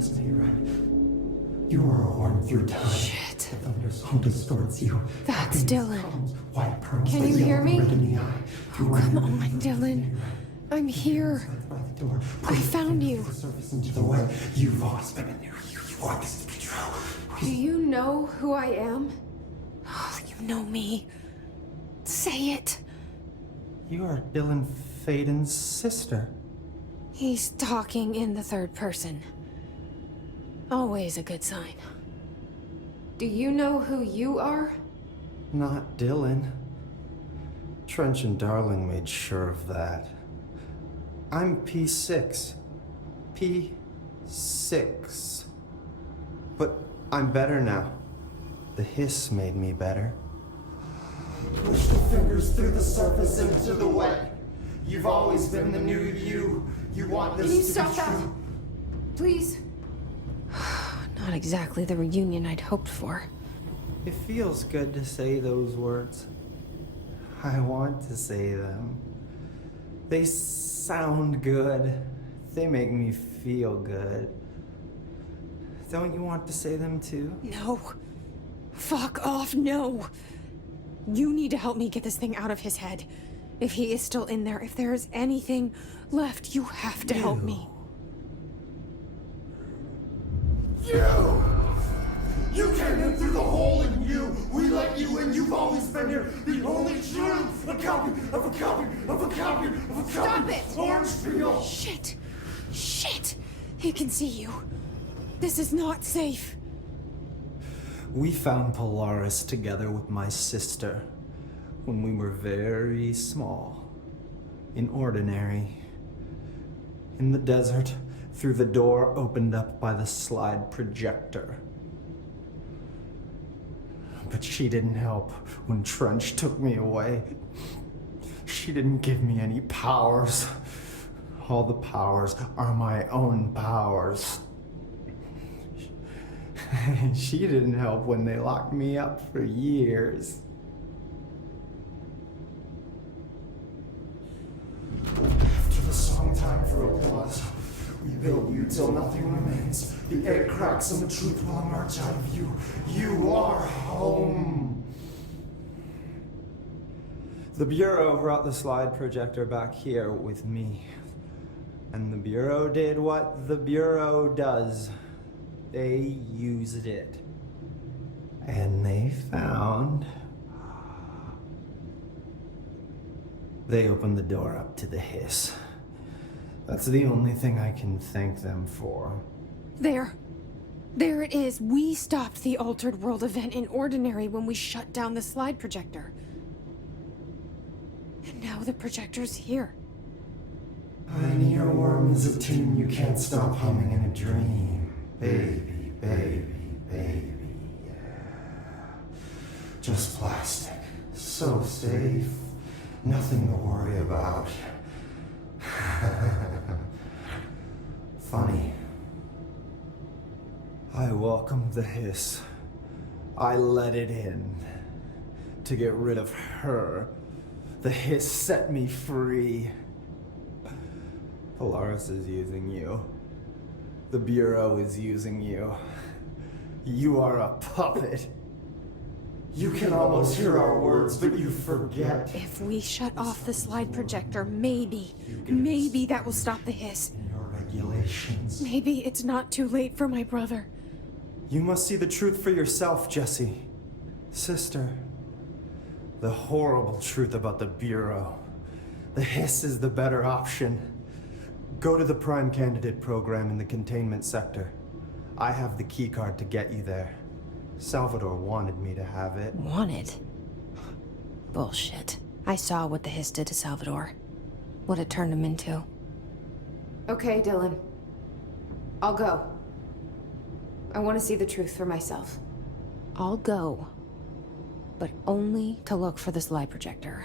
is made right. You are a worm through time. Shit. The thunderstorm distorts you. That's Dylan. White pearls, Can you hear me? Oh, come on, Dylan. I'm here. I found you. Into the way. You've always been in there. You want this to be true. Do you know who I am? Oh, you know me. Say it. You are Dylan Faden's sister. He's talking in the third person. Always a good sign. Do you know who you are? Not Dylan. Trench and Darling made sure of that. I'm P6. P6. But I'm better now. The hiss made me better. Push the fingers through the surface into the wet. You've always been the new you. You want this Can you to stop be that? true. Please? Not exactly the reunion I'd hoped for. It feels good to say those words. I want to say them. They sound good. They make me feel good. Don't you want to say them too? No. Fuck off, no. You need to help me get this thing out of his head. If he is still in there, if there is anything left, you have to help me. You! You came in through the hole in you! We let you in, you've always been here! The only truth! A copy of a copy of a copy of a copy! Stop it! Orange peel! Shit! Shit! He can see you. This is not safe. We found Polaris together with my sister when we were very small, in Ordinary, in the desert, through the door opened up by the slide projector. But she didn't help when Trench took me away. She didn't give me any powers. All the powers are my own powers. She didn't help when they locked me up for years. After the song time for applause, we build you till nothing remains. The egg cracks and the truth will emerge out of you. You are home. The Bureau brought the slide projector back here with me. And the Bureau did what the Bureau does. They used it. And they found... They opened the door up to the hiss. That's the only thing I can thank them for. There. There it is. We stopped the Altered World event in Ordinary when we shut down the slide projector. And now the projector's here. An earworm is a tune you can't stop humming in a dream. Baby, baby, baby, yeah. Just plastic. So safe. Nothing to worry about. Funny. I welcomed the hiss. I let it in. To get rid of her. The hiss set me free. Polaris is using you. The Bureau is using you. You are a puppet. You can almost hear our words, but you forget. If we shut off the slide projector, maybe that will stop the hiss. In your regulations. Maybe it's not too late for my brother. You must see the truth for yourself, Jessie. Sister. The horrible truth about the Bureau. The hiss is the better option. Go to the Prime Candidate program in the containment sector. I have the keycard to get you there. Salvador wanted me to have it. Wanted? Bullshit. I saw what the hiss did to Salvador. What it turned him into. Okay, Dylan. I'll go. I want to see the truth for myself. I'll go. But only to look for the slide projector.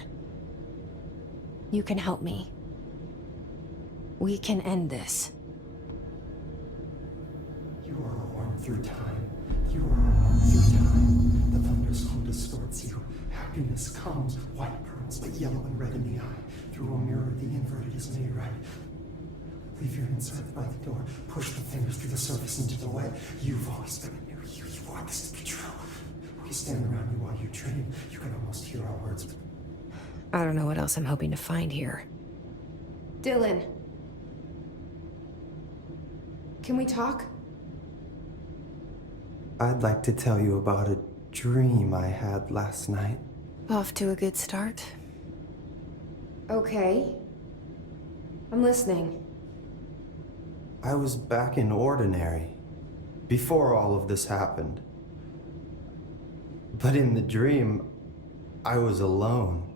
You can help me. We can end this. You are a worm through time. You are a worm through time. The thunderstorm distorts you. Happiness comes, white pearls, but yellow and red in the eye. Through a mirror, the inverted is made right. Leave your insert by the door. Push the fingers through the the surface into the light. You've always been a new you. You want this to be true. We stand around you while you dream. You can almost hear our words. I don't know what else I'm hoping to find here. Dylan. Can we talk? I'd like to tell you about a dream I had last night. Off to a good start. Okay. I'm listening. I was back in Ordinary before all of this happened. But in the dream, I was alone.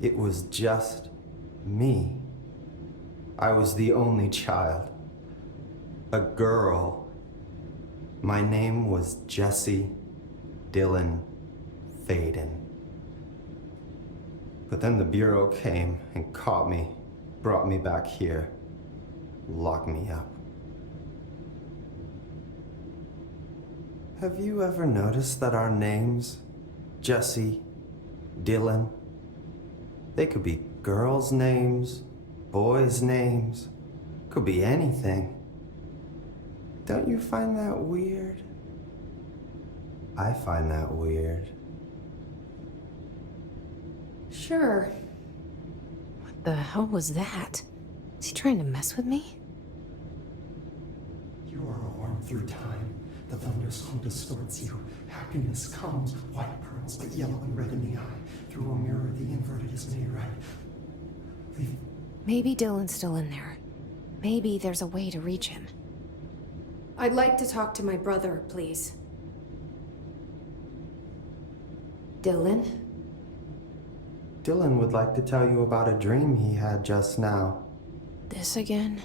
It was just me. I was the only child. A girl. My name was Jesse Dylan Faden. But then the Bureau came and caught me, brought me back here, locked me up. Have you ever noticed that our names, Jesse, Dylan, they could be girls' names, boys' names, could be anything. Don't you find that weird? I find that weird. Sure. What the hell was that? Is he trying to mess with me? You are a worm through time. The thunderstorm distorts you. Happiness comes, white pearls, but yellow and red in the eye. Through a mirror, the inverted is made right. Leave. Maybe Dylan's still in there. Maybe there's a way to reach him. I'd like to talk to my brother, please. Dylan? Dylan would like to tell you about a dream he had just now. This again?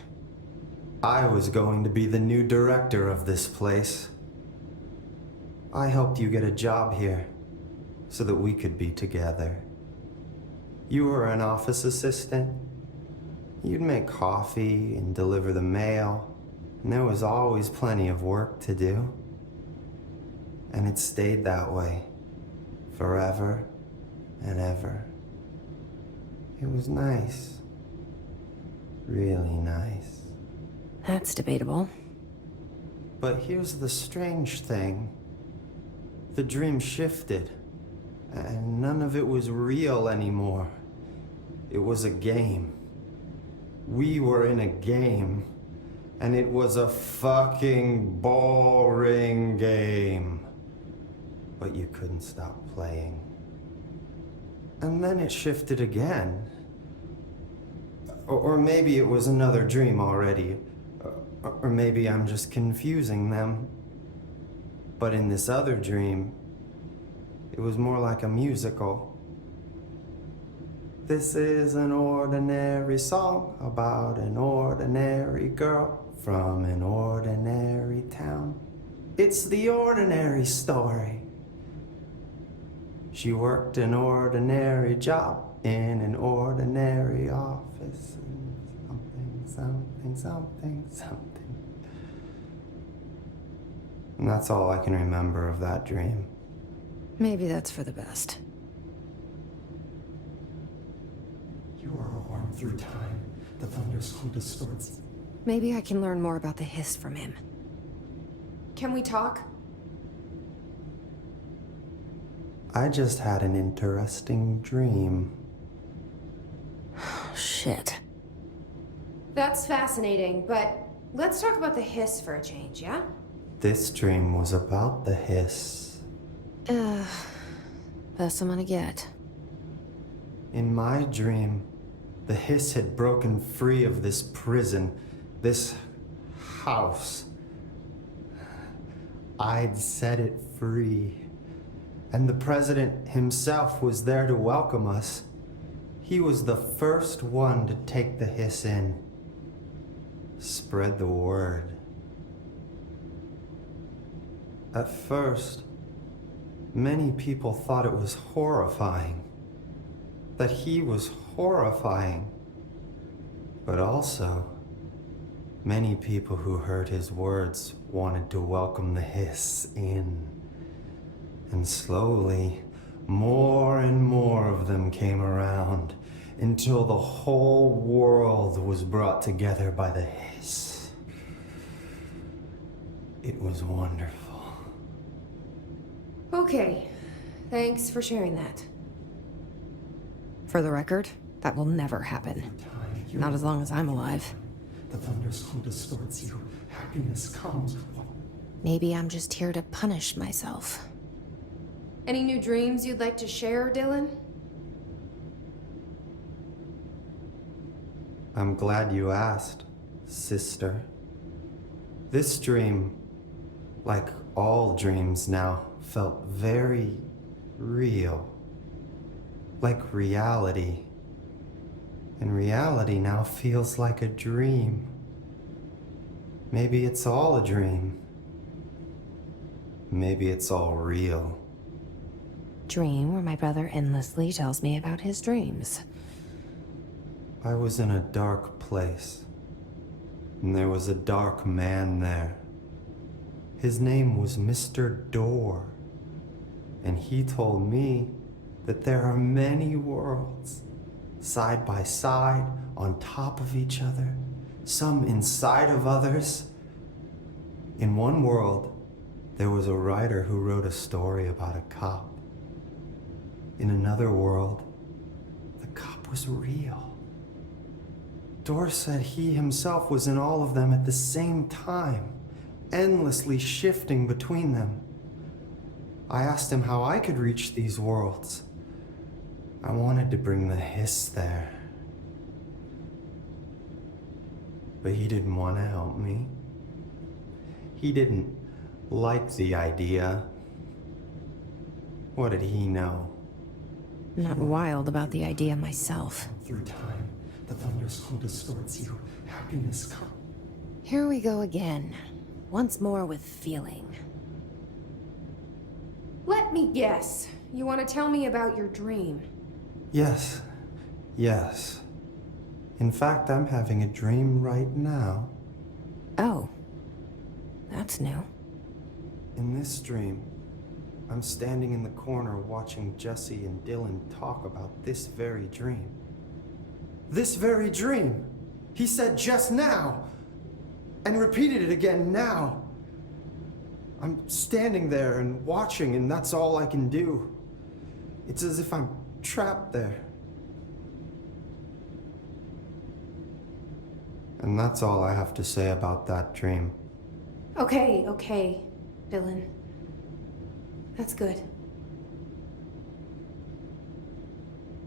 I was going to be the new director of this place. I helped you get a job here so that we could be together. You were an office assistant. You'd make coffee and deliver the mail, and there was always plenty of work to do. And it stayed that way, forever and ever. It was nice. Really nice. That's debatable. But here's the strange thing. The dream shifted, and none of it was real anymore. It was a game. We were in a game, and it was a fucking boring game. But you couldn't stop playing. And then it shifted again. Or maybe it was another dream already. Or maybe I'm just confusing them. But in this other dream, it was more like a musical. This is an ordinary song about an ordinary girl from an ordinary town. It's the ordinary story. She worked an ordinary job in an ordinary office. Something. And that's all I can remember of that dream. Maybe that's for the best. You are a worm through time. The thunderstorm distorts. Maybe I can learn more about the hiss from him. Can we talk? I just had an interesting dream. Shit. That's fascinating, but let's talk about the hiss for a change, yeah? This dream was about the hiss. Best I'm gonna get. In my dream, the hiss had broken free of this prison, this house. I'd set it free. And the president himself was there to welcome us. He was the first one to take the hiss in. Spread the word. At first, many people thought it was horrifying. That he was horrifying. But also, many people who heard his words wanted to welcome the hiss in. And slowly, more and more of them came around until the whole world was brought together by the hiss. It was wonderful. Okay. Thanks for sharing that. For the record, that will never happen. Not as long as I'm alive. The thunderstorm distorts you. Happiness comes. Maybe I'm just here to punish myself. Any new dreams you'd like to share, Dylan? I'm glad you asked, sister. This dream, like all dreams now, felt very real. Like reality. And reality now feels like a dream. Maybe it's all a dream. Maybe it's all real. Dream where my brother endlessly tells me about his dreams. I was in a dark place, and there was a dark man there. His name was Mr. Door, and he told me that there are many worlds, side by side, on top of each other, some inside of others. In one world, there was a writer who wrote a story about a cop. In another world, the cop was real. Door said he himself was in all of them at the same time, endlessly shifting between them. I asked him how I could reach these worlds. I wanted to bring the hiss there. But he didn't want to help me. He didn't like the idea. What did he know? I'm not wild about the idea myself. Through time, the thunderstorm distorts you. Happiness comes. Here we go again. Once more with feeling. Let me guess. You want to tell me about your dream? Yes. In fact, I'm having a dream right now. Oh. That's new. In this dream, I'm standing in the corner watching Jesse and Dylan talk about this very dream. This very dream! He said just now! And repeated it again now! I'm standing there and watching, and that's all I can do. It's as if I'm trapped there. And that's all I have to say about that dream. Okay, Dylan. That's good.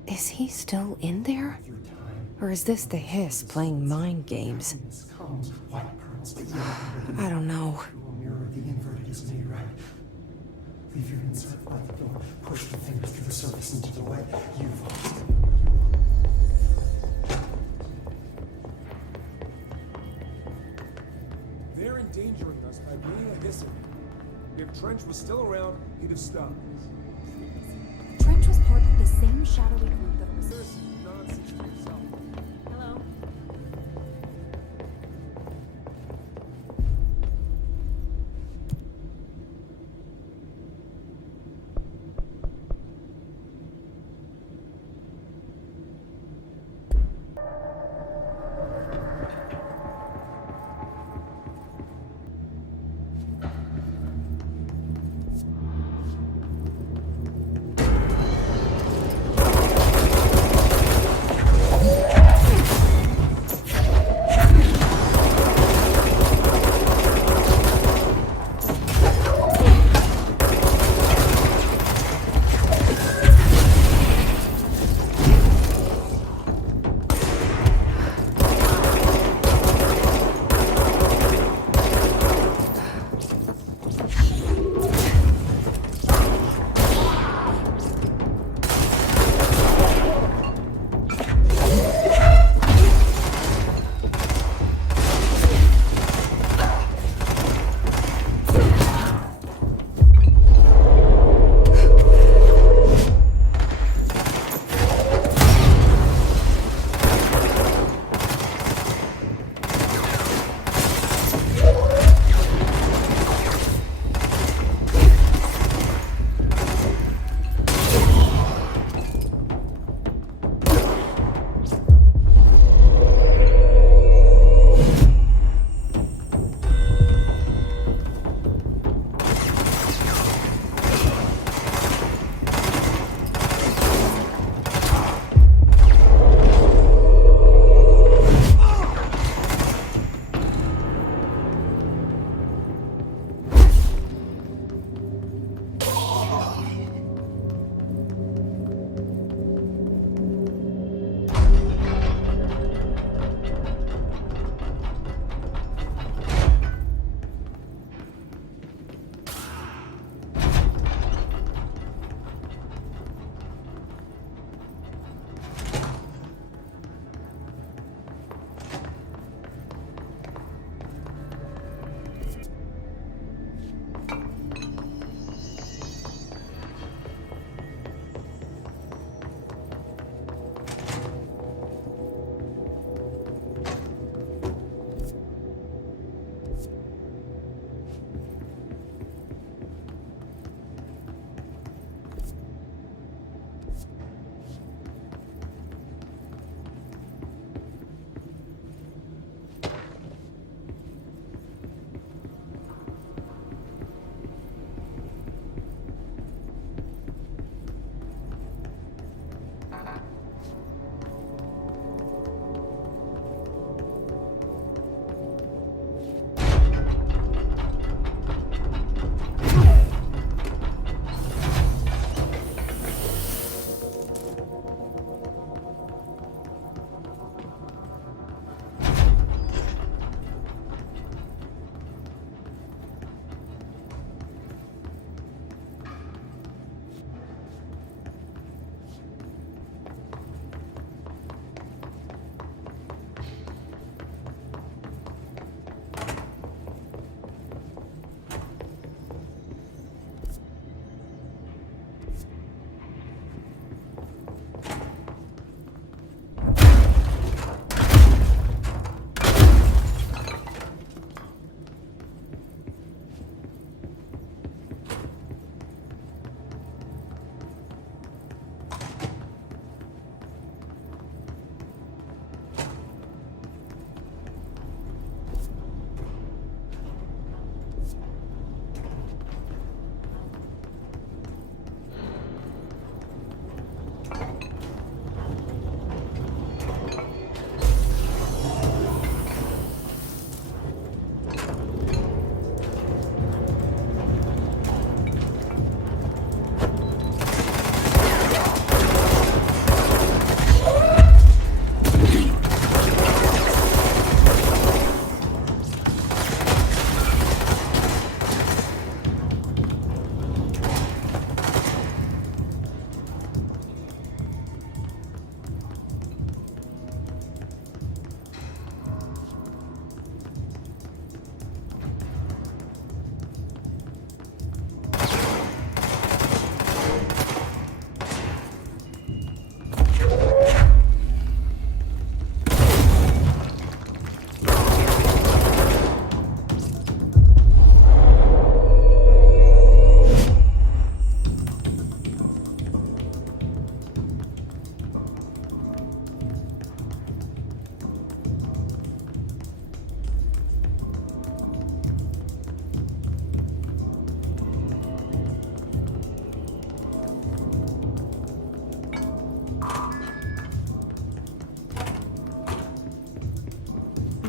Is he still in there? Through time, Or is this the hiss playing mind games? happiness comes. White pearls, but yellow. I don't know. You will mirror the inverted is made right. Leave your insert by the door. Push the fingers through the surface into the way. You've... They're endangering us by bringing a hiss in. If Trench was still around, he'd have stopped us. Trench was part of the same shadowy group that was... There's nonsense to yourself. Hello?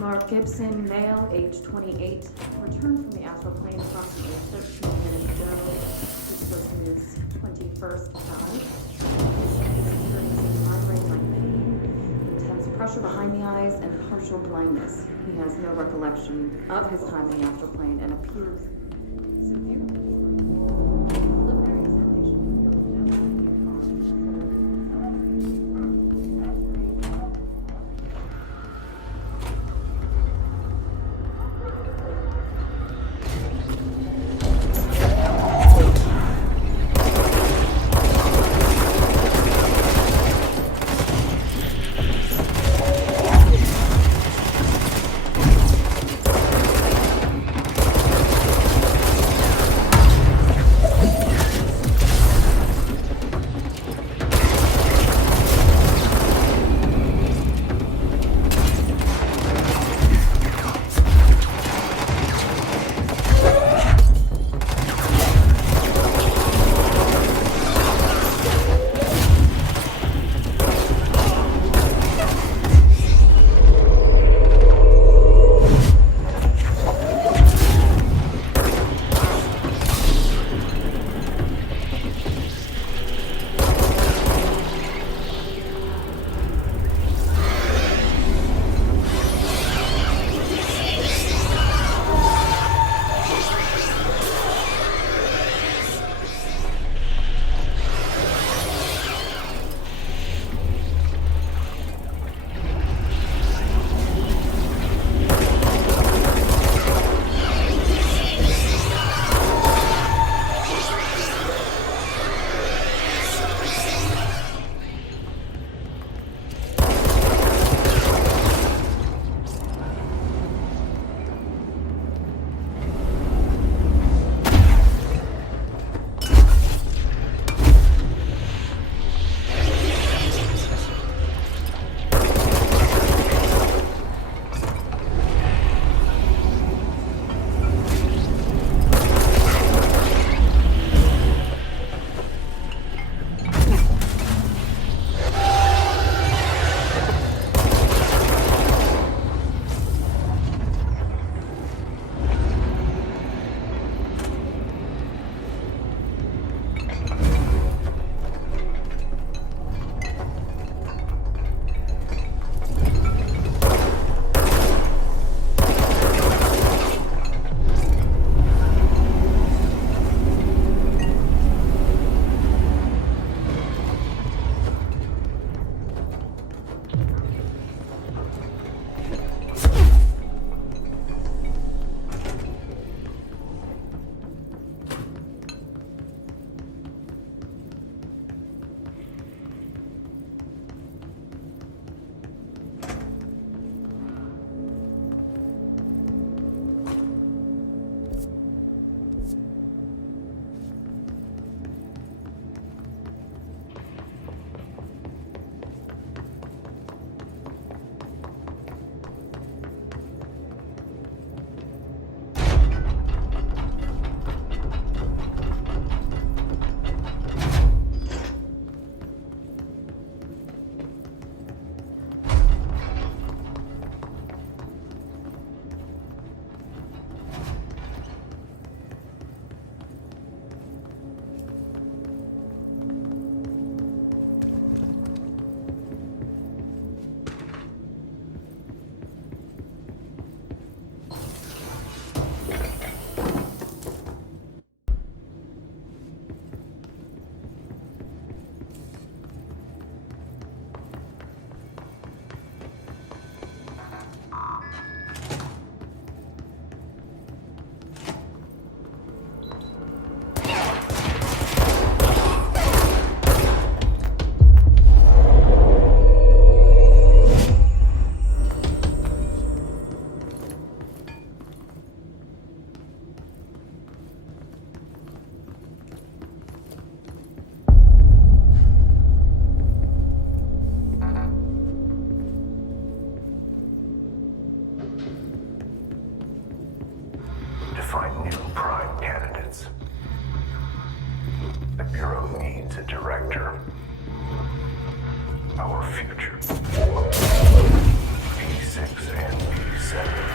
Mark Gibson, male, age 28, returned from the astral plane approximately 13 minutes ago. This was his 21st time. He's experiencing migraine-like pain, intense pressure behind the eyes, and partial blindness. He has no recollection of his time in the astral plane and appears severely. Preliminary examination of the find new prime candidates. The Bureau needs a director. Our future. P6 and P7 1987.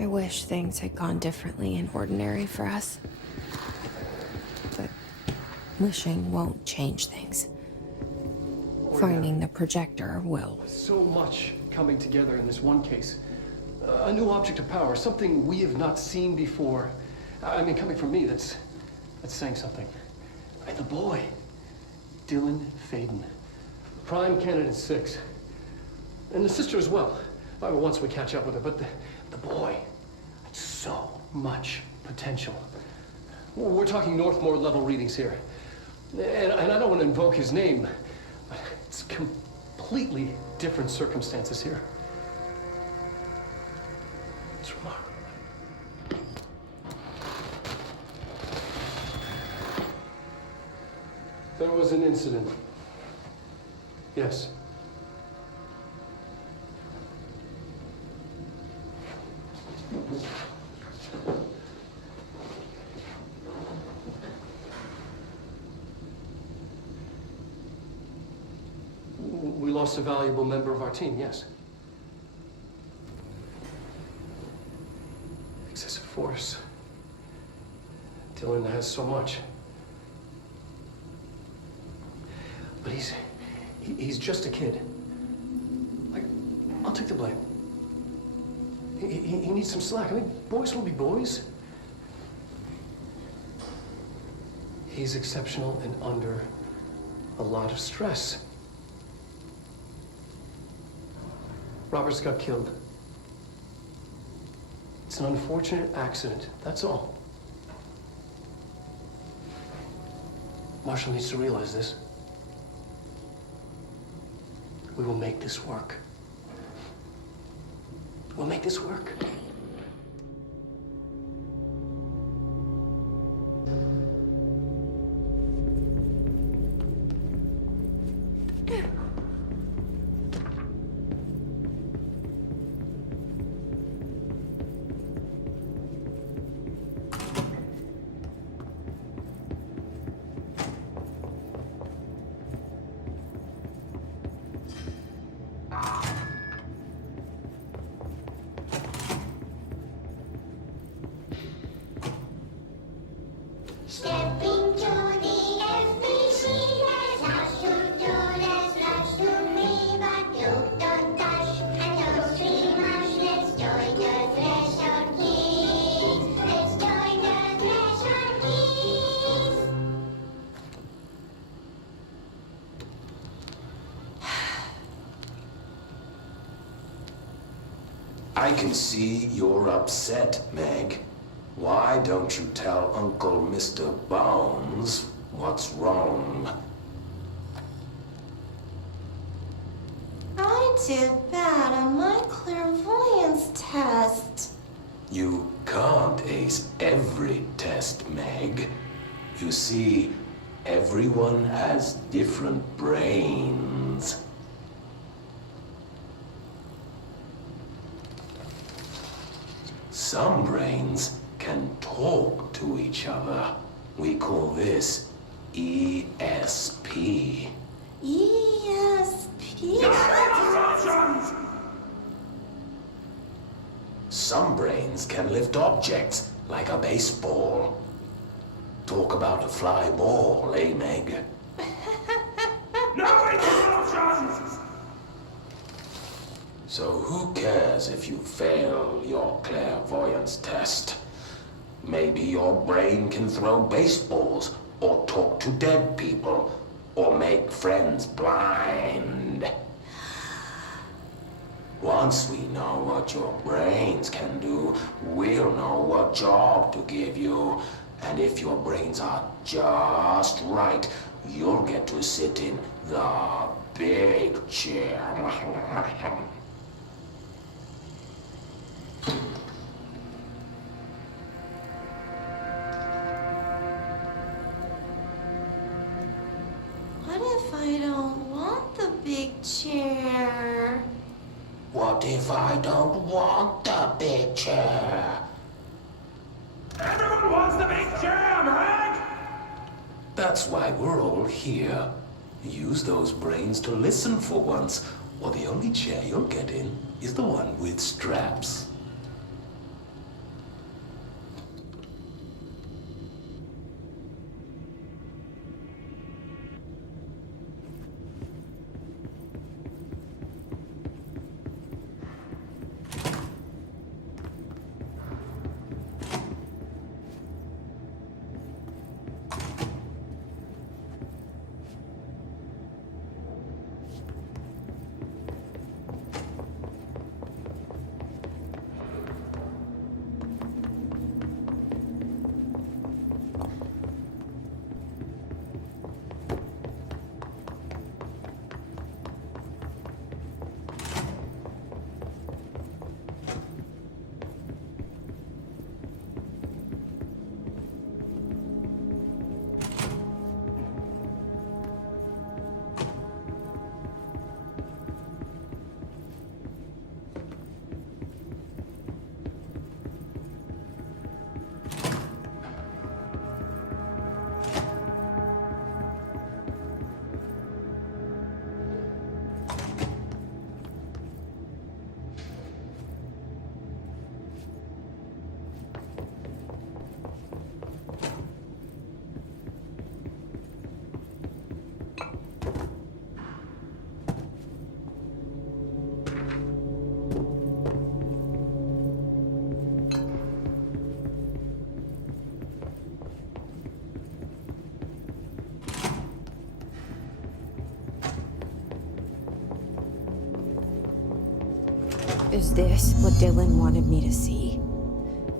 I wish things had gone differently in Ordinary for us. But wishing won't change things. Finding the projector will. So much coming together in this one case. A new object of power, something we have not seen before. I mean, coming from me, that's saying something. And the boy, Dylan Faden, prime candidate 6. And the sister as well. Once we catch up with her, but the boy, so much potential. We're talking Northmore level readings here. And I don't want to invoke his name, but it's completely different circumstances here. It's remarkable. There was an incident. Yes. We lost a valuable member of our team, yes. Excessive force. Dylan has so much. But he's just a kid. I'll take the blame. He needs some slack. I mean, boys will be boys. He's exceptional and under a lot of stress. Roberts got killed. It's an unfortunate accident, that's all. Marshall needs to realize this. We will make this work. We'll make this work. I can see you're upset, Meg. Why don't you tell Uncle Mr. Bones what's wrong? I did bad on my clairvoyance test. You can't ace every test, Meg. You see, everyone has different brains. Some brains can talk to each other. We call this ESP. ESP? Some brains can lift objects like a baseball. Talk about a fly ball, eh, Meg? No interruptions! So who cares if you fail your clairvoyance test? Maybe your brain can throw baseballs, or talk to dead people, or make friends blind. Once we know what your brains can do, we'll know what job to give you. And if your brains are just right, you'll get to sit in the big chair. What if I don't want the big chair? What if I don't want the big chair? Everyone wants the big chair, Meg! That's why we're all here. Use those brains to listen for once, or the only chair you'll get in is the one with straps. Is this what Dylan wanted me to see?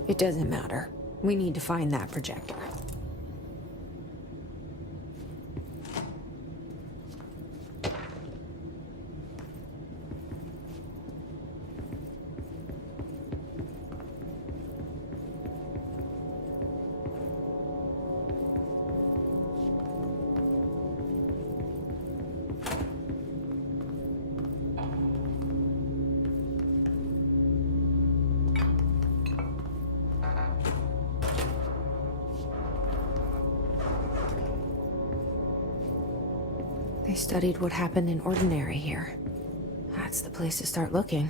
It doesn't matter. We need to find that projector. They studied what happened in Ordinary here. That's the place to start looking.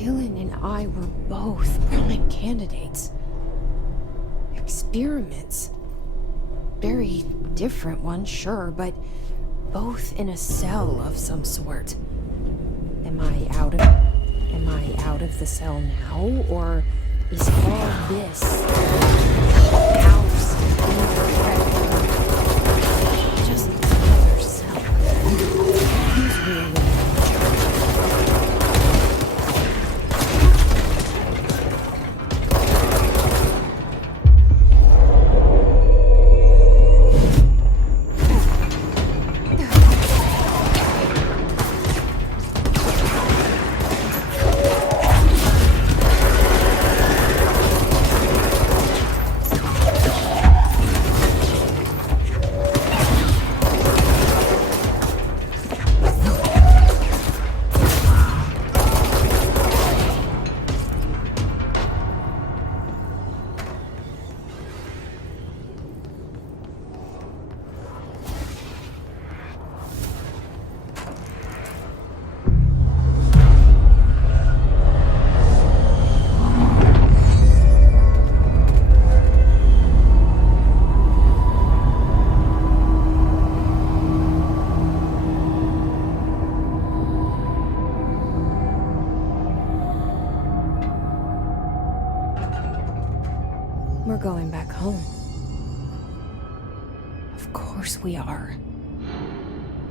Dylan and I were both prime candidates. Experiments. Very different ones, sure, but both in a cell of some sort. Am I out of the cell now, or is all this house just another cell? Who's really in charge? We're going back home. Of course we are.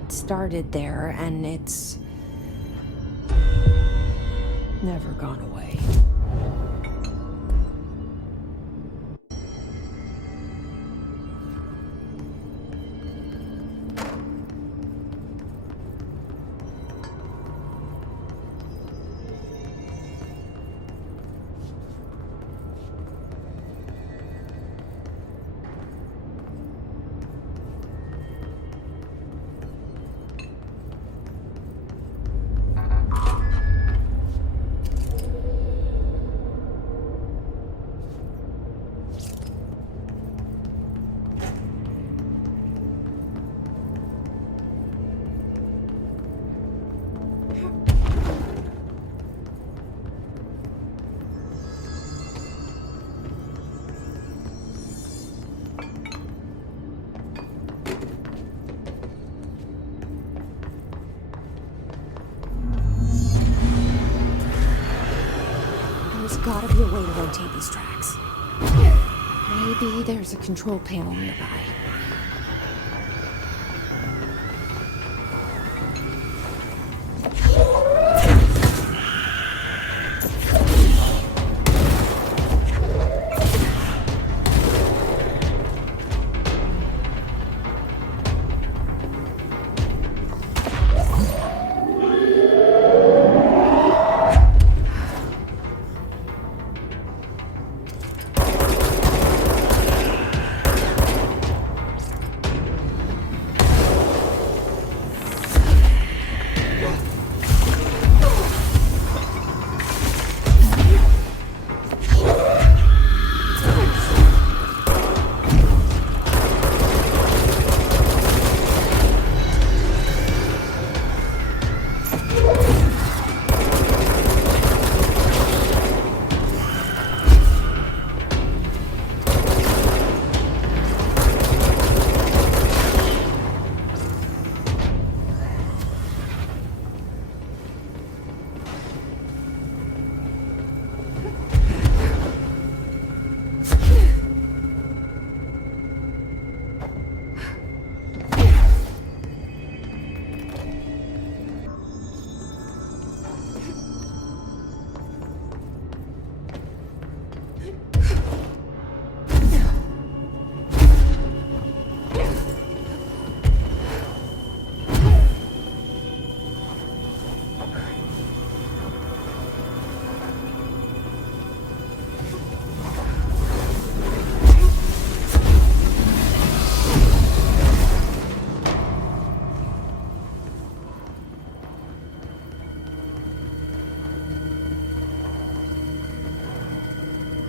It started there, and it's never gone away. There's gotta be a way to rotate these tracks. Maybe there's a control panel nearby.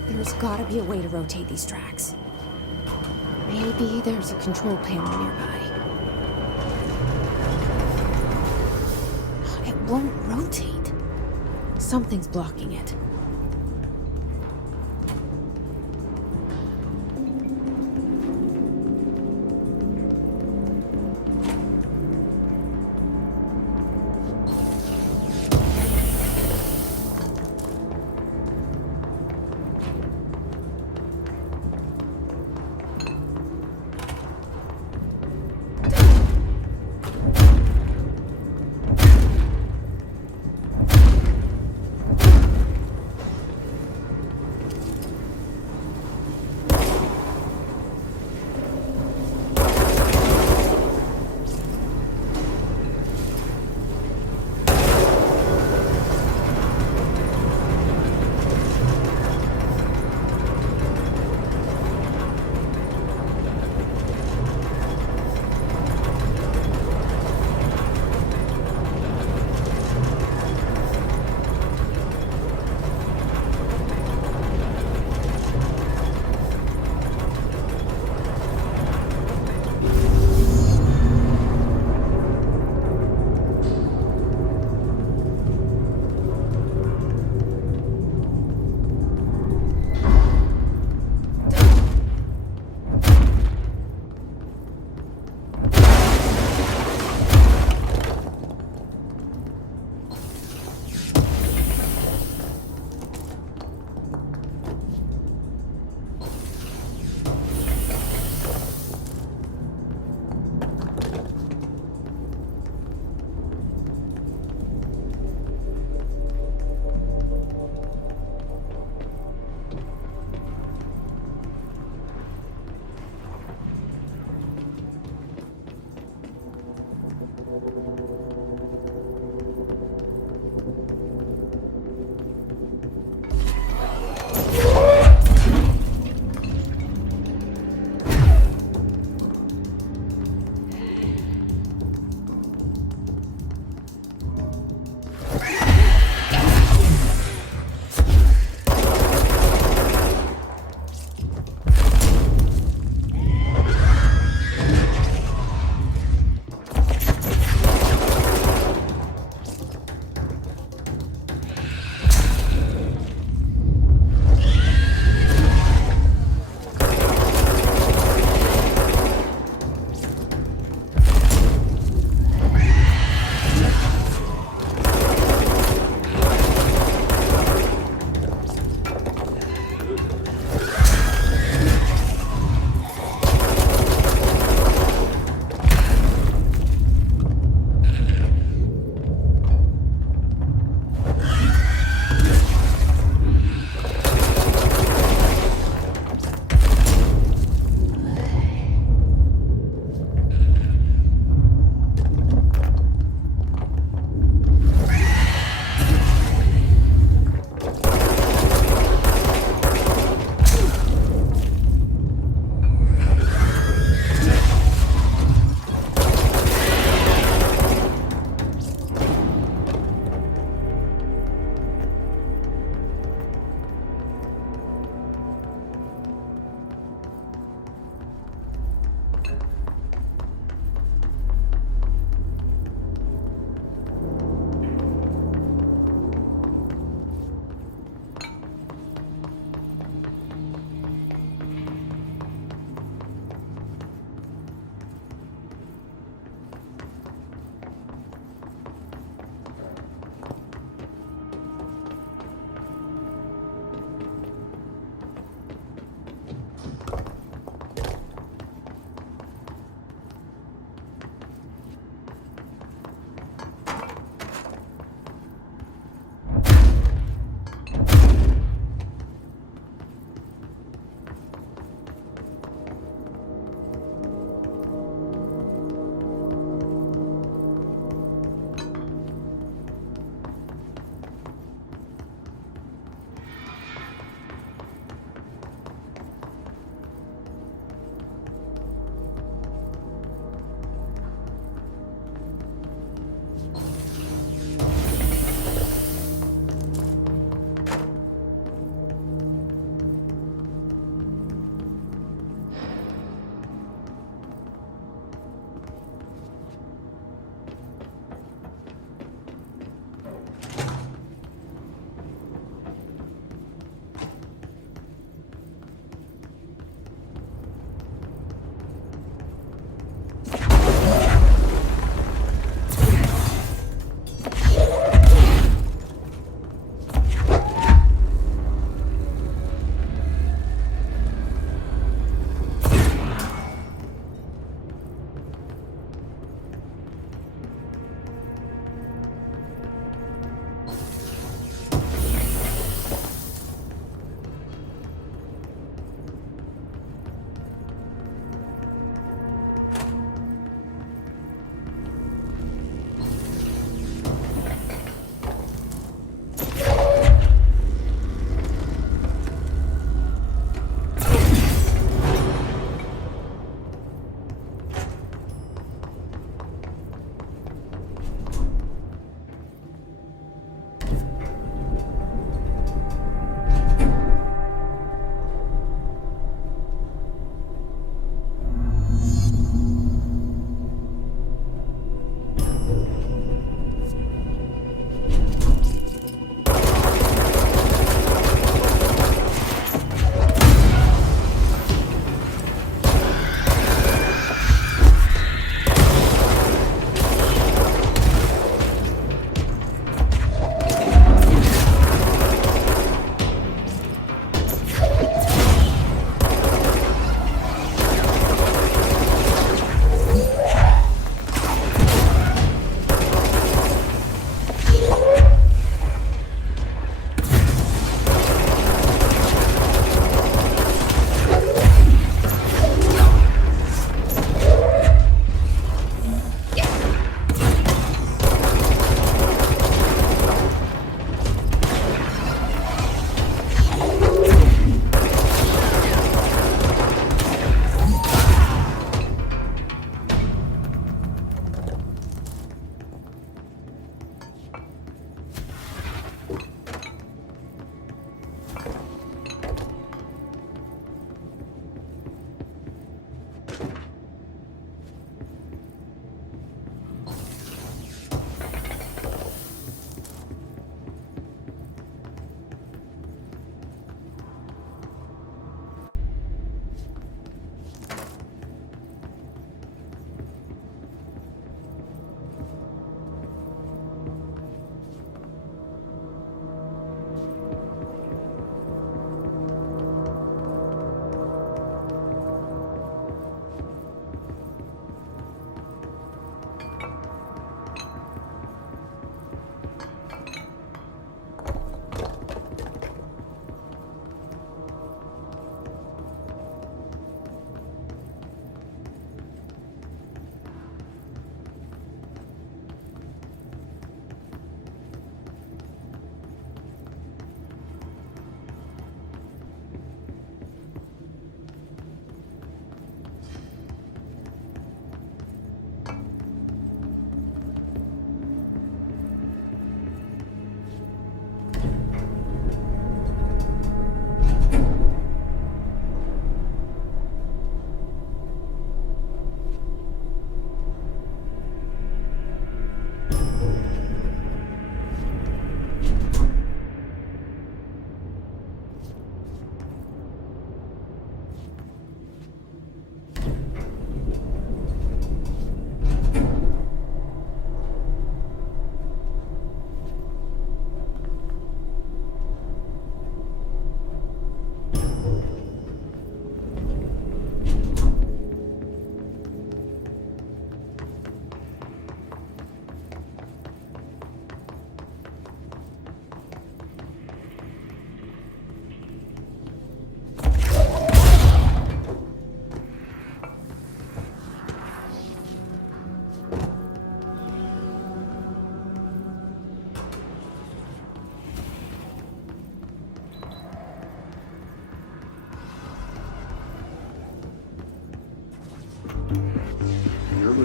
There's gotta be a way to rotate these tracks. Maybe there's a control panel nearby. It won't rotate. Something's blocking it.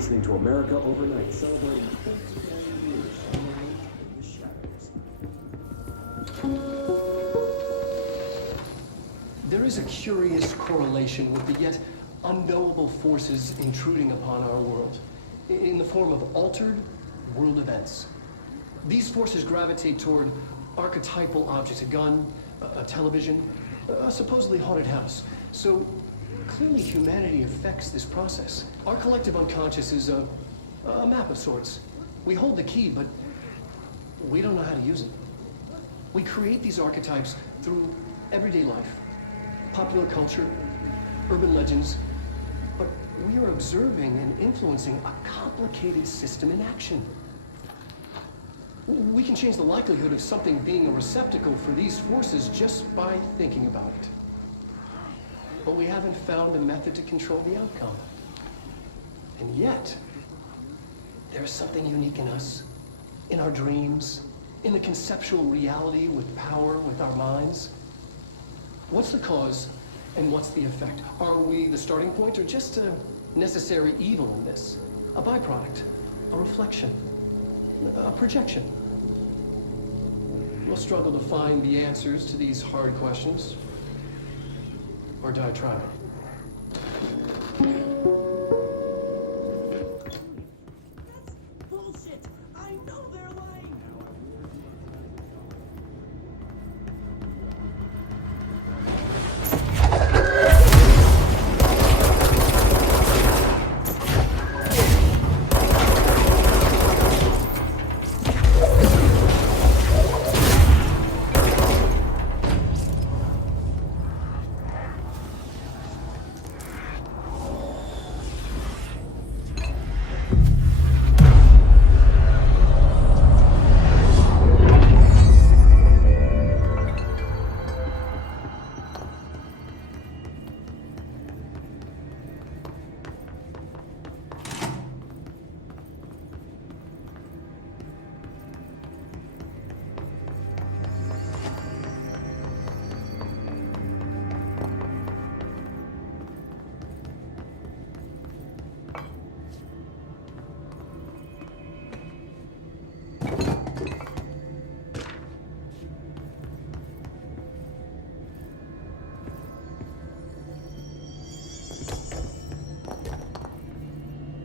listening to America Overnight, celebrating 20 years in the shadows. There is a curious correlation with the yet unknowable forces intruding upon our world in the form of altered world events. These forces gravitate toward archetypal objects, a gun, a television, a supposedly haunted house. So clearly humanity affects this process. Our collective unconscious is a map of sorts. We hold the key, but we don't know how to use it. We create these archetypes through everyday life, popular culture, urban legends, but we are observing and influencing a complicated system in action. We can change the likelihood of something being a receptacle for these forces just by thinking about it. But we haven't found a method to control the outcome. And yet, there's something unique in us, in our dreams, in the conceptual reality with power, with our minds. What's the cause and what's the effect? Are we the starting point or just a necessary evil in this? A byproduct, a reflection, a projection? We'll struggle to find the answers to these hard questions. Or die trying. Bullshit! I know they're lying!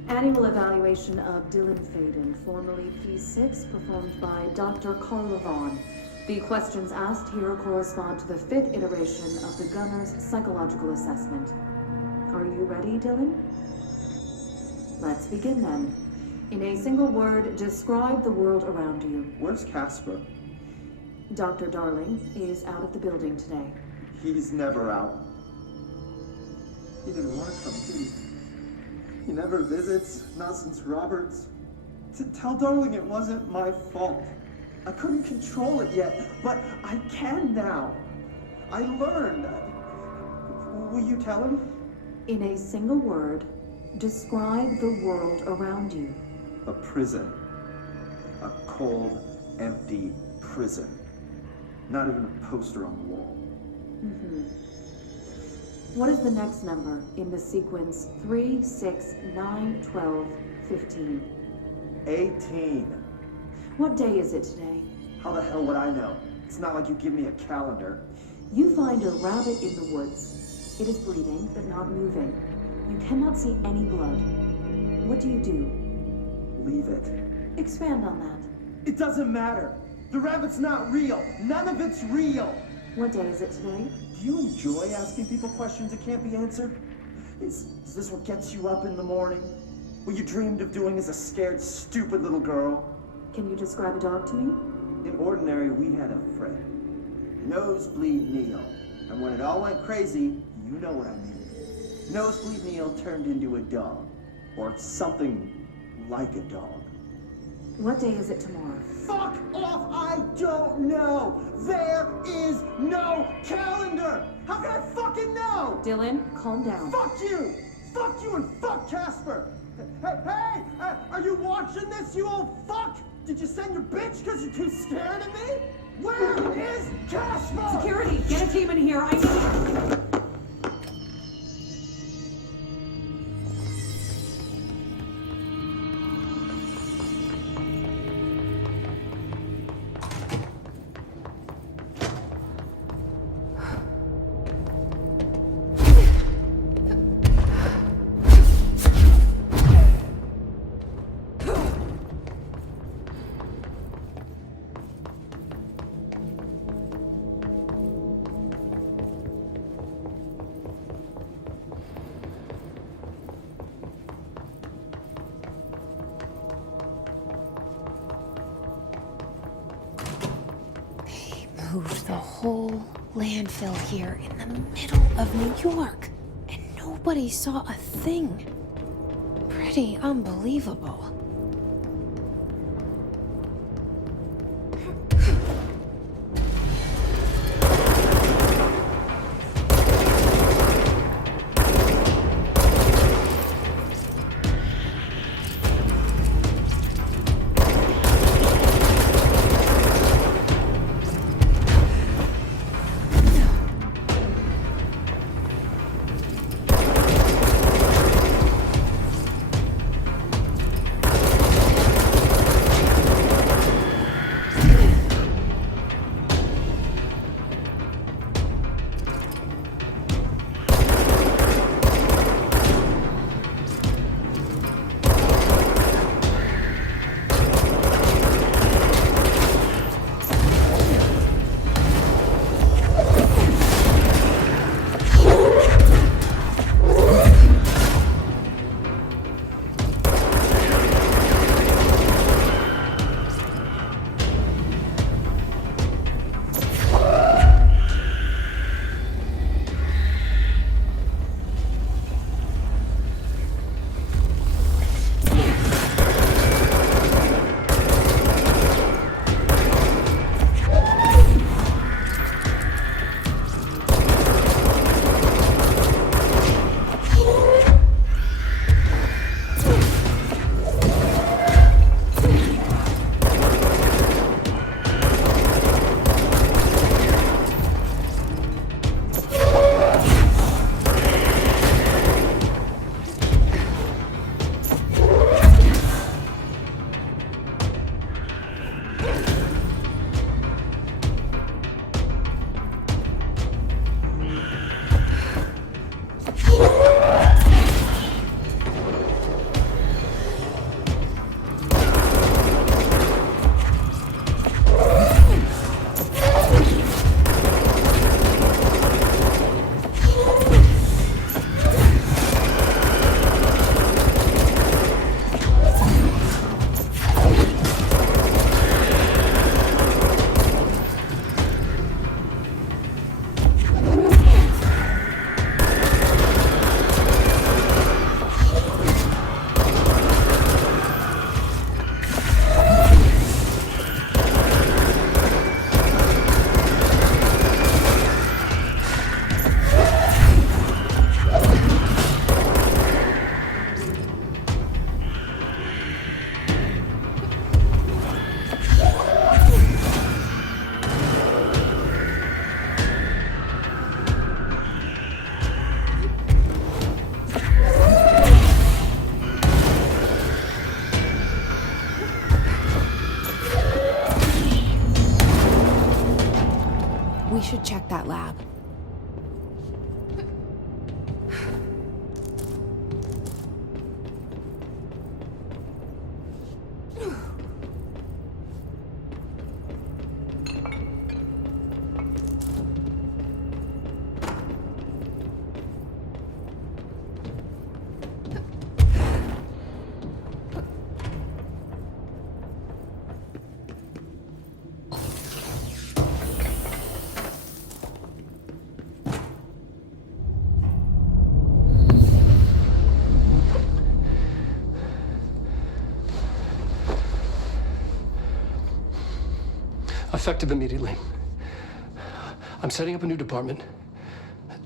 Annual evaluation of Dylan Faden, formerly P6, performed by Dr. Carla Vaughn. The questions asked here correspond to the 5th iteration of the Gunner's psychological assessment. Are you ready, Dylan? Let's begin then. In a single word, describe the world around you. Where's Casper? Dr. Darling is out of the building today. He's never out. He didn't want to come, did he? He never visits, not since Roberts. Tell Darling it wasn't my fault. I couldn't control it yet, but I can now. I learned. Will you tell him? In a single word, describe the world around you. A prison. A cold, empty prison. Not even a poster on the wall. What is the next number in the sequence 3, 6, 9, 12, 15? 18. What day is it today? How the hell would I know? It's not like you give me a calendar. You find a rabbit in the woods. It is bleeding, but not moving. You cannot see any blood. What do? Leave it. Expand on that. It doesn't matter. The rabbit's not real. None of it's real. What day is it today? Do you enjoy asking people questions that can't be answered? Is this what gets you up in the morning? What you dreamed of doing as a scared, stupid little girl? Can you describe a dog to me? In ordinary, we had a friend. Nosebleed Neil. And when it all went crazy, you know what I mean. Nosebleed Neil turned into a dog. Or something like a dog. What day is it tomorrow? Fuck off! I don't know! There is no calendar! How can I fucking know? Dylan, calm down. Fuck you! Fuck you and fuck Casper! Hey! Are you watching this, you old fuck? Did you send your bitch because you're too scared of me? Where is Casper? Security, get a team in here. I need... moved the whole landfill here in the middle of New York, and nobody saw a thing. Pretty unbelievable. We should check that lab. Effective immediately. I'm setting up a new department.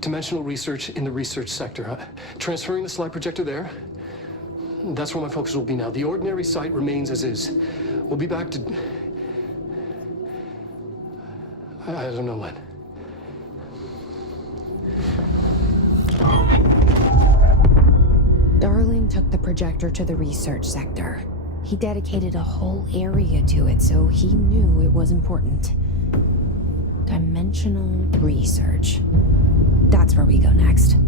Dimensional research in the research sector. Transferring the slide projector there. That's where my focus will be now. The ordinary site remains as is. We'll be back to... I don't know when. Darling took the projector to the research sector. He dedicated a whole area to it, so he knew it was important. Dimensional research. That's where we go next.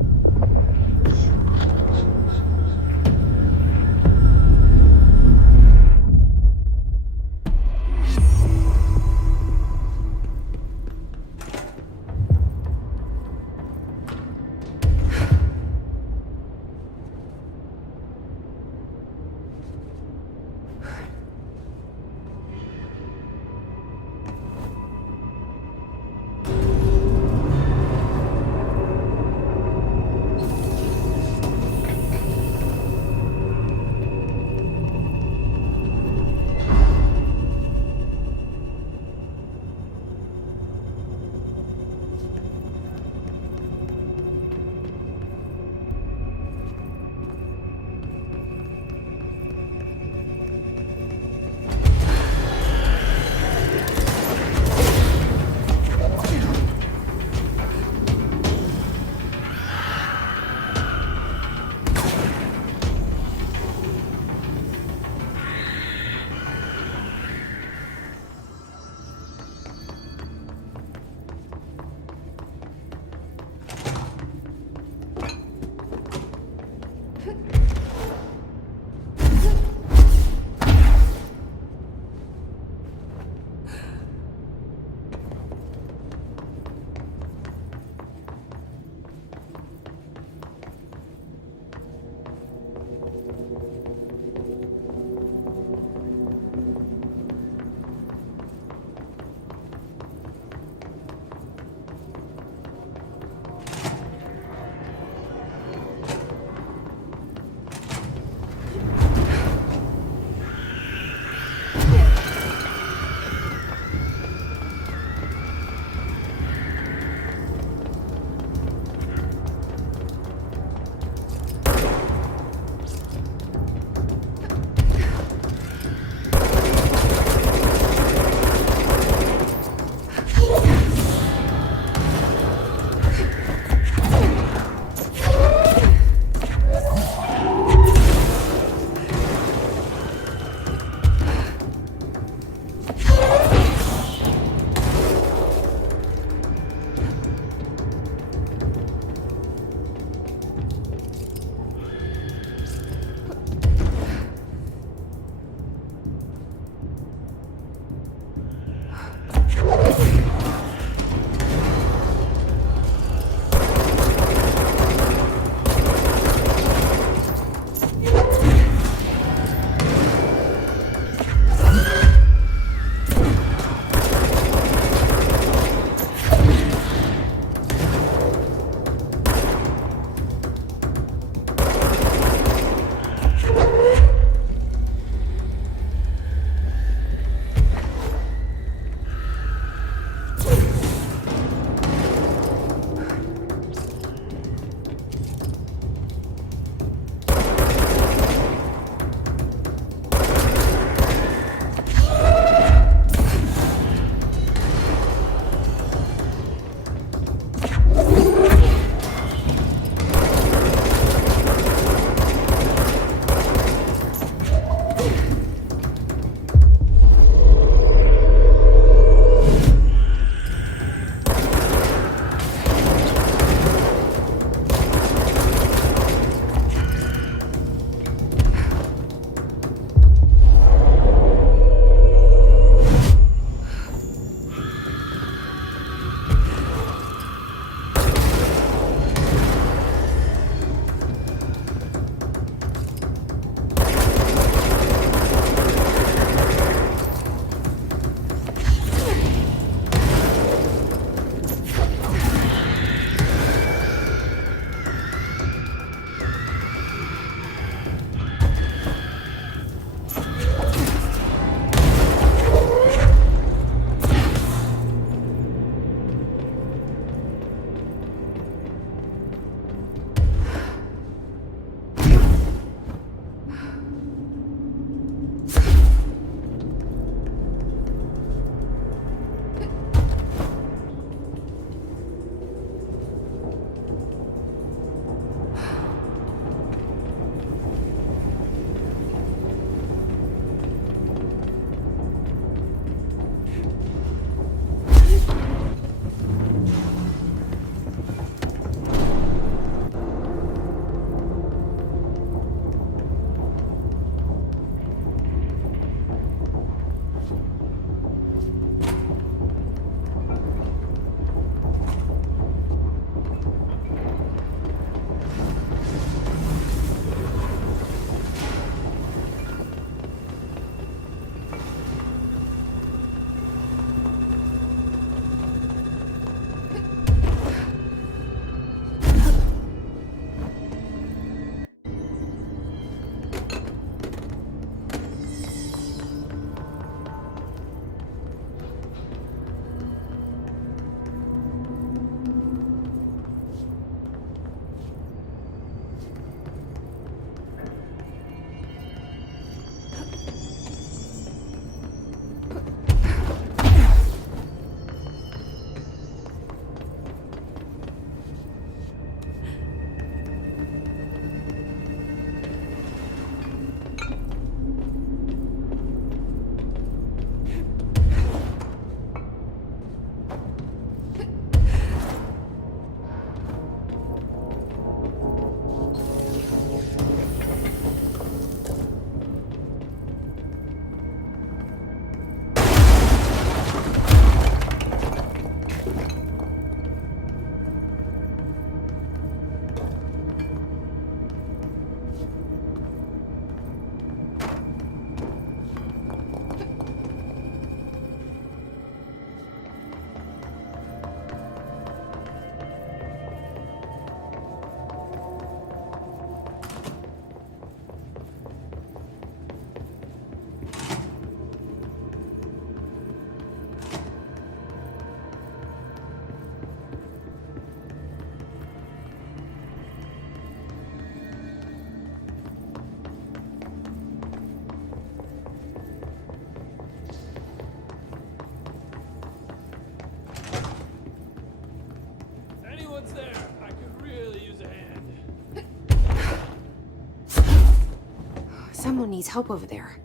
Someone needs help over there.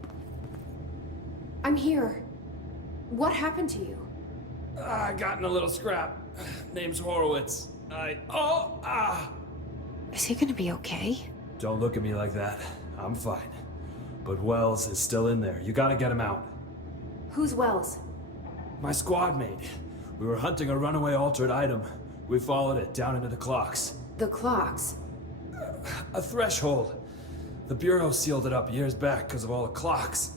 I'm here. What happened to you? I got in a little scrap. Name's Horowitz. Is he gonna be okay? Don't look at me like that. I'm fine. But Wells is still in there. You gotta get him out. Who's Wells? My squad mate. We were hunting a runaway altered item. We followed it down into the clocks. The clocks. A threshold. The Bureau sealed it up years back because of all the clocks.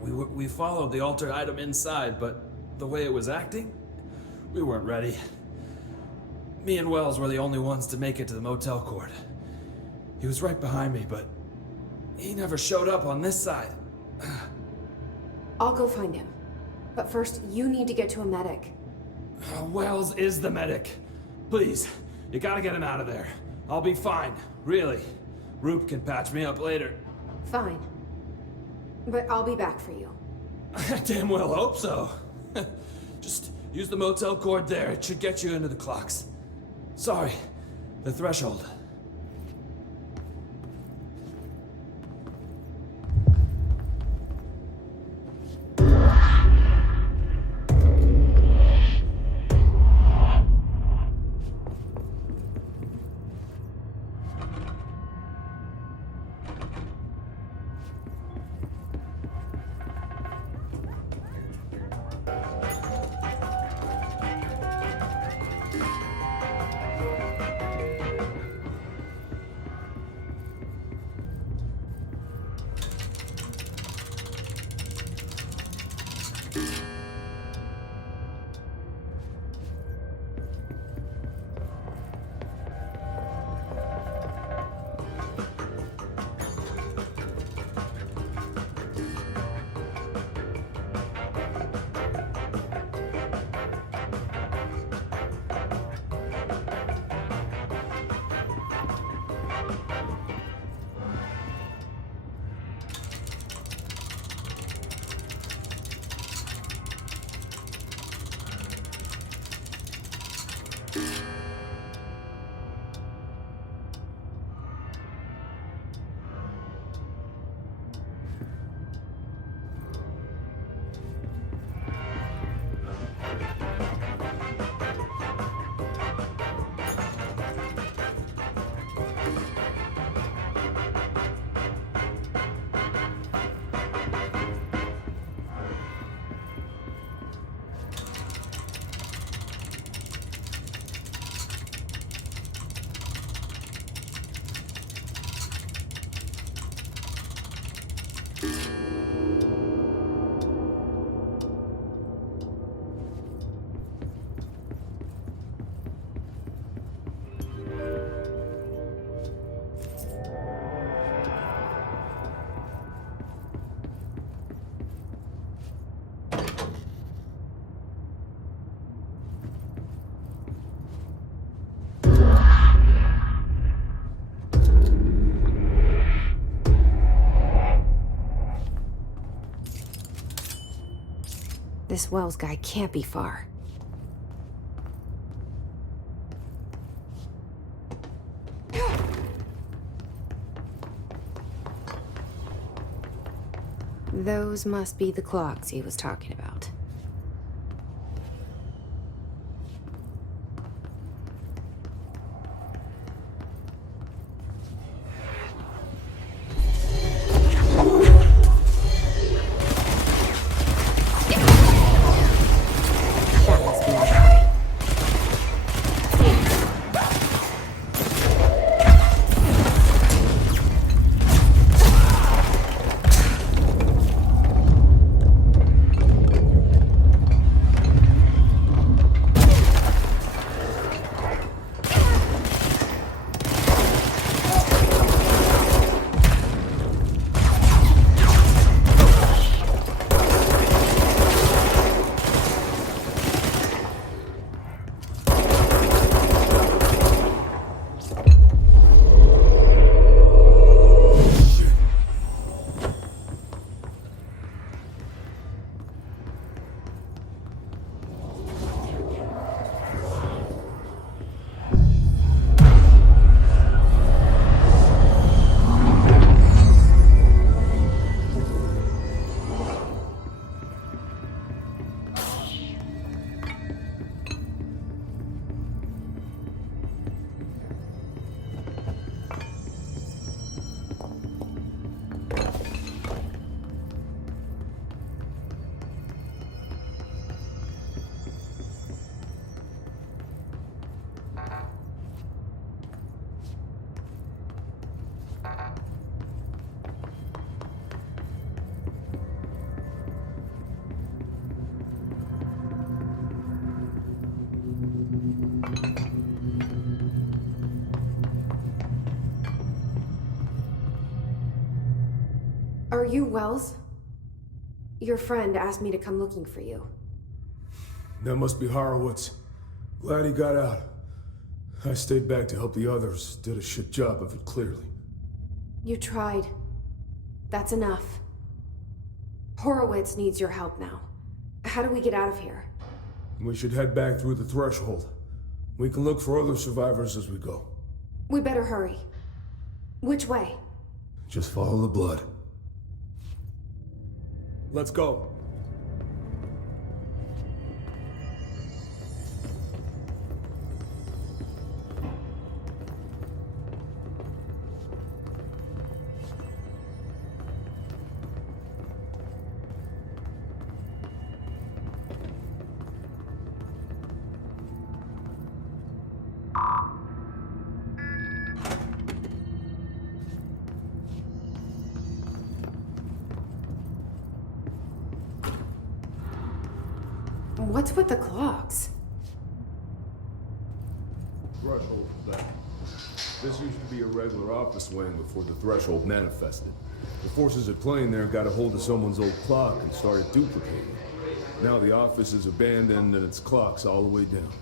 We followed the altered item inside, but the way it was acting, we weren't ready. Me and Wells were the only ones to make it to the motel court. He was right behind me, but he never showed up on this side. I'll go find him. But first, you need to get to a medic. Wells is the medic. Please, you gotta get him out of there. I'll be fine, really. Roop can patch me up later. Fine. But I'll be back for you. I damn well hope so. Just use the motel cord there. It should get you into the clocks. Sorry, the threshold. This Wells guy can't be far. Those must be the clocks he was talking about. Are you Wells? Your friend asked me to come looking for you. That must be Horowitz. Glad he got out. I stayed back to help the others. Did a shit job of it, clearly. You tried. That's enough. Horowitz needs your help now. How do we get out of here? We should head back through the threshold. We can look for other survivors as we go. We better hurry. Which way? Just follow the blood. Let's go. What's with the clocks? Threshold for that. This used to be a regular office wing before the threshold manifested. The forces at plane there got a hold of someone's old clock and started duplicating it. Now the office is abandoned and its clock's all the way down.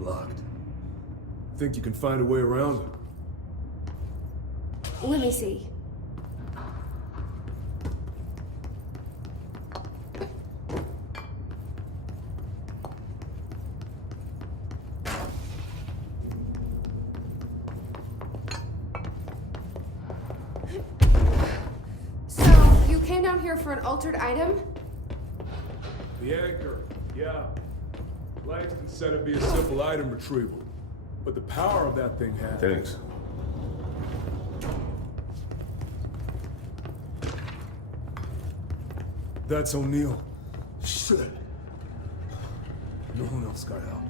Locked. Think you can find a way around it? Let me see. So, you came down here for an altered item? The anchor, yeah. Langston said it'd be a simple item retrieval. But the power of that thing has... Thanks. That's O'Neill. Shit. No one else got out.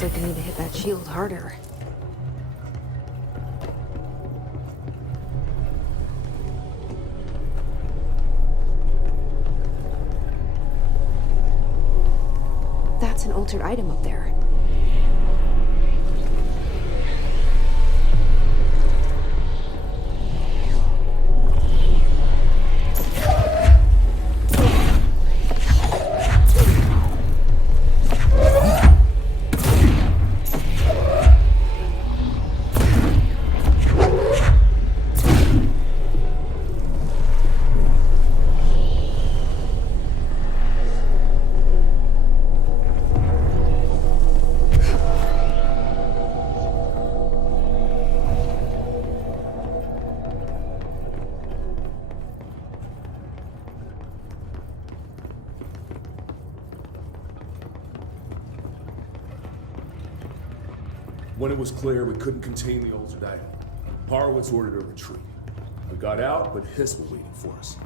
Looks like I need to hit that shield harder. That's an altered item up there. When it was clear we couldn't contain the altered item, Horowitz ordered a retreat. We got out, but Hiss were waiting for us.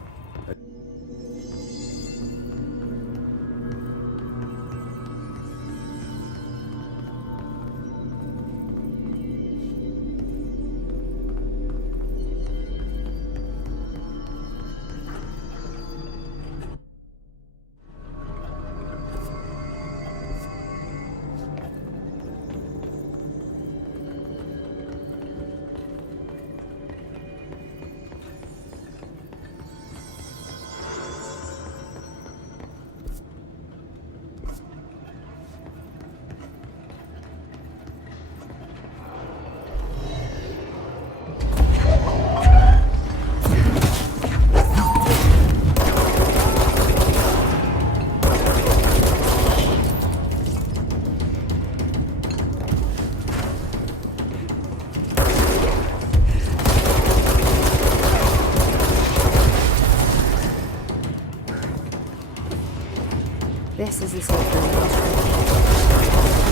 This is the safe room. I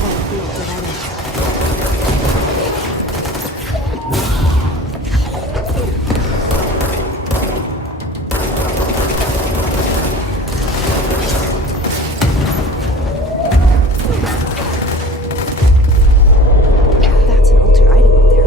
won't be altered item. That's an altered item up there.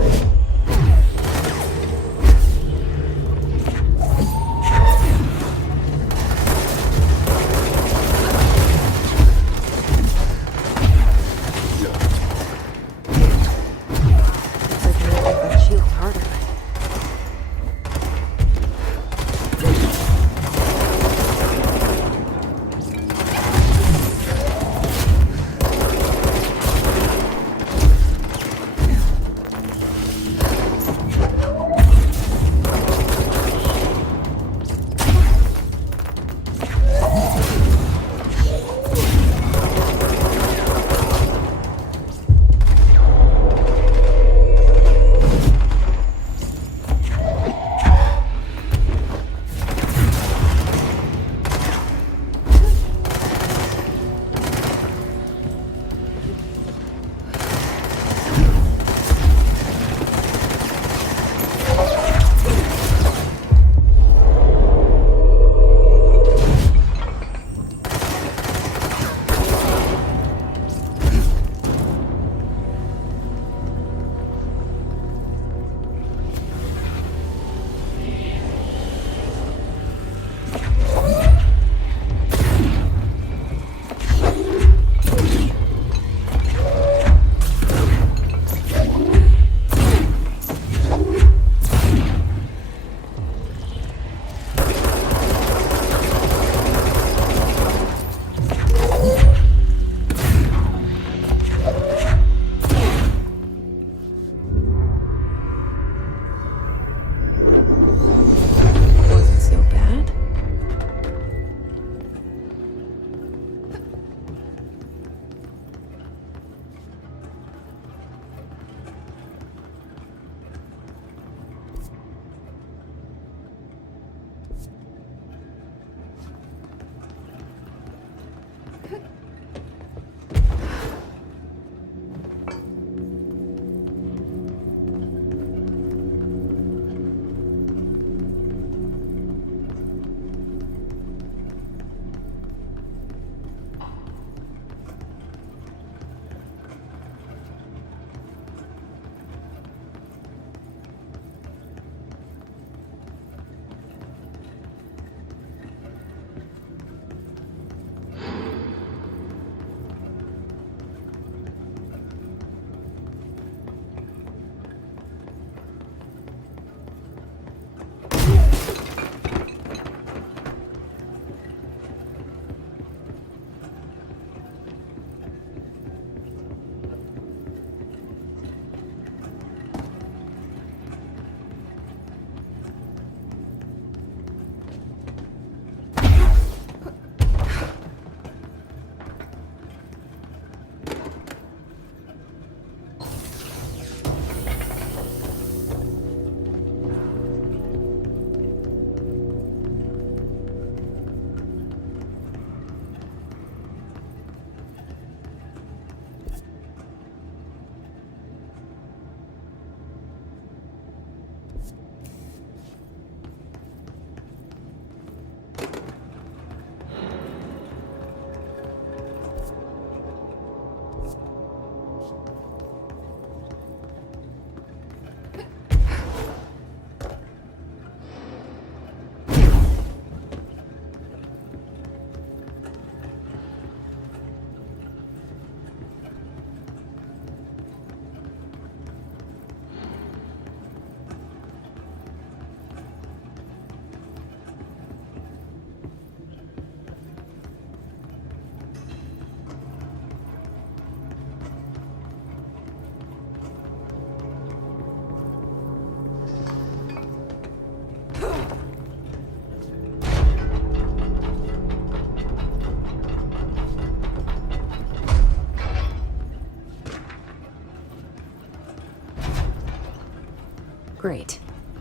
Great.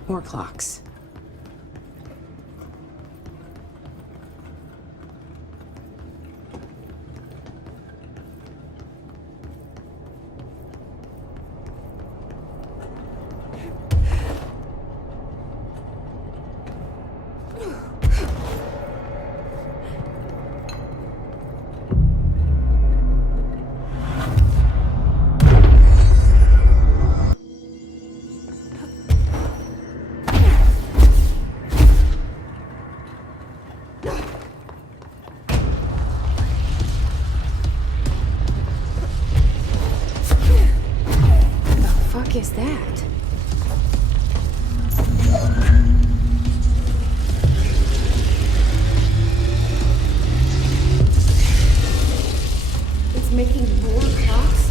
More clocks. What is that? It's making more clocks?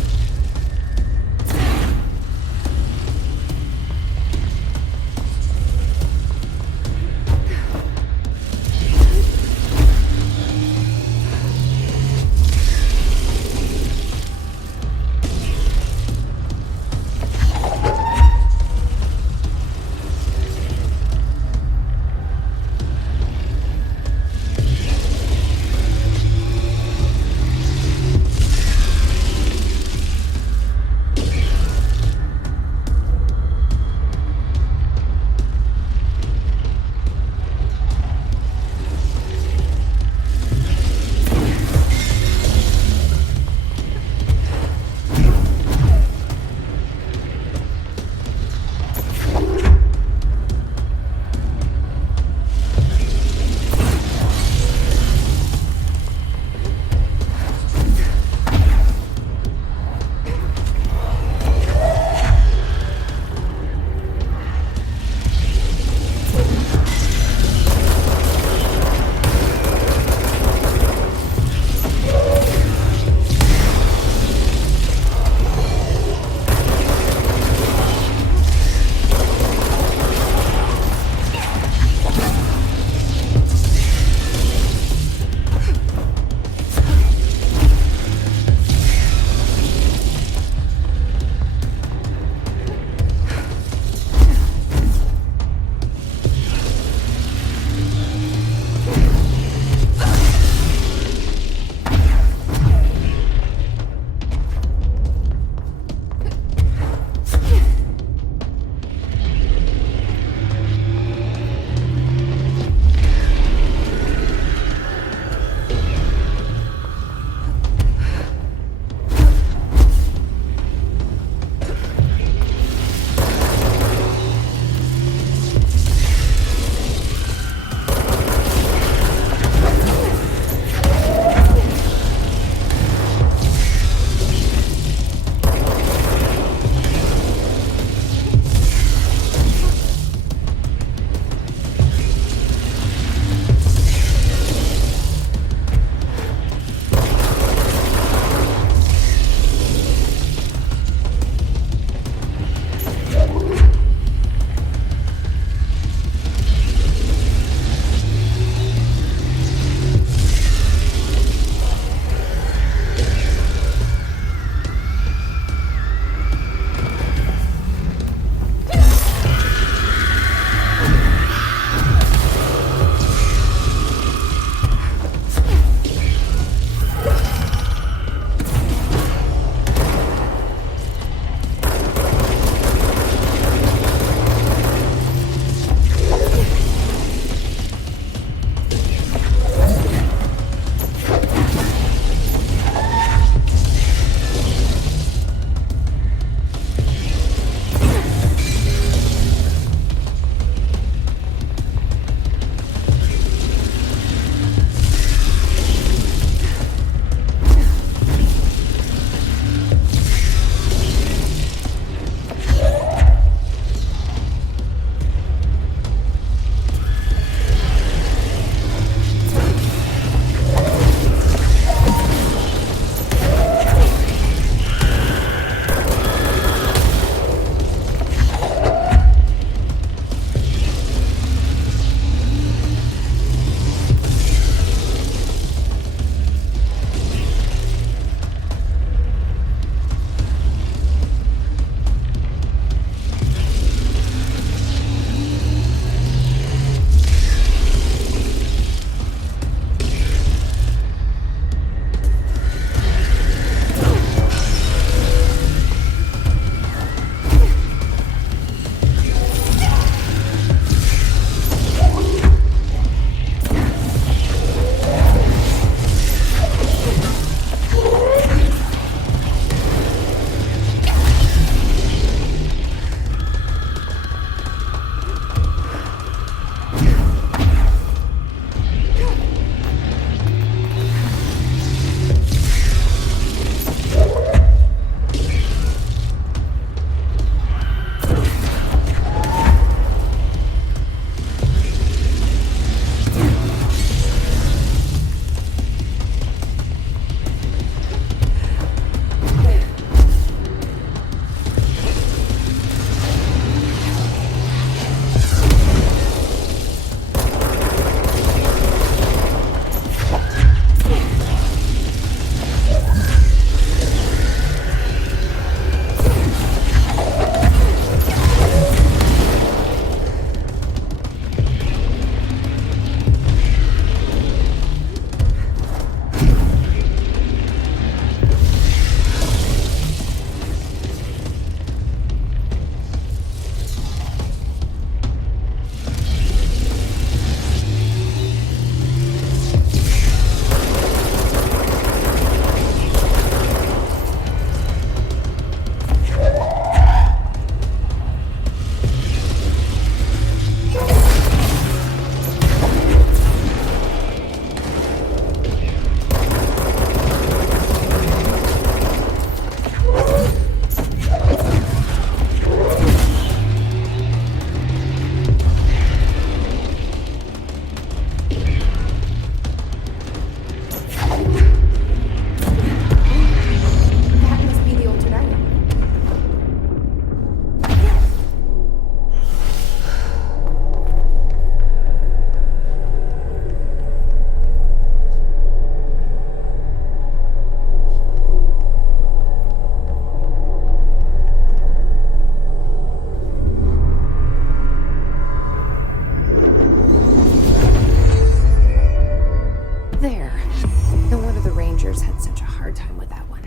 Carter's had such a hard time with that one.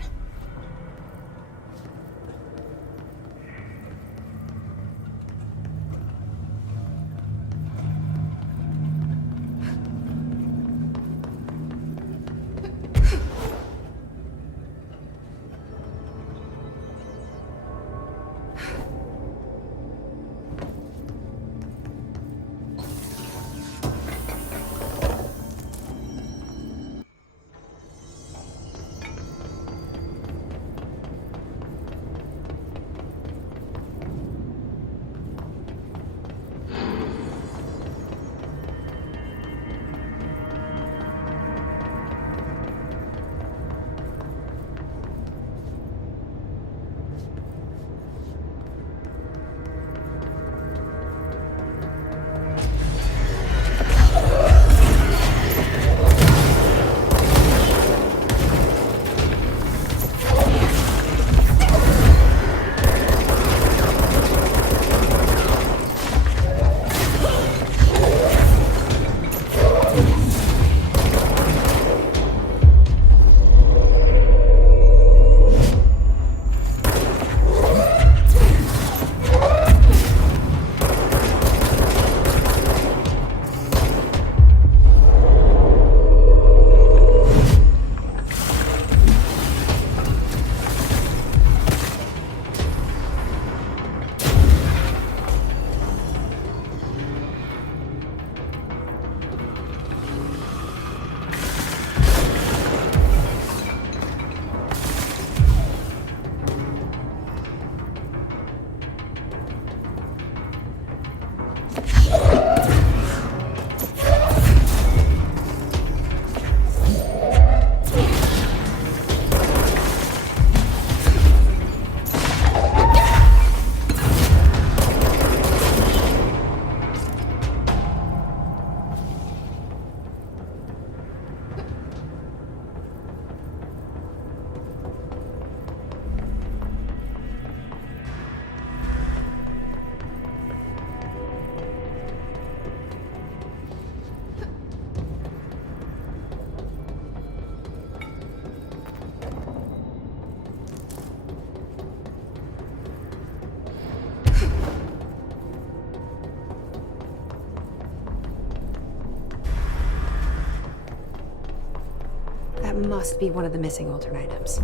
That must be one of the missing alternate items.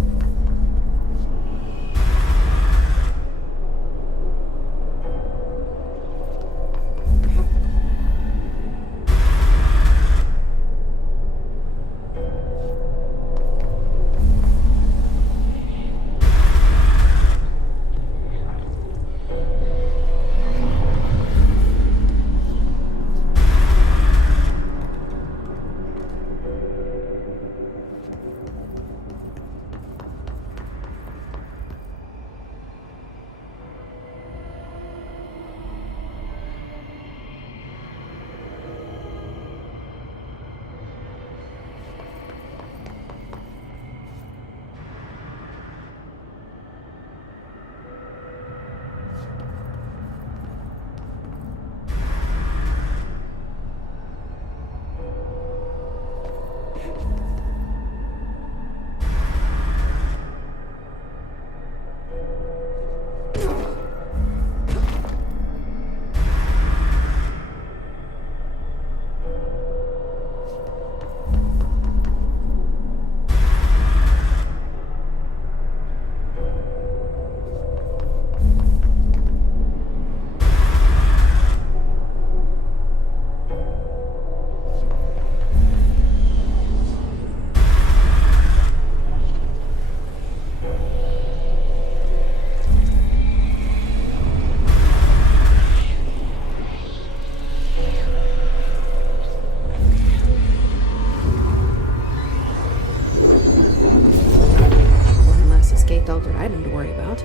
Altered item to worry about.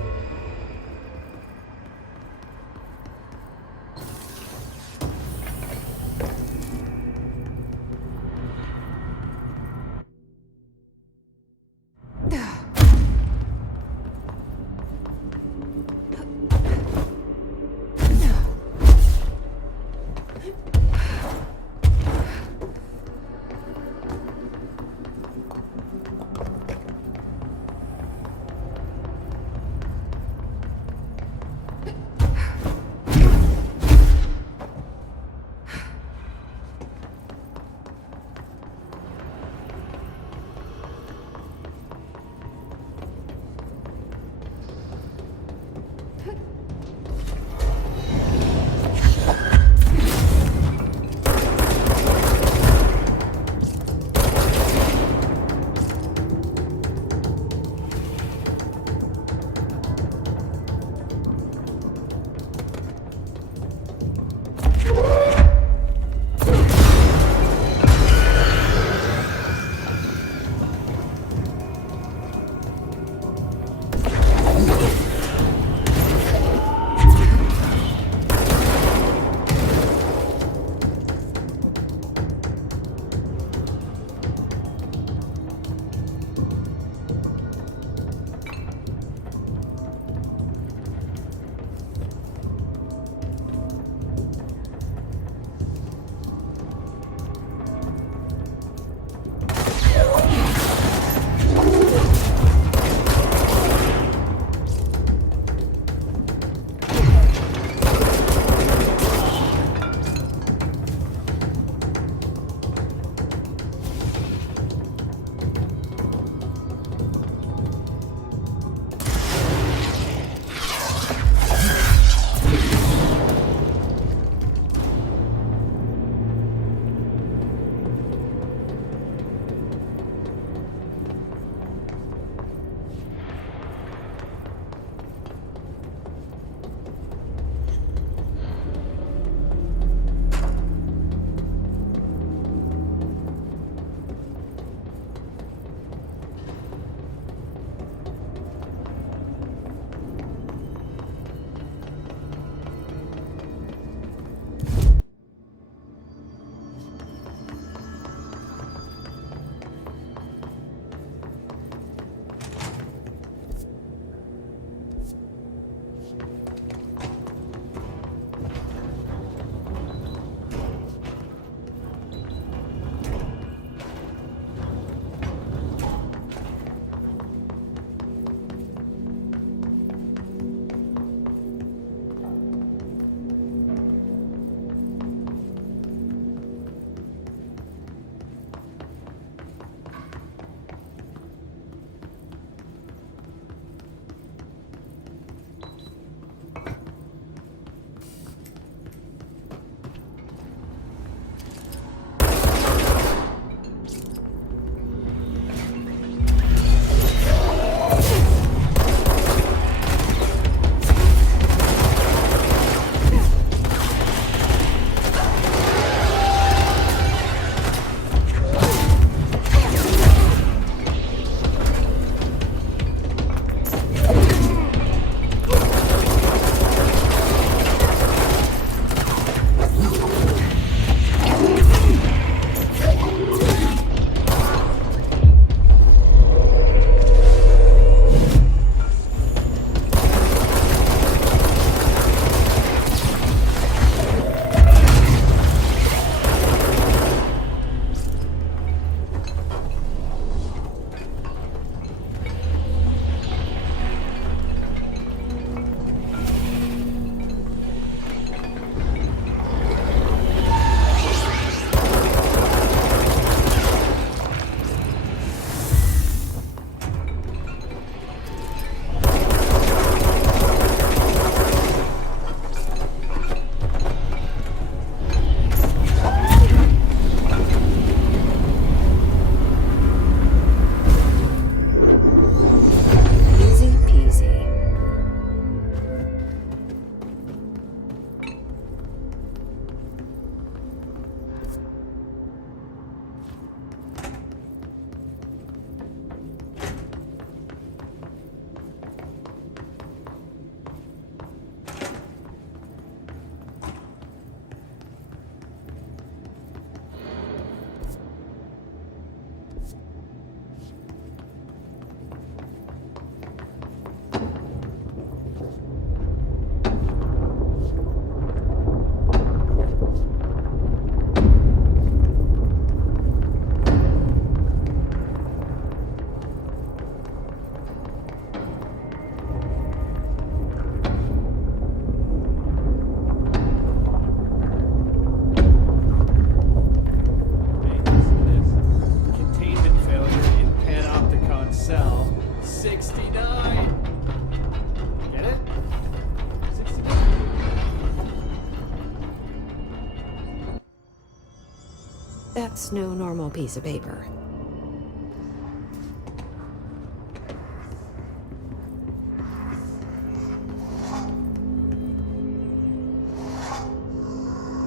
It's no normal piece of paper.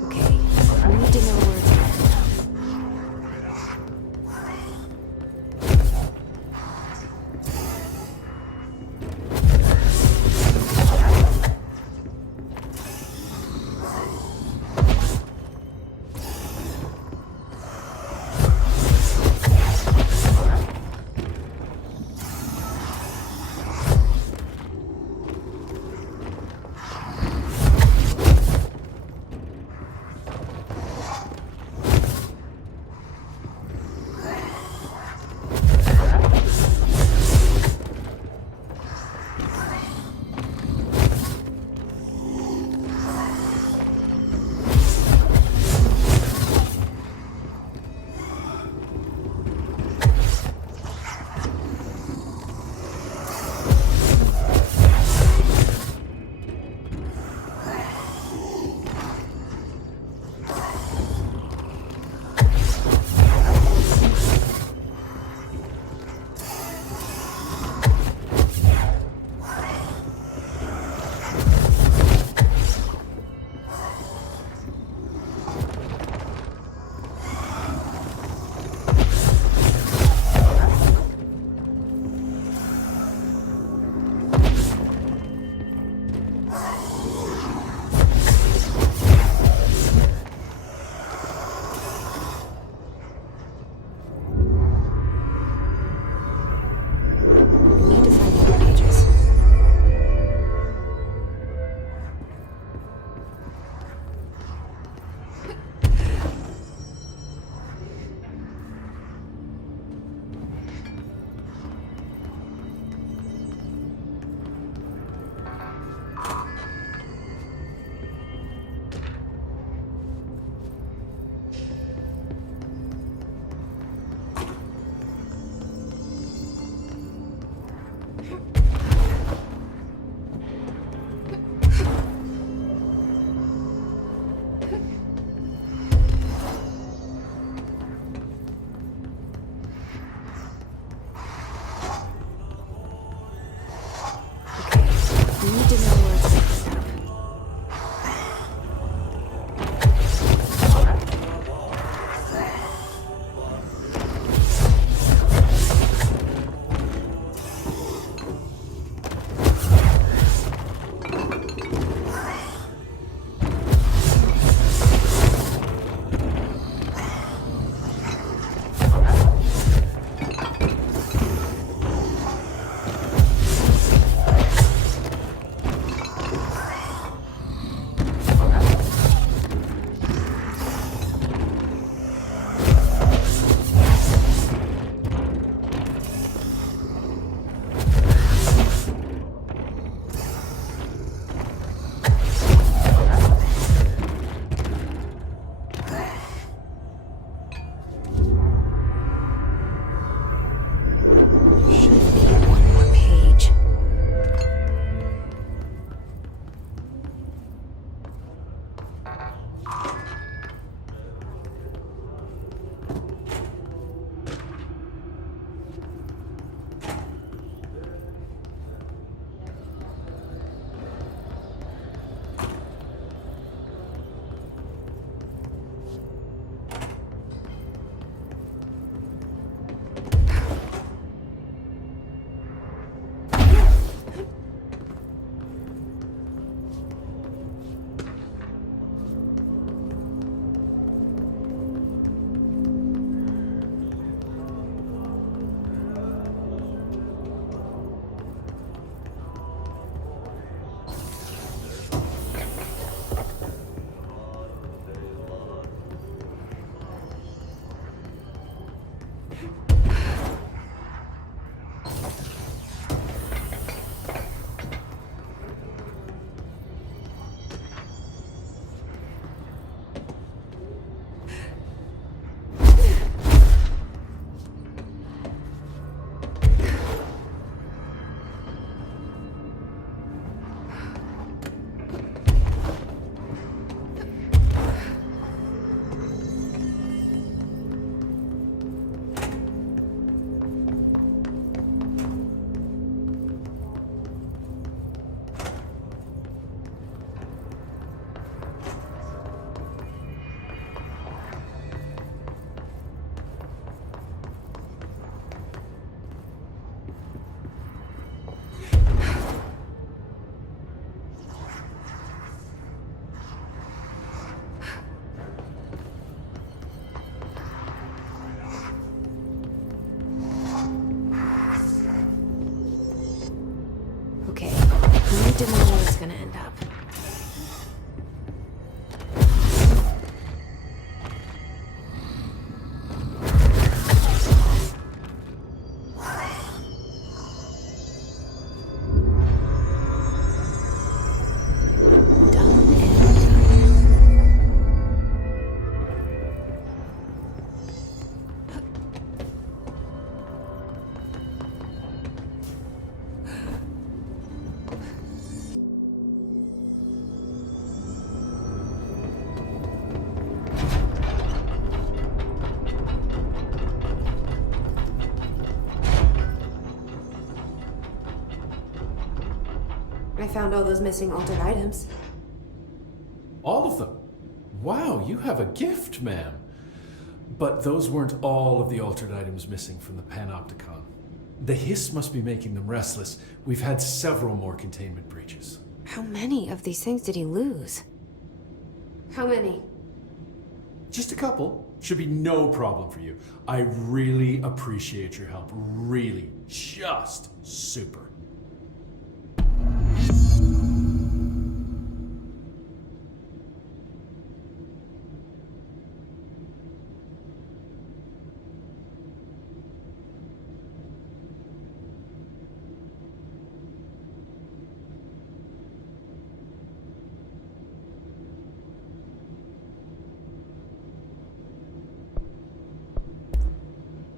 Okay, we need to know where it's at. We need to know where it's mixed up. didn't know where it's gonna end up. I found all those missing altered items. All of them? Wow, you have a gift, ma'am. But those weren't all of the altered items missing from the Panopticon. The hiss must be making them restless. We've had several more containment breaches. How many of these things did he lose? How many? Just a couple. Should be no problem for you. I really appreciate your help. Really. Just super.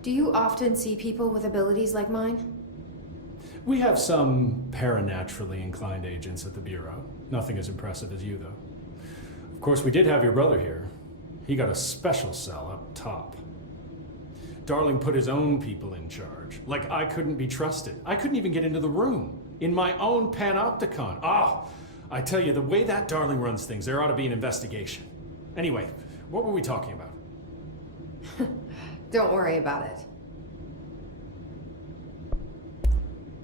Do you often see people with abilities like mine? We have some paranaturally inclined agents at the Bureau. Nothing as impressive as you, though. Of course, we did have your brother here. He got a special cell up top. Darling put his own people in charge. Like I couldn't be trusted. I couldn't even get into the room. In my own Panopticon. I tell you, the way that Darling runs things, there ought to be an investigation. Anyway, what were we talking about? Don't worry about it.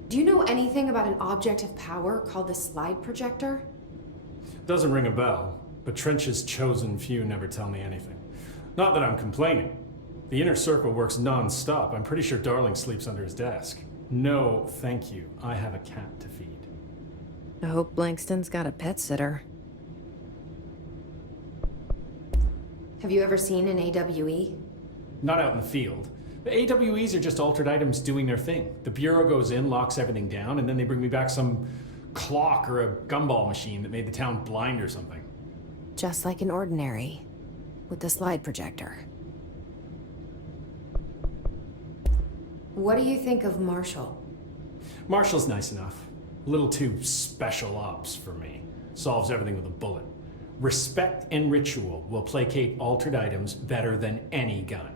Do you know anything about an object of power called the slide projector? Doesn't ring a bell, but Trench's chosen few never tell me anything. Not that I'm complaining. The inner circle works non-stop. I'm pretty sure Darling sleeps under his desk. No, thank you. I have a cat to feed. I hope Blankston's got a pet sitter. Have you ever seen an AWE? Not out in the field. The AWEs are just altered items doing their thing. The Bureau goes in, locks everything down, and then they bring me back some clock or a gumball machine that made the town blind or something. Just like an ordinary, with the slide projector. What do you think of Marshall? Marshall's nice enough. A little too special ops for me. Solves everything with a bullet. Respect and ritual will placate altered items better than any gun.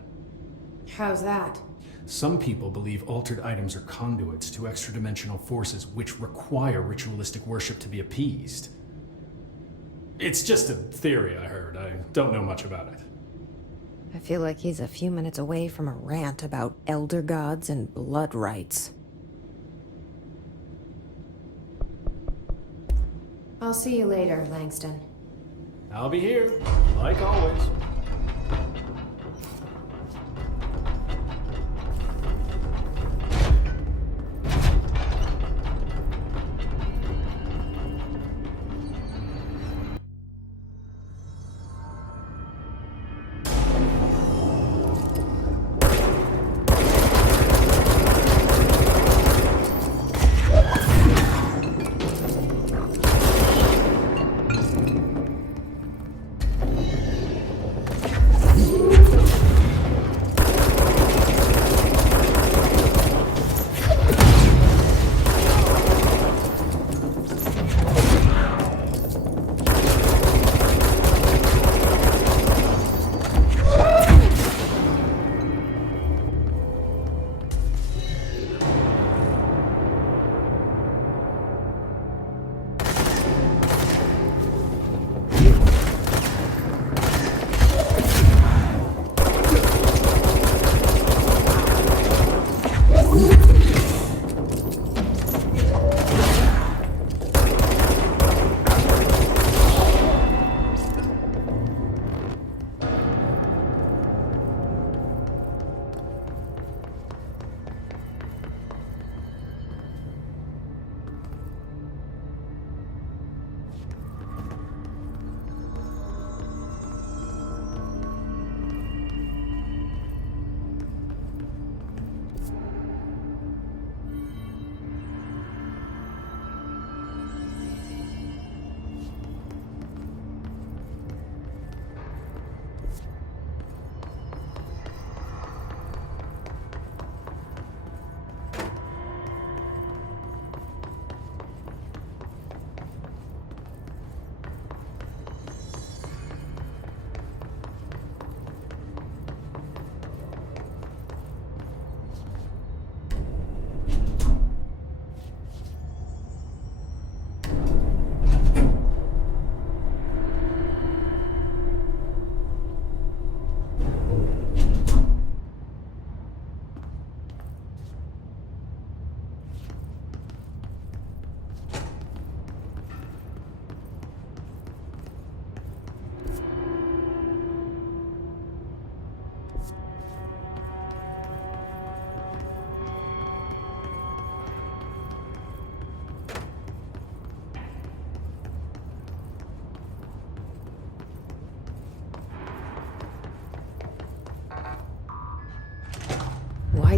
How's that? Some people believe altered items are conduits to extra-dimensional forces which require ritualistic worship to be appeased. It's just a theory I heard. I don't know much about it. I feel like he's a few minutes away from a rant about elder gods and blood rites. I'll see you later, Langston. I'll be here, like always.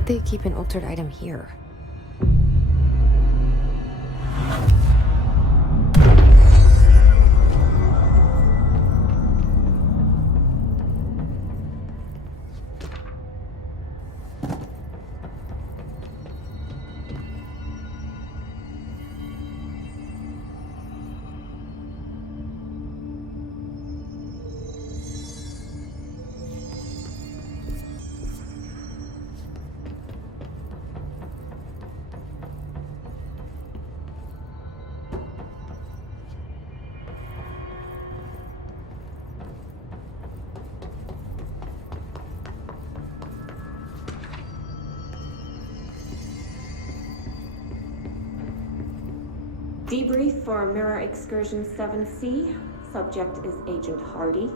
would they keep an altered item here? Debrief for Mirror Excursion 7C. Subject is Agent Hardy.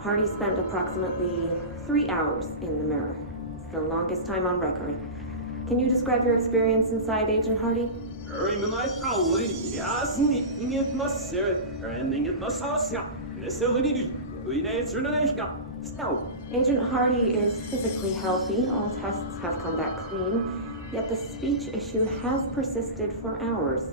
Hardy spent approximately 3 hours in the mirror. It's the longest time on record. Can you describe your experience inside, Agent Hardy? Agent Hardy is physically healthy. All tests have come back clean. Yet the speech issue has persisted for hours.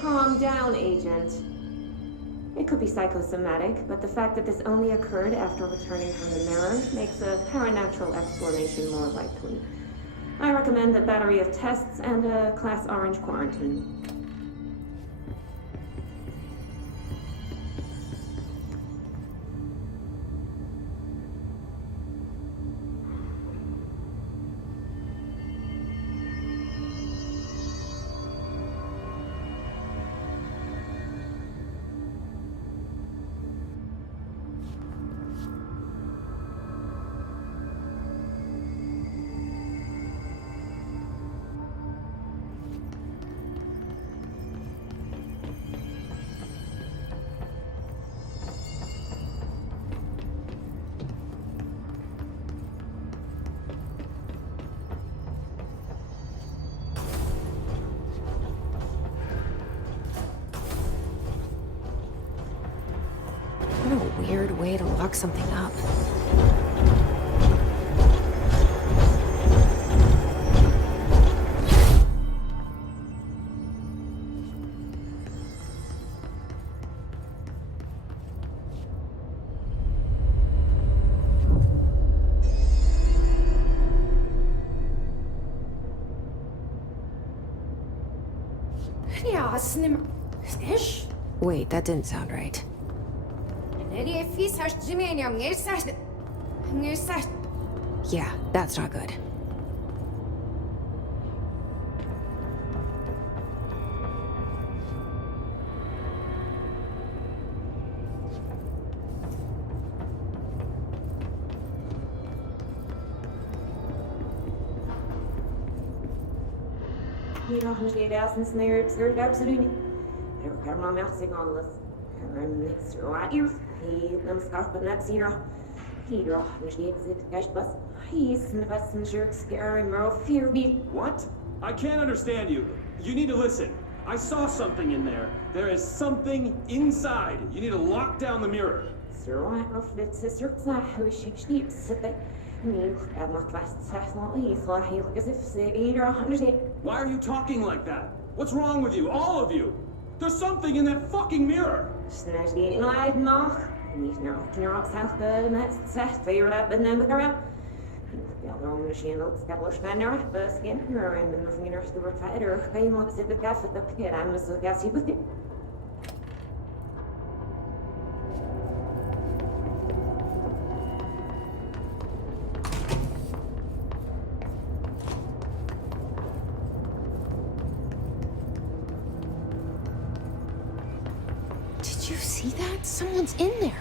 Calm down, Agent. It could be psychosomatic, but the fact that this only occurred after returning from the mirror makes a paranatural explanation more likely. I recommend a battery of tests and a Class Orange quarantine. What a weird way to lock something up. Wait, that didn't sound right. Yeah, that's not good. What? I can't understand you. You need to listen. I saw something in there. There is something inside. You need to lock down the mirror. Why are you talking like that? What's wrong with you? All of you? There's something in that fucking mirror. Did you see that? Someone's in there.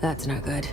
That's not good.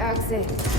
Exit.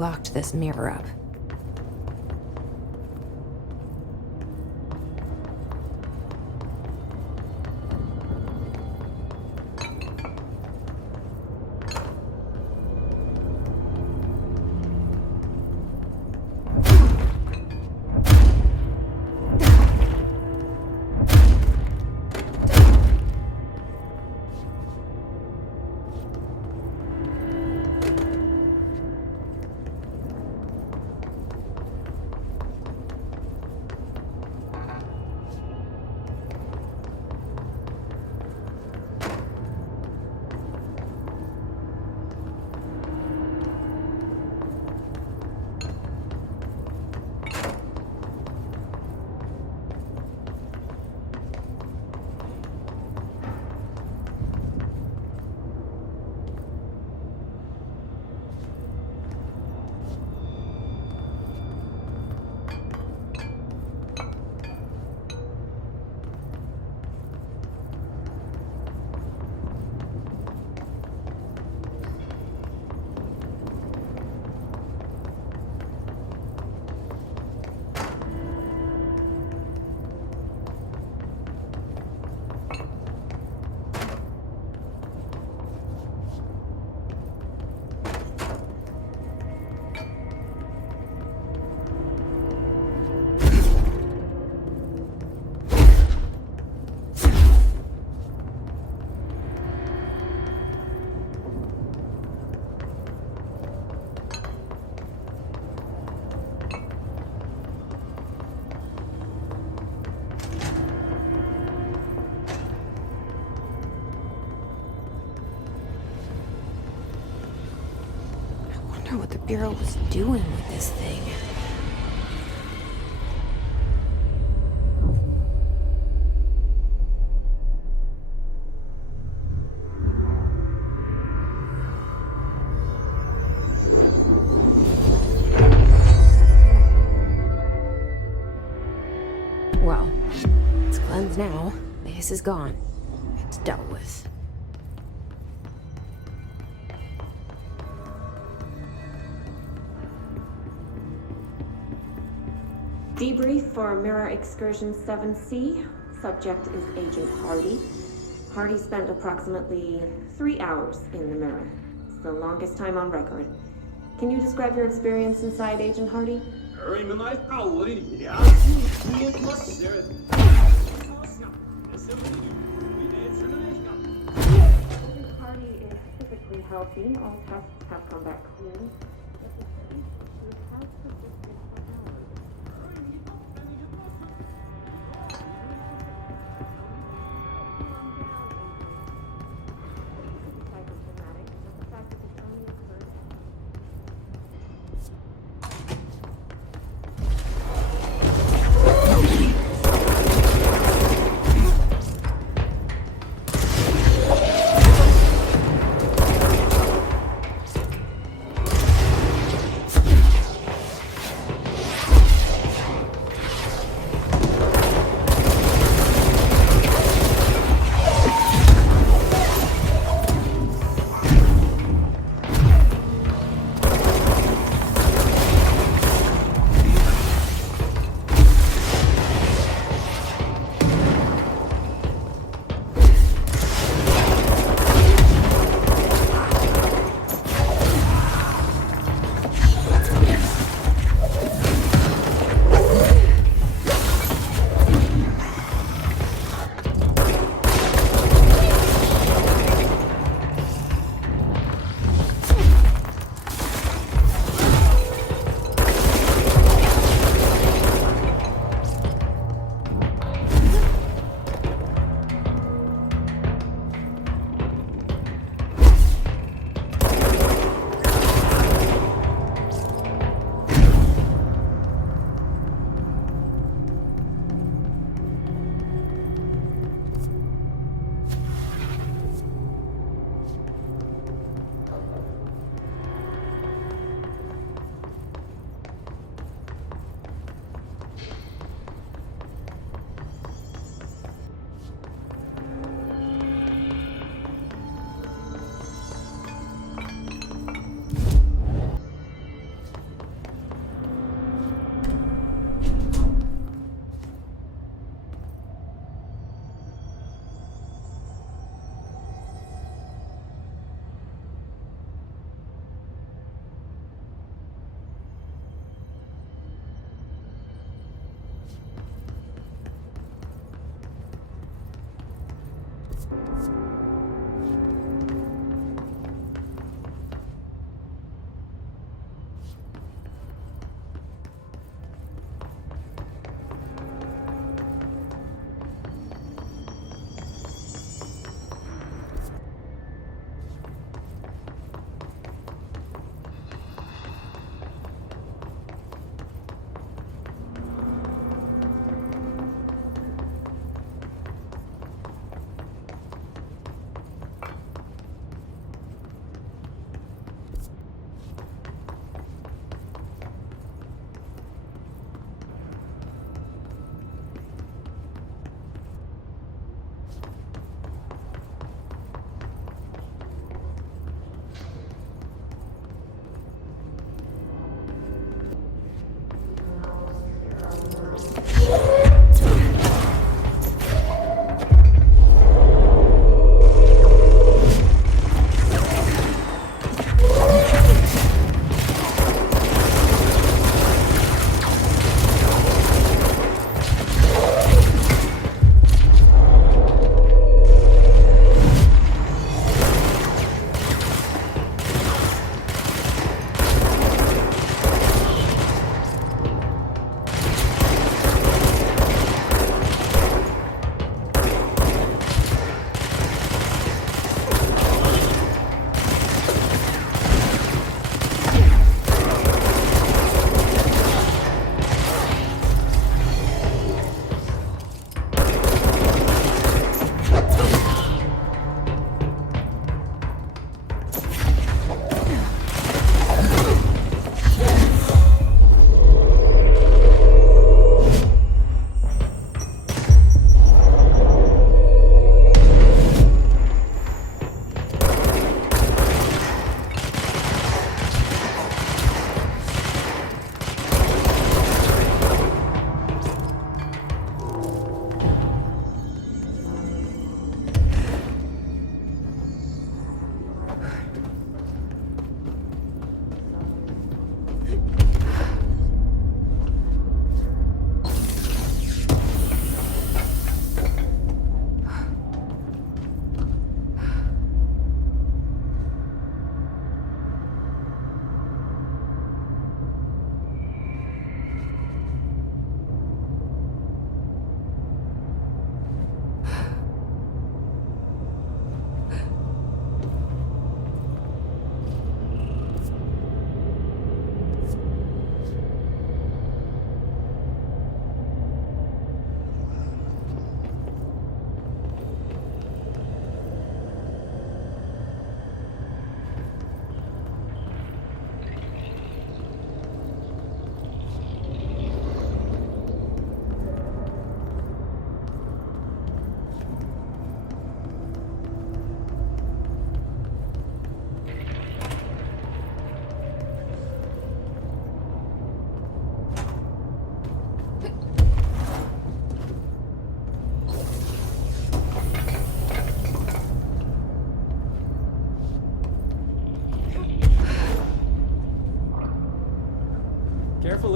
Locked this mirror up. what the Bureau was doing with this thing. Well, it's cleansed now. The hiss is gone. It's dealt with. Debrief for Mirror Excursion 7C. Subject is Agent Hardy. Hardy spent approximately 3 hours in the mirror. It's the longest time on record. Can you describe your experience inside, Agent Hardy? Agent Hardy is typically healthy. All tests have come back clean. But this issue has persisted for hours. Psychosomatic, but the fact that it's only occurred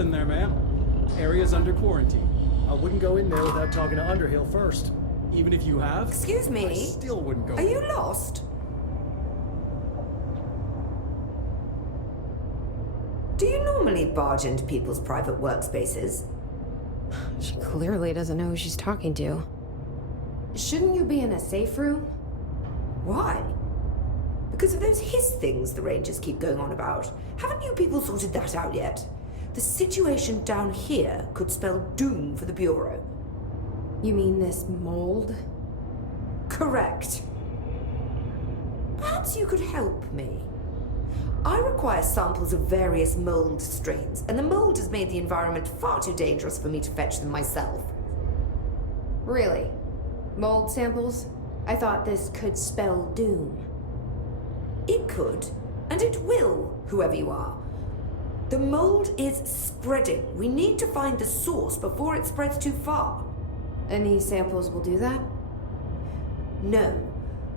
in there, ma'am. Area's under quarantine. I wouldn't go in there without talking to Underhill first. Even if you have. Excuse me? I still wouldn't go Are in. you lost? Do you normally barge into people's private workspaces? She clearly doesn't know who she's talking to. Shouldn't you be in a safe room? Why? Because of those hiss things the Rangers keep going on about. Haven't you people sorted that out yet? The situation down here could spell doom for the Bureau. You mean this mold? Correct. Perhaps you could help me. I require samples of various mold strains, and the mold has made the environment far too dangerous for me to fetch them myself. Really? Mold samples? I thought this could spell doom. It could, and it will, whoever you are. The mold is spreading. We need to find the source before it spreads too far. And these samples will do that? No.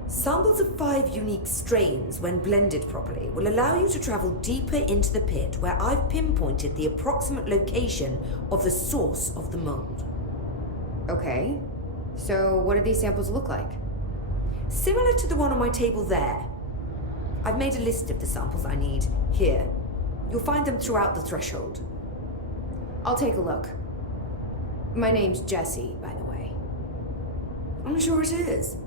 Samples of 5 unique strains, when blended properly, will allow you to travel deeper into the pit where I've pinpointed the approximate location of the source of the mold. Okay. So what do these samples look like? Similar to the one on my table there. I've made a list of the samples I need. Here. You'll find them throughout the threshold. I'll take a look. My name's Jessie, by the way. I'm sure it is.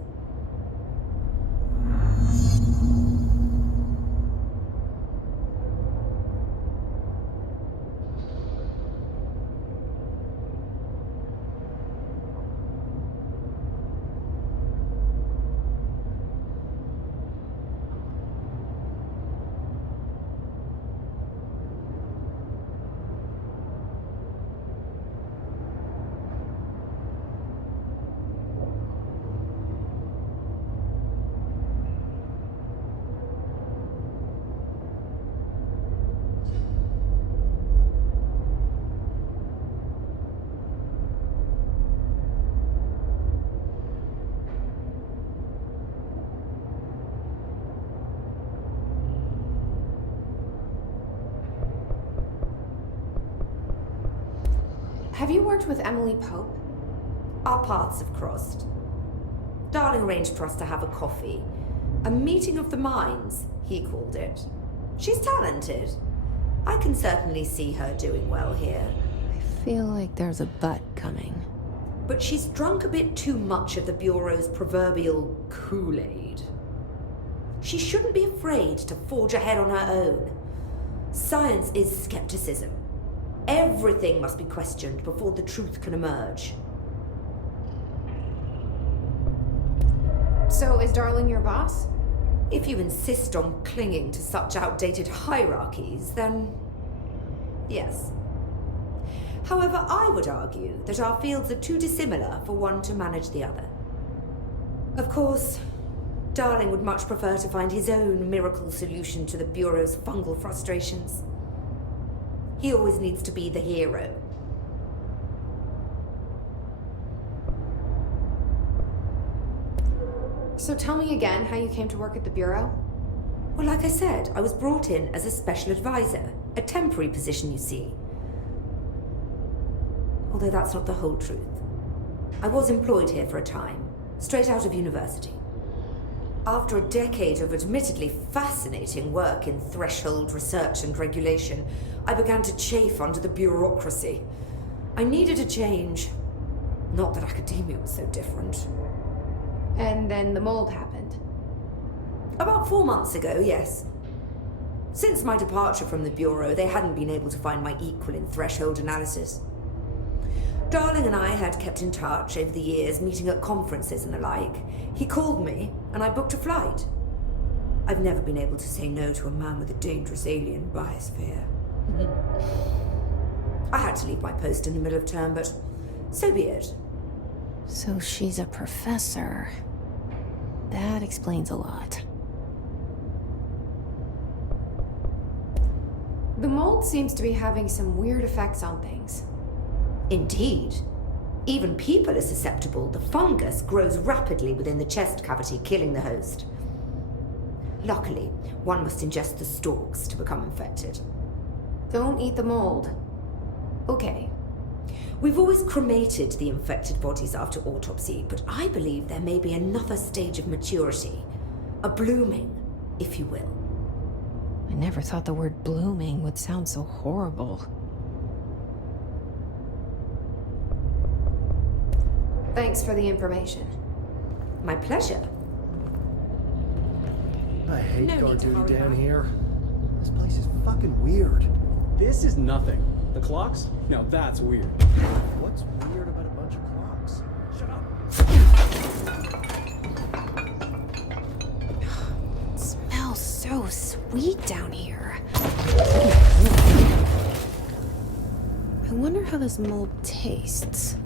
Have you worked with Emily Pope? Our paths have crossed. Darling arranged for us to have a coffee. A meeting of the minds, he called it. She's talented. I can certainly see her doing well here. I feel like there's a but coming. But she's drunk a bit too much of the Bureau's proverbial Kool-Aid. She shouldn't be afraid to forge ahead on her own. Science is skepticism. Everything must be questioned before the truth can emerge. So is Darling your boss? If you insist on clinging to such outdated hierarchies, then yes. However, I would argue that our fields are too dissimilar for one to manage the other. Of course, Darling would much prefer to find his own miracle solution to the Bureau's fungal frustrations. He always needs to be the hero. So tell me again how you came to work at the Bureau? Well, like I said, I was brought in as a special advisor. A temporary position, you see. Although that's not the whole truth. I was employed here for a time, straight out of university. After a decade of admittedly fascinating work in threshold research and regulation, I began to chafe under the bureaucracy. I needed a change. Not that academia was so different. And then the mold happened. About 4 months ago, yes. Since my departure from the Bureau, they hadn't been able to find my equal in threshold analysis. Darling and I had kept in touch over the years, meeting at conferences and the like. He called me, and I booked a flight. I've never been able to say no to a man with a dangerous alien biosphere. I had to leave my post in the middle of term, but so be it. So she's a professor. That explains a lot. The mold seems to be having some weird effects on things. Indeed. Even people are susceptible. The fungus grows rapidly within the chest cavity, killing the host. Luckily, one must ingest the stalks to become infected. Don't eat the mold. Okay. We've always cremated the infected bodies after autopsy, but I believe there may be another stage of maturity. A blooming, if you will. I never thought the word blooming would sound so horrible. Thanks for the information. My pleasure. I hate No guard need to duty hurry down back. here. This place is fucking weird. This is nothing. The clocks? Now that's weird. What's weird about a bunch of clocks? Shut up. It smells so sweet down here. I wonder how this mold tastes.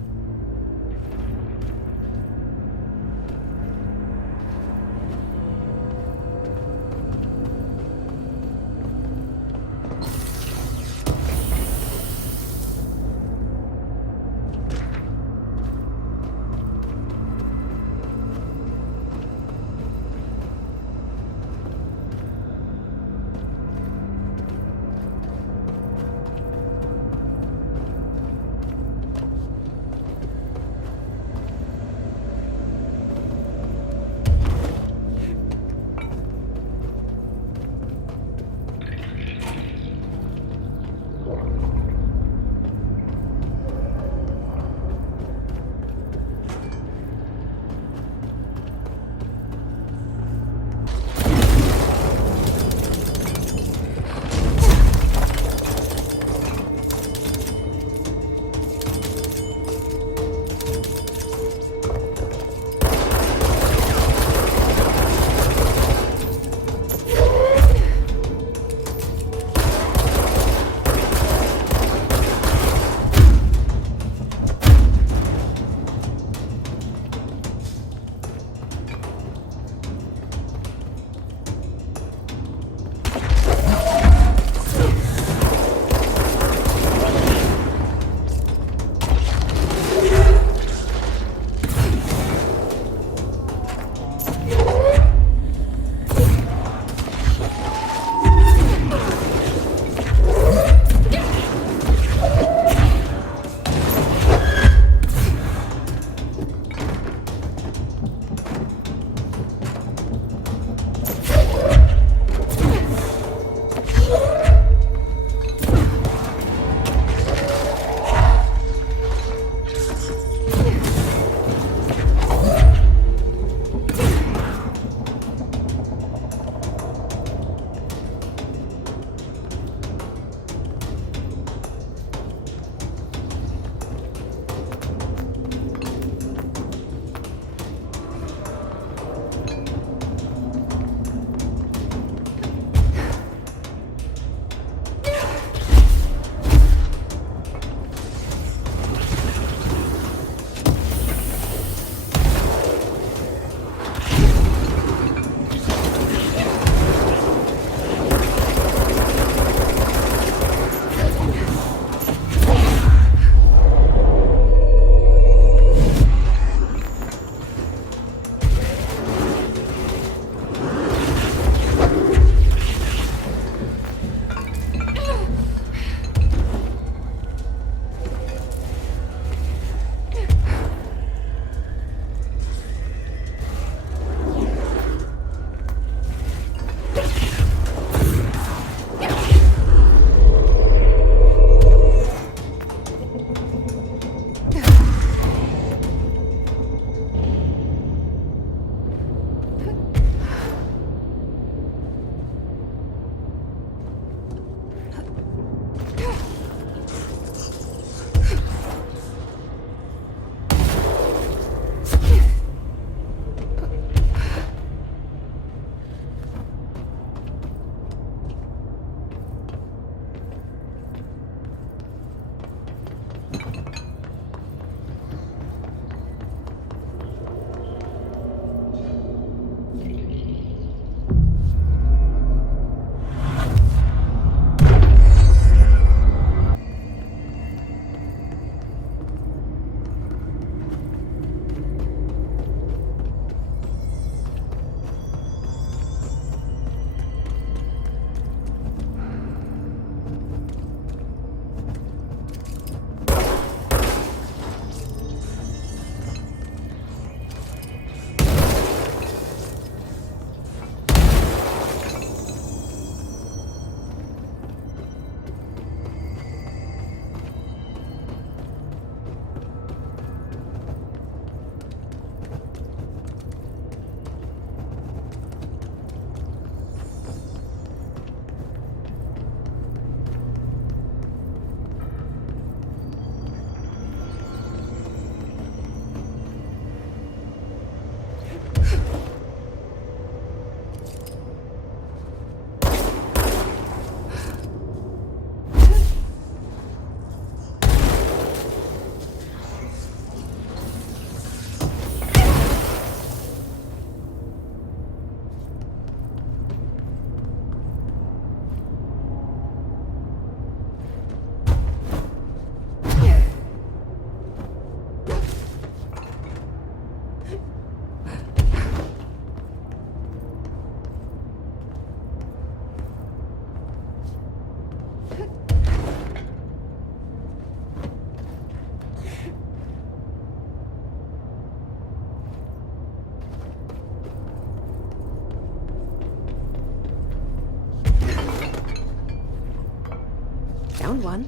Found one.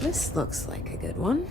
This looks like a good one.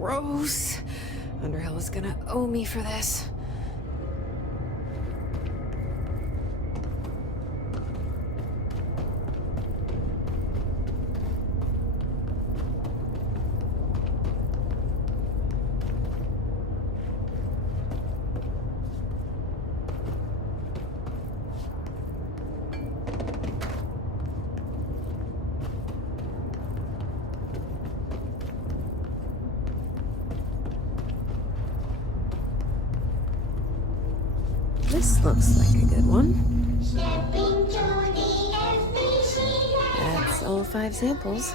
Gross. Underhill is gonna owe me for this. This looks like a good one. That's all 5 samples.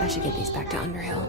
I should get these back to Underhill.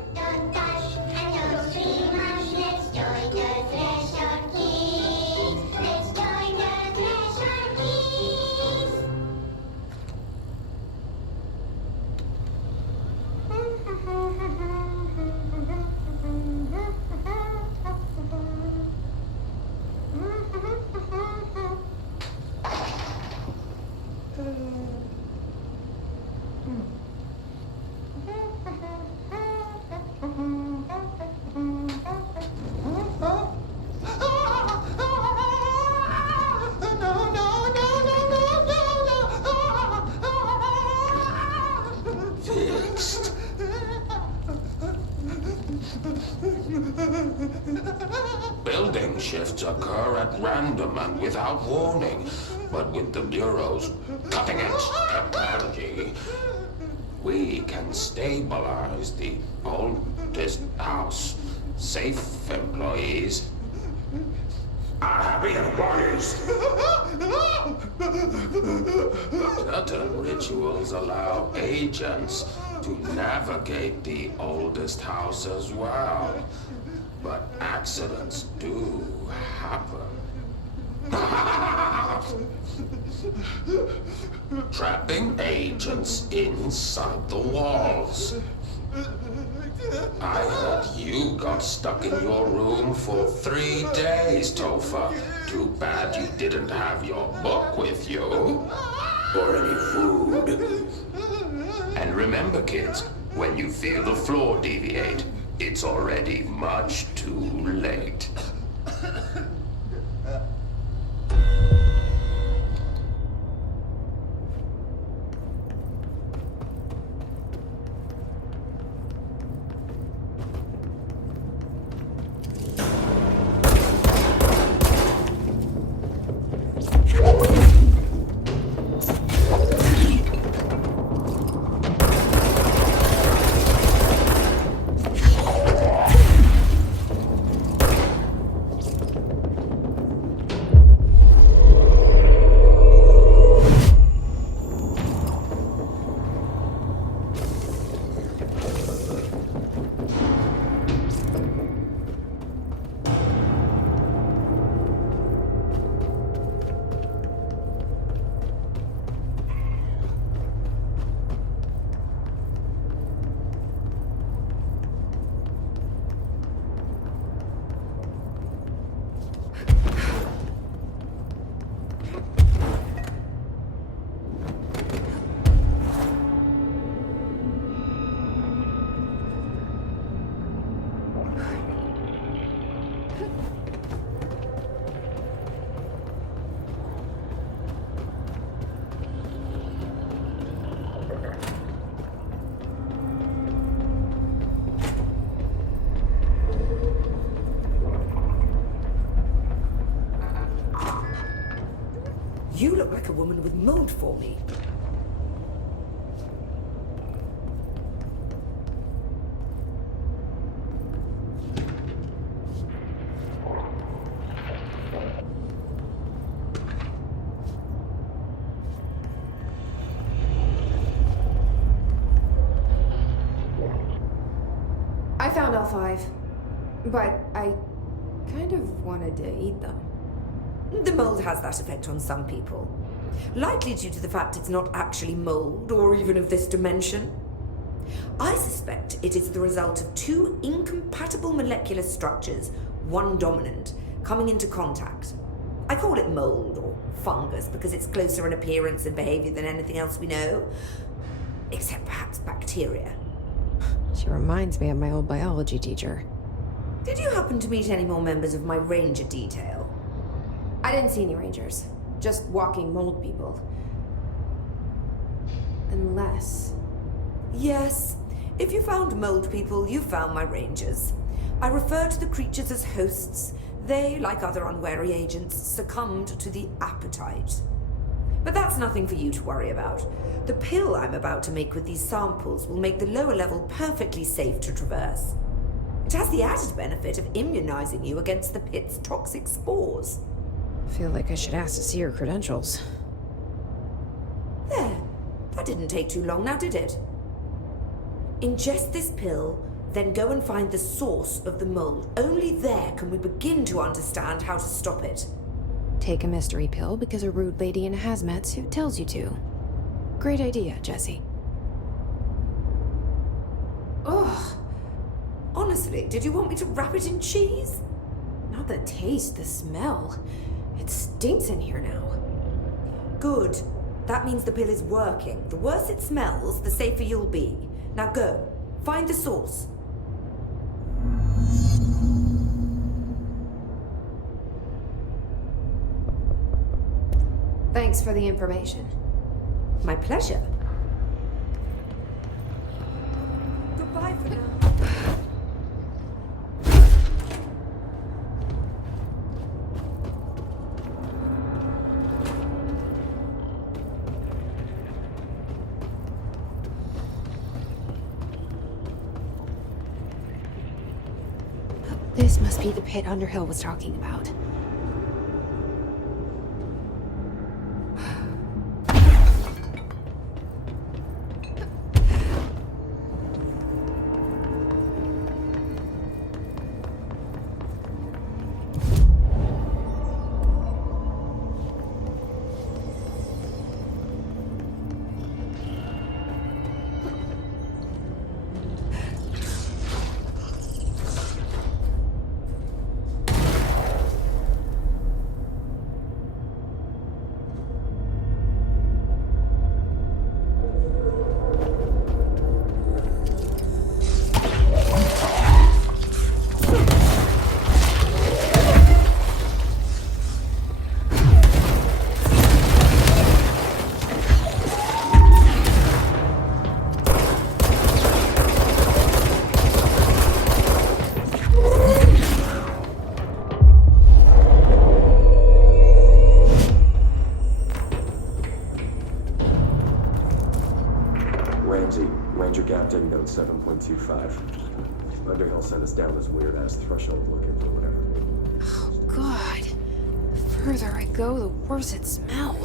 Building shifts occur at random and without warning, but with the Bureau's cutting-edge technology, we can stabilize the oldest house. Safe employees are happy employees. Certain rituals allow agents to navigate the oldest house as well. But accidents do happen. Trapping agents inside the walls. I heard you got stuck in your room for 3 days, Topher. Too bad you didn't have your book with you. Or any food. And remember, kids, when you feel the floor deviate, it's already much too late. You look like a woman with mold for me. I found all 5, but I kind of wanted to eat them. The mold has that effect on some people. Likely due to the fact it's not actually mold, or even of this dimension. I suspect it is the result of 2 incompatible molecular structures, one dominant, coming into contact. I call it mold, or fungus, because it's closer in appearance and behavior than anything else we know. Except perhaps bacteria. She reminds me of my old biology teacher. Did you happen to meet any more members of my ranger detail? I didn't see any rangers. Just walking mold people. Unless... Yes. If you found mold people, you found my rangers. I refer to the creatures as hosts. They, like other unwary agents, succumbed to the appetite. But that's nothing for you to worry about. The pill I'm about to make with these samples will make the lower level perfectly safe to traverse. It has the added benefit of immunizing you against the pit's toxic spores. Feel like I should ask to see your credentials. There. That didn't take too long now, did it? Ingest this pill, then go and find the source of the mold. Only there can we begin to understand how to stop it. Take a mystery pill because a rude lady in a hazmat suit tells you to. Great idea, Jesse. Ugh. Honestly, did you want me to wrap it in cheese? Not the taste, the smell. It stinks in here now. Good. That means the pill is working. The worse it smells, the safer you'll be. Now go. Find the source. Thanks for the information. My pleasure. Goodbye for now. This must be the pit Underhill was talking about. Ranger Captain, note 7.25. Underhill sent us down this weird-ass threshold looking for whatever. Oh, God. The further I go, the worse it smells.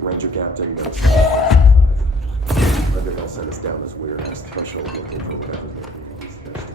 Ranger Captain, note 7.25. Underhill sent us down this weird-ass threshold looking for whatever these vegetables.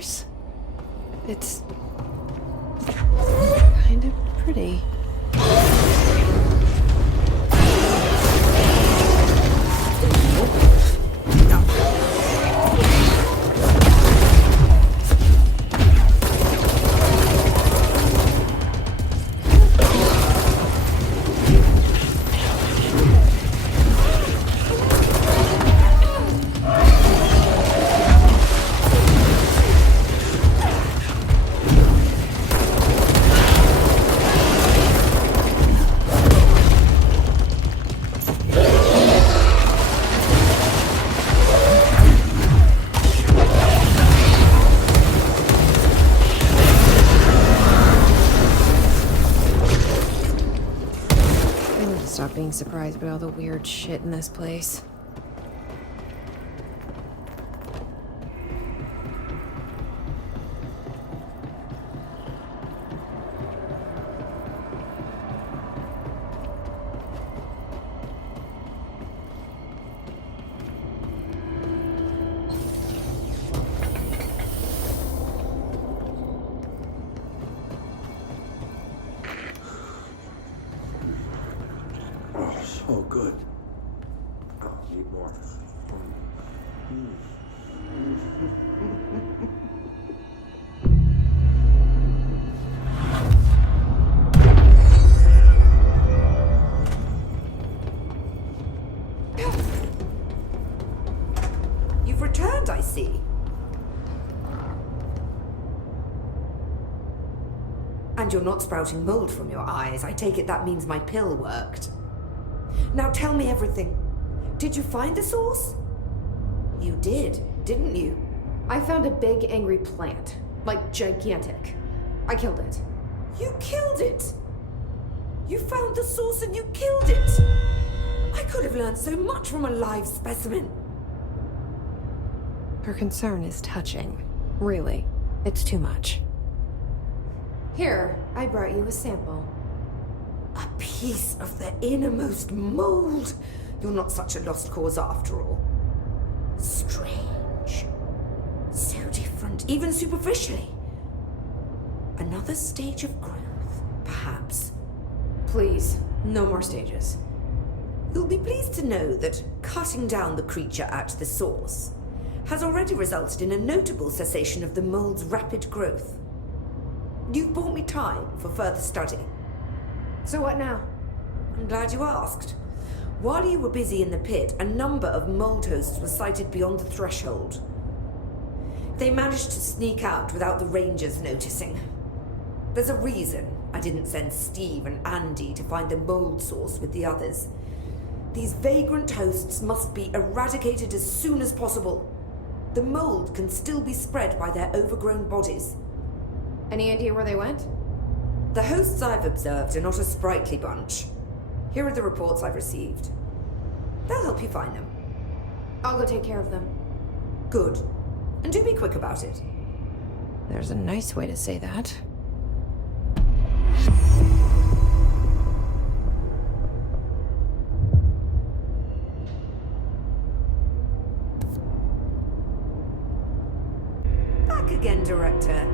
yours? It's kind of pretty. Stop being surprised by all the weird shit in this place. Oh, good. Oh, need more. You've returned, I see. And you're not sprouting mold from your eyes. I take it that means my pill worked. Now tell me everything. Did you find the source? You did, didn't you? I found a big, angry plant. Like, gigantic. I killed it. You killed it! You found the source and you killed it! I could have learned so much from a live specimen. Her concern is touching. Really. It's too much. Here, I brought you a sample. A piece of the innermost mold. You're not such a lost cause after all. Strange. So different, even superficially. Another stage of growth, perhaps. Please, no more stages. You'll be pleased to know that cutting down the creature at the source has already resulted in a notable cessation of the mold's rapid growth. You've bought me time for further study. So what now? I'm glad you asked. While you were busy in the pit, a number of mold hosts were sighted beyond the threshold. They managed to sneak out without the rangers noticing. There's a reason I didn't send Steve and Andy to find the mold source with the others. These vagrant hosts must be eradicated as soon as possible. The mold can still be spread by their overgrown bodies. Any idea where they went? The hosts I've observed are not a sprightly bunch. Here are the reports I've received. They'll help you find them. I'll go take care of them. Good. And do be quick about it. There's a nice way to say that. Back again, Director.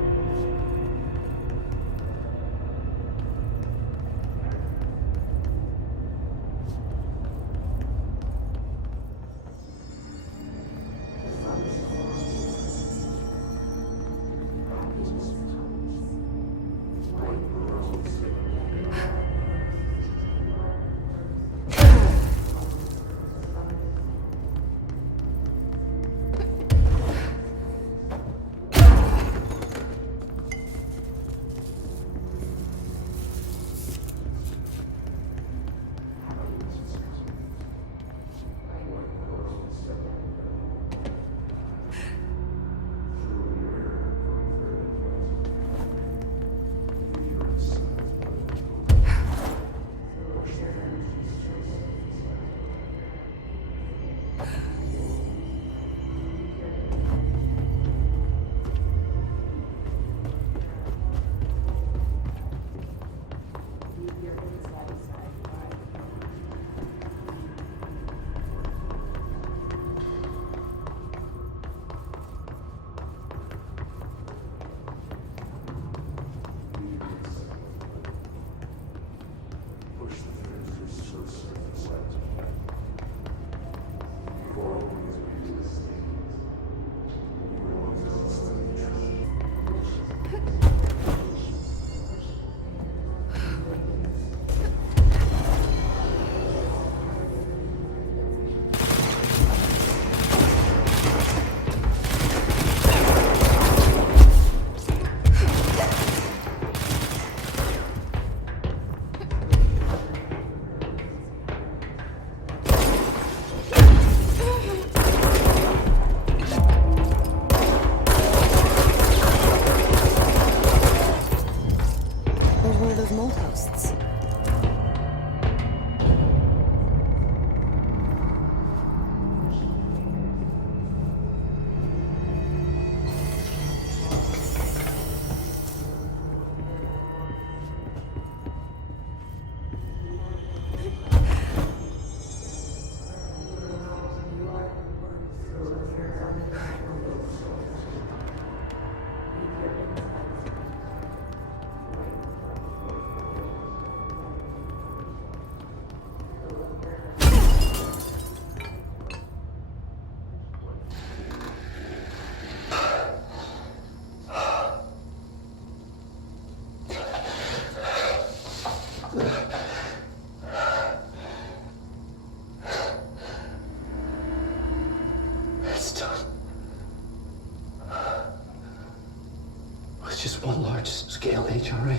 one large-scale HRA.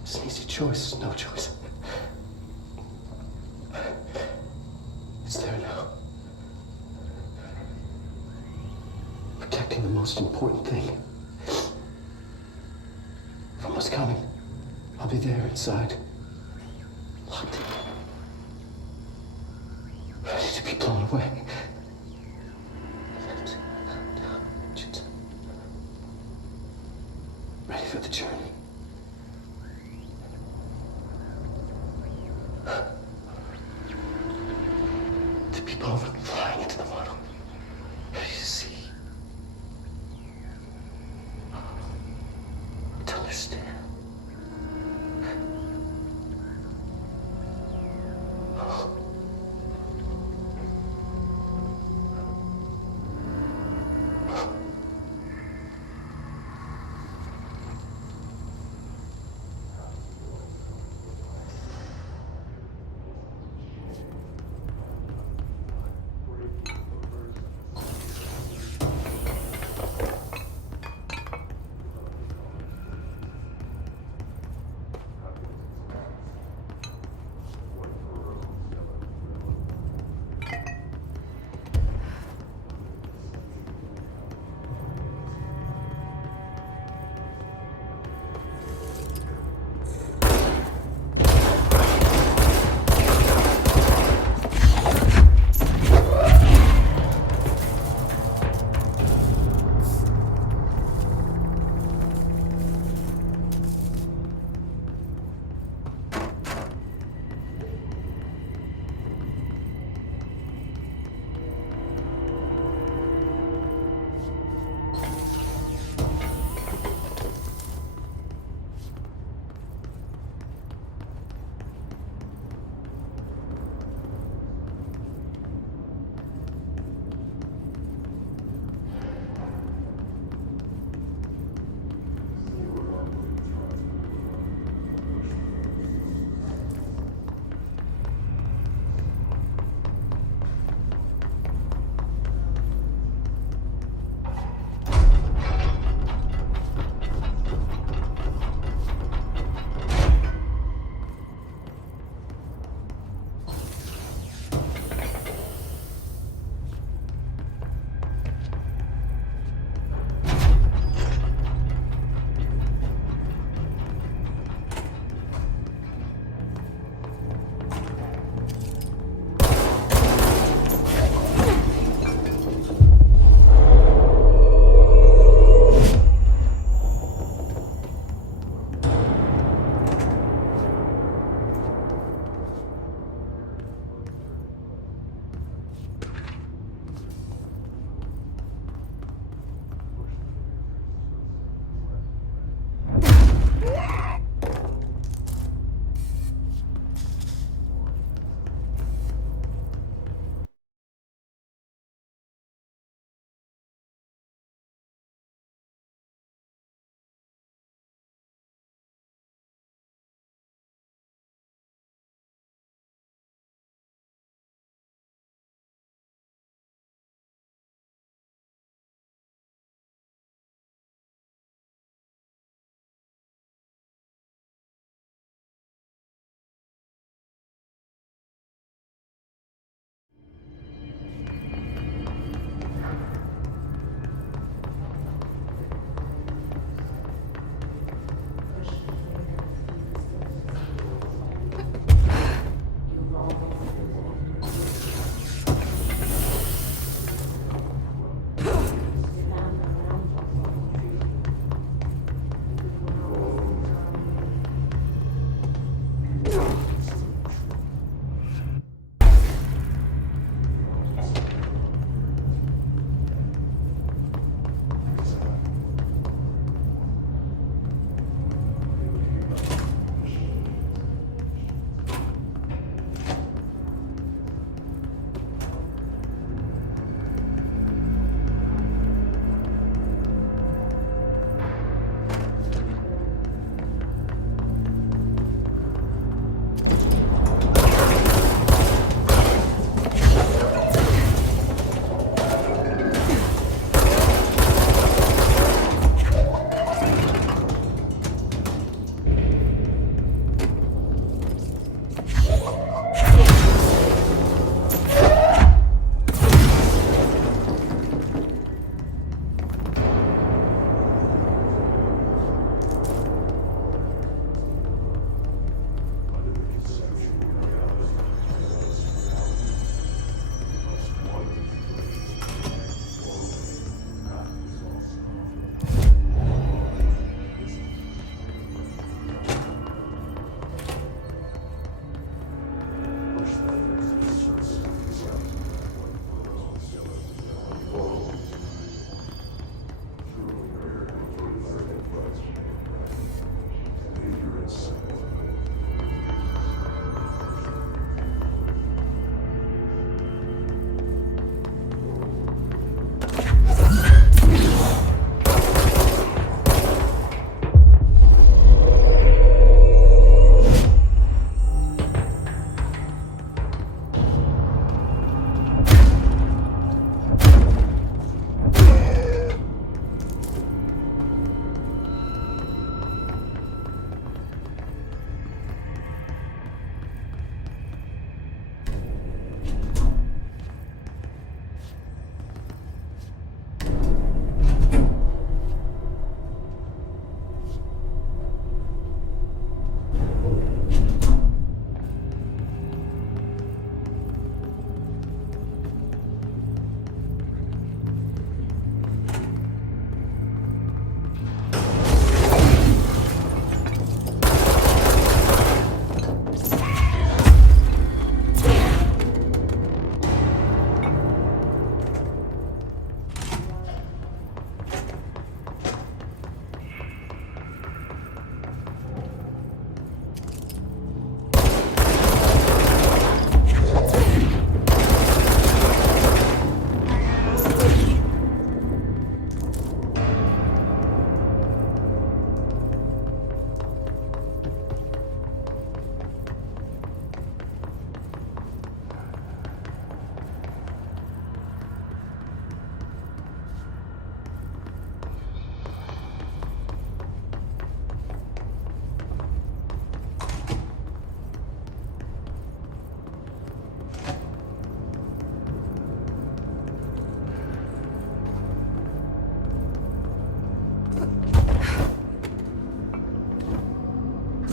It's an easy choice, no choice. It's there now. Protecting the most important thing from what's coming. I'll be there inside, locked in, ready to be blown away. Ready for the journey. To be blown flying into the model. Ready to see. To understand.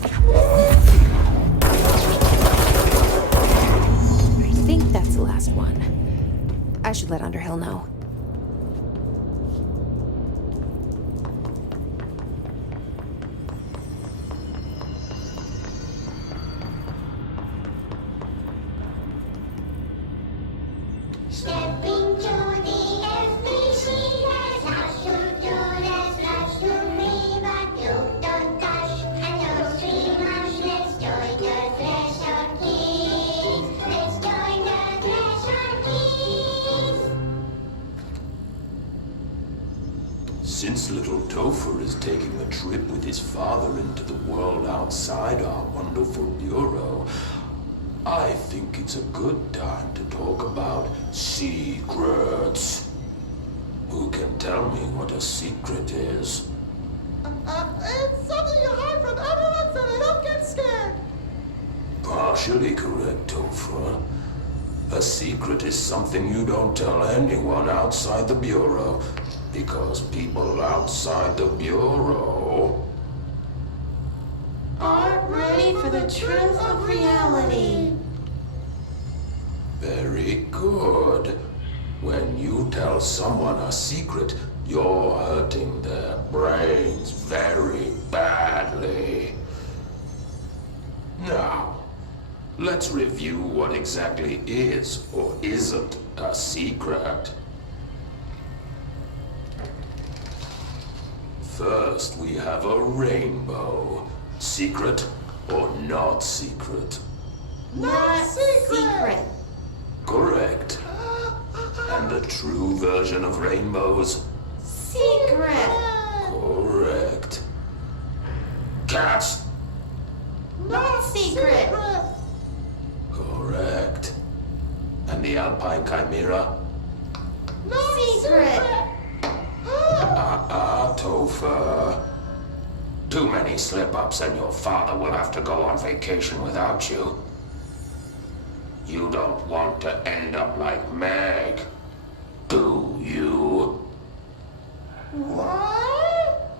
I think that's the last one. I should let Underhill know. Stepping to the FBC, there's lots to do, there's lots to be, but you don't dash and don't scream much. Let's join the Threshold Kids. Let's join the Threshold Kids. Since little Topher is taking a trip with his father into the world outside our wonderful bureau, I think it's a good time to talk about secrets. Who can tell me what a secret is? It's something you hide from everyone so they don't get scared. Partially correct, Topher. A secret is something you don't tell anyone outside the Bureau, because people outside the Bureau Aren't ready for the truth of reality. Very good. When you tell someone a secret, you're hurting their brains very badly. Now, let's review what exactly is or isn't a secret. First, we have a rainbow. Secret or not secret? Not secret. Correct. And the true version of rainbows? Secret. Correct. Cats? Not secret. Correct. And the Alpine Chimera? Secret. Topher. Too many slip-ups and your father will have to go on vacation without you. You don't want to end up like Meg, do you? What?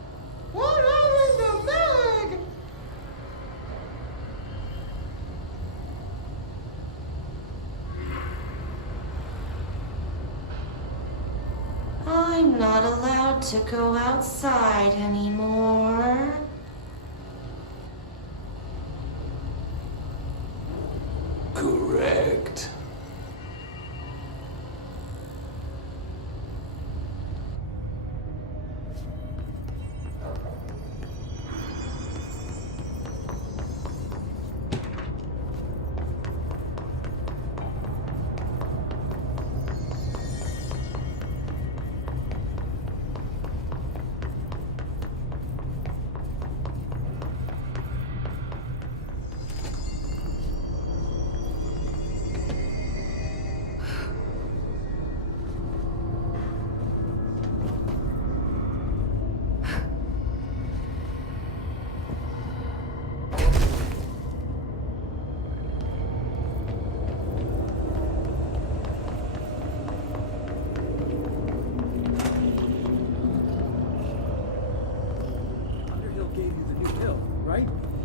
What happened to Meg? I'm not allowed to go outside anymore. Correct.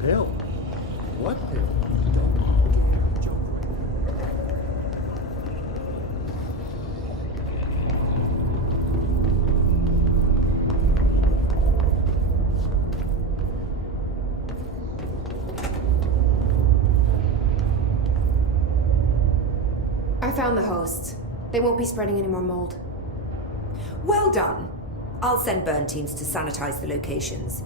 Pill? What pill? I found the hosts. They won't be spreading any more mold. Well done. I'll send burn teams to sanitize the locations.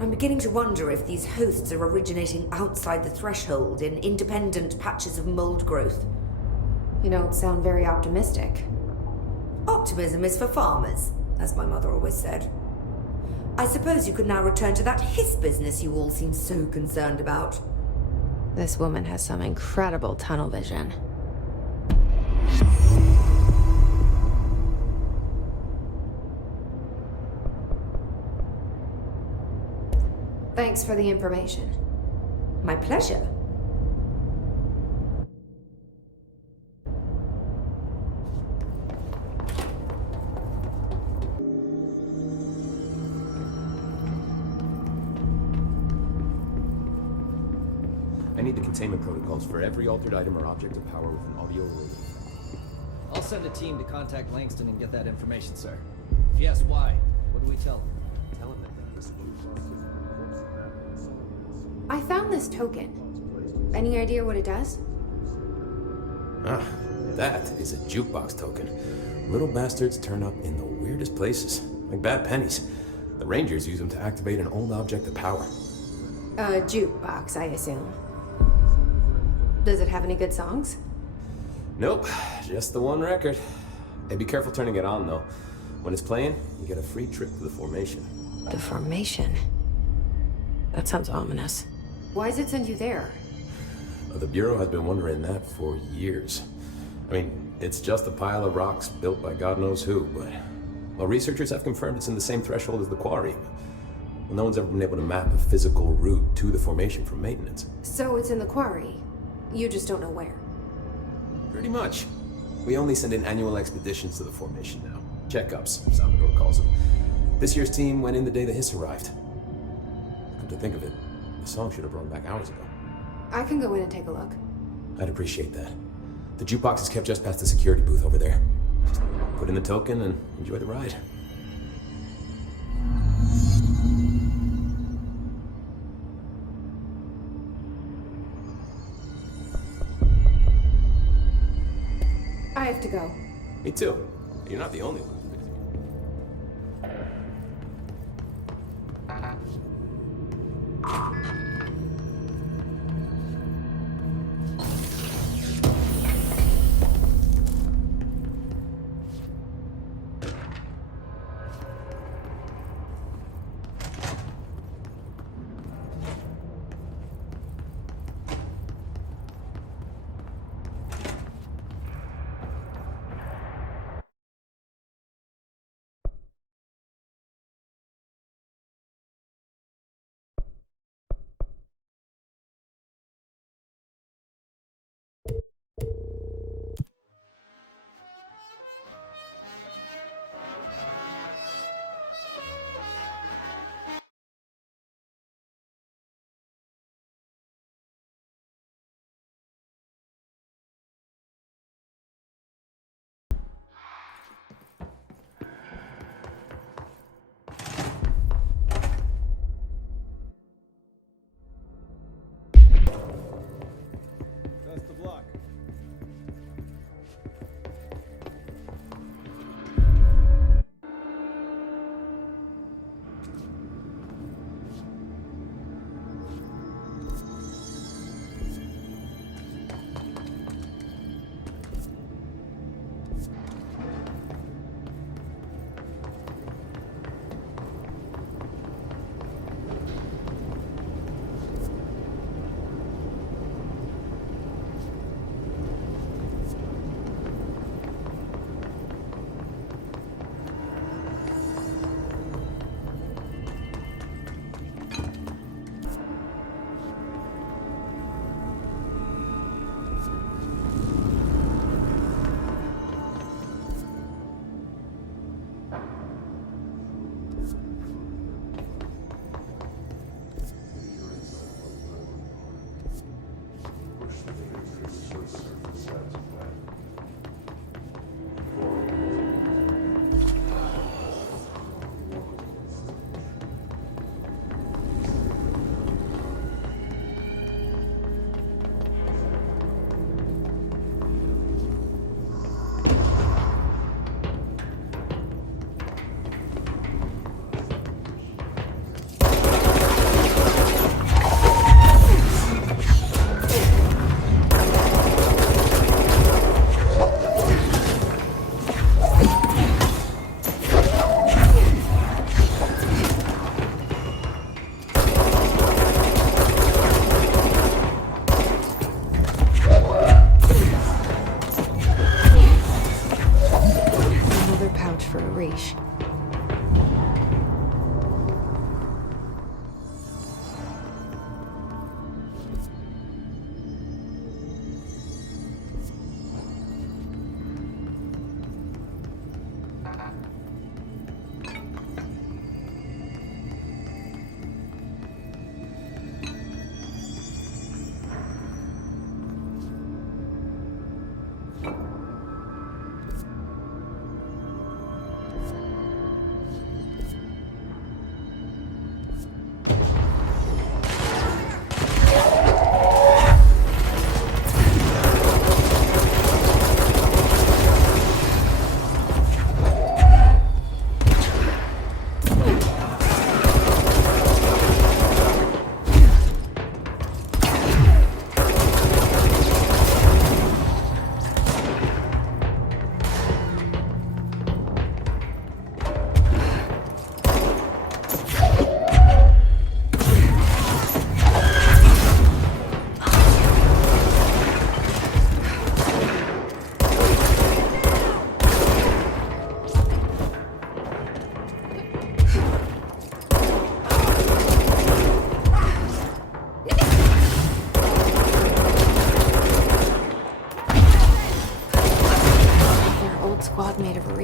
I'm beginning to wonder if these hosts are originating outside the threshold in independent patches of mold growth. You don't sound very optimistic. Optimism is for farmers, as my mother always said. I suppose you could now return to that hiss business you all seem so concerned about. This woman has some incredible tunnel vision. Thanks for the information. My pleasure. I need the containment protocols for every altered item or object of power with an audio relay. I'll send a team to contact Langston and get that information, sir. If yes, why? What do we tell him? Tell him that this I found this token. Any idea what it does? Ah, that is a jukebox token. Little bastards turn up in the weirdest places, like bad pennies. The Rangers use them to activate an old object of power. A jukebox, I assume. Does it have any good songs? Nope, just the one record. Hey, be careful turning it on, though. When it's playing, you get a free trip to the formation. The formation? That sounds ominous. Why does it send you there? The Bureau has been wondering that for years. I mean, it's just a pile of rocks built by God knows who, but... Well, researchers have confirmed it's in the same threshold as the quarry. Well, no one's ever been able to map a physical route to the formation for maintenance. So it's in the quarry. You just don't know where. Pretty much. We only send in annual expeditions to the formation now. Checkups, Salvador calls them. This year's team went in the day the hiss arrived. Come to think of it, the song should have run back hours ago. I can go in and take a look. I'd appreciate that. The jukebox is kept just past the security booth over there. Just put in the token and enjoy the ride. I have to go. Me too. You're not the only one.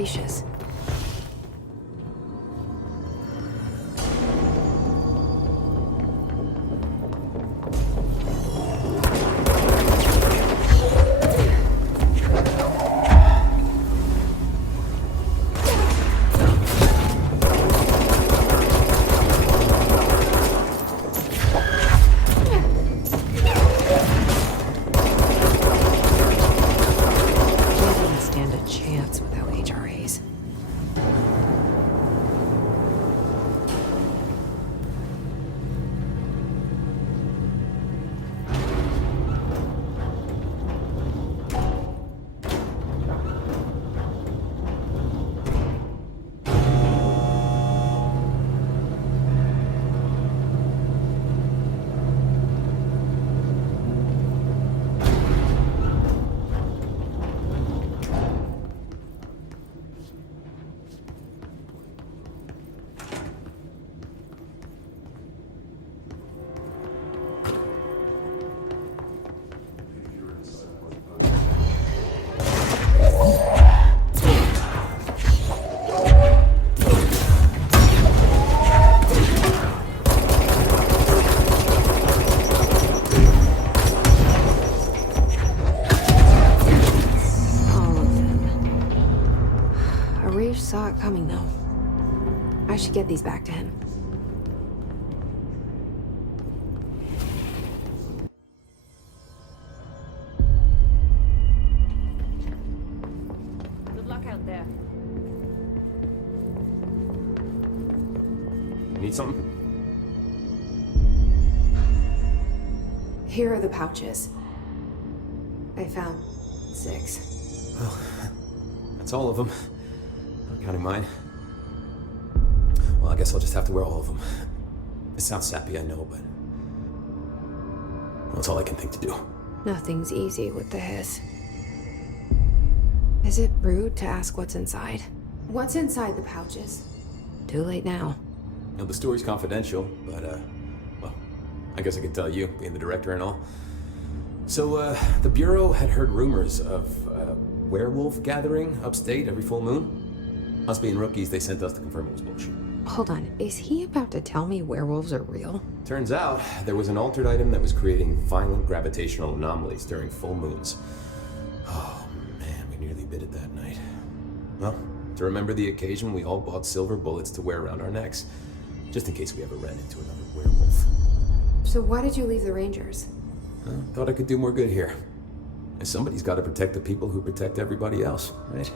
spacious. Saw it coming, though. I should get these back to him. Good luck out there. Need something? Here are the pouches. I found 6. Well, that's all of them. Not counting mine. Well, I guess I'll just have to wear all of them. It sounds sappy, I know, but... well, that's all I can think to do. Nothing's easy with the hiss. Is it rude to ask what's inside? What's inside the pouches? Too late now. You know, the story's confidential, but, well, I guess I can tell you, being the director and all. So, the Bureau had heard rumors of a werewolf gathering upstate every full moon. Us being rookies, they sent us to confirm it was bullshit. Hold on, is he about to tell me werewolves are real? Turns out, there was an altered item that was creating violent gravitational anomalies during full moons. Oh, man, we nearly bit it that night. Well, to remember the occasion, we all bought silver bullets to wear around our necks, just in case we ever ran into another werewolf. So why did you leave the Rangers? Thought I could do more good here. And somebody's got to protect the people who protect everybody else, right?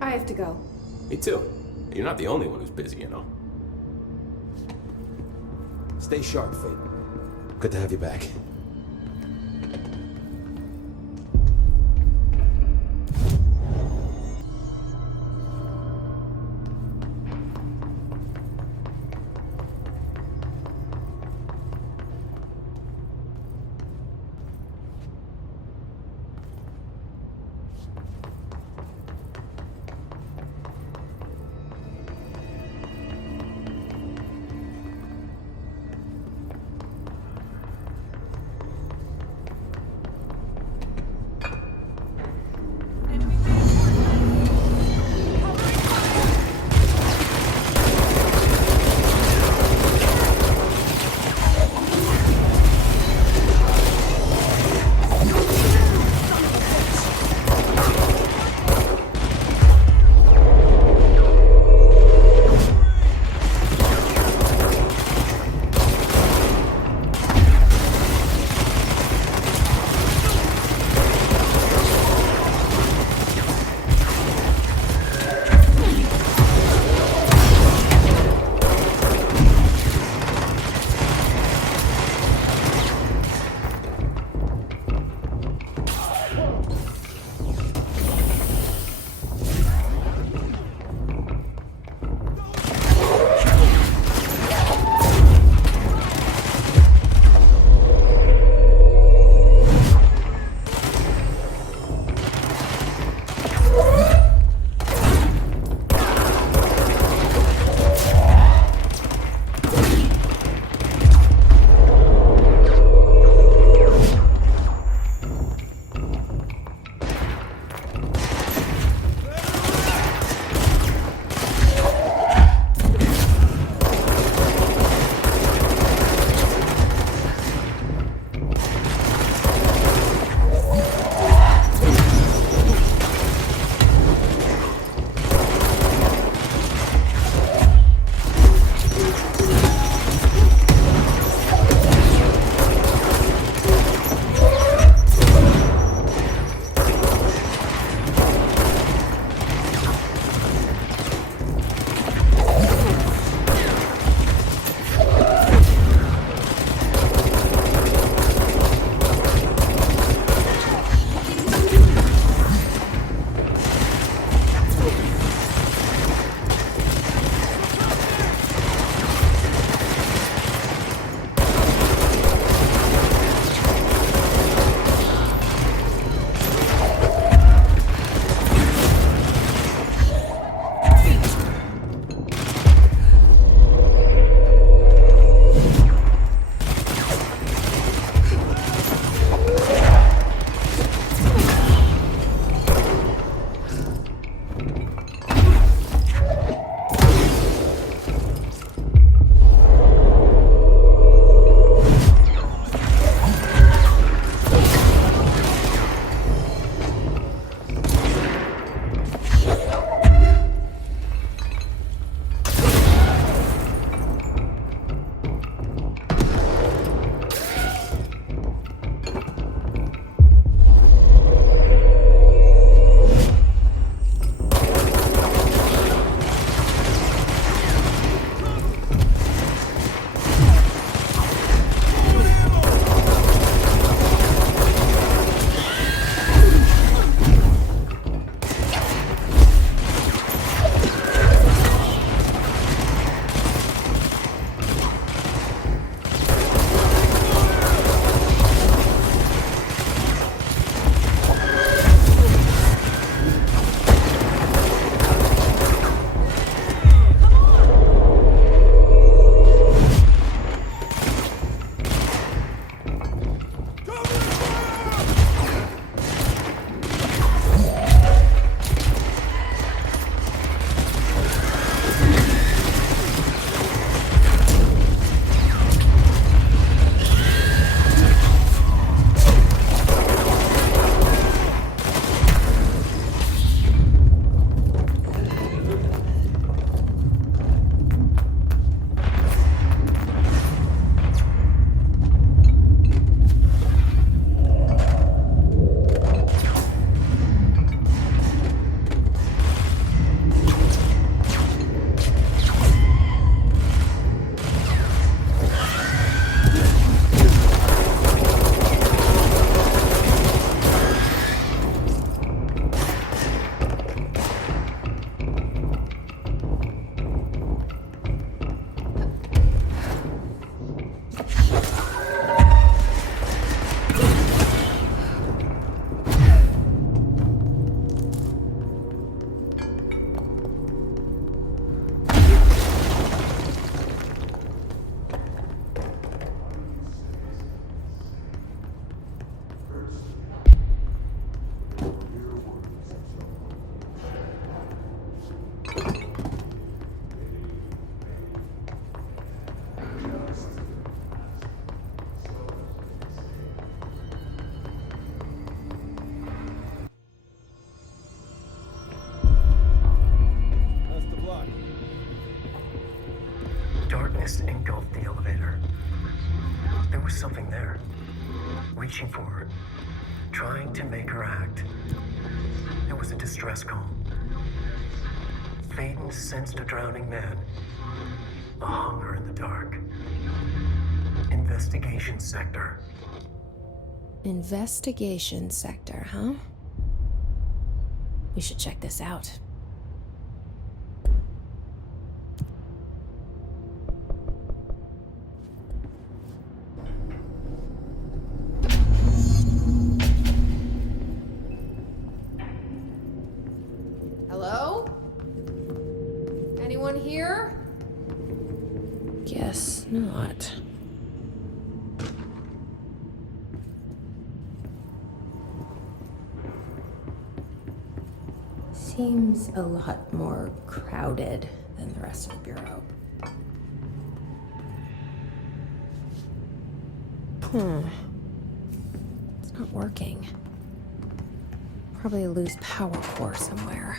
I have to go. Me too. You're not the only one who's busy, you know. Stay sharp, Fate. Good to have you back. was something there, reaching for her, trying to make her act. It was a distress call. Faden sensed a drowning man, a hunger in the dark. Investigation sector. Investigation sector, huh? We should check this out. Hello? Anyone here? Guess not. Seems a lot more crowded than the rest of the Bureau. It's not working. Probably a loose power core somewhere.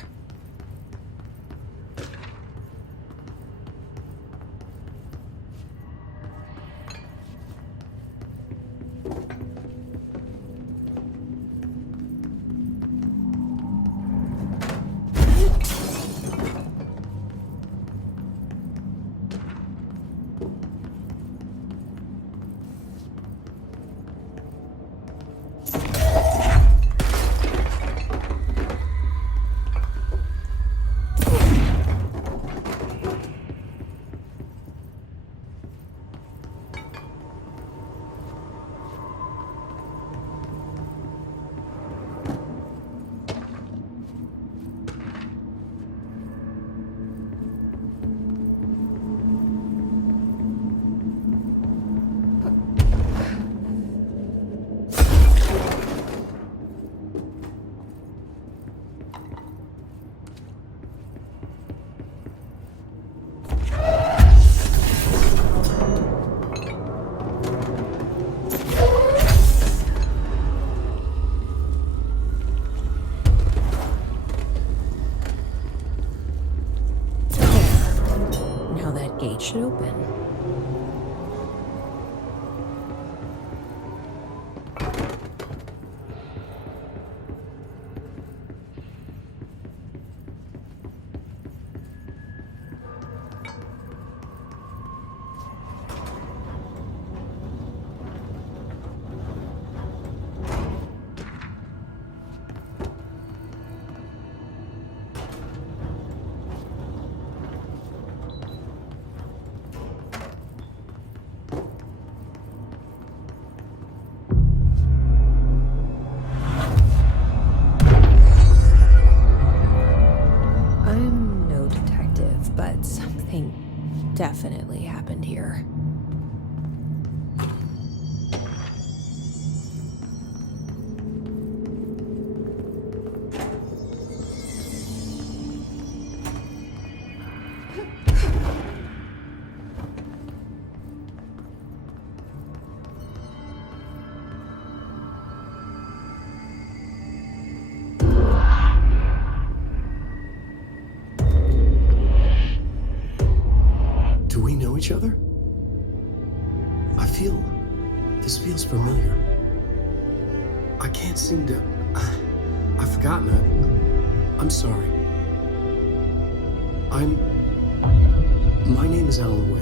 Gate should open. Definitely happened here. Do we know each other? This feels familiar. I can't seem to... I've forgotten it. I'm sorry. My name is Alan Wake.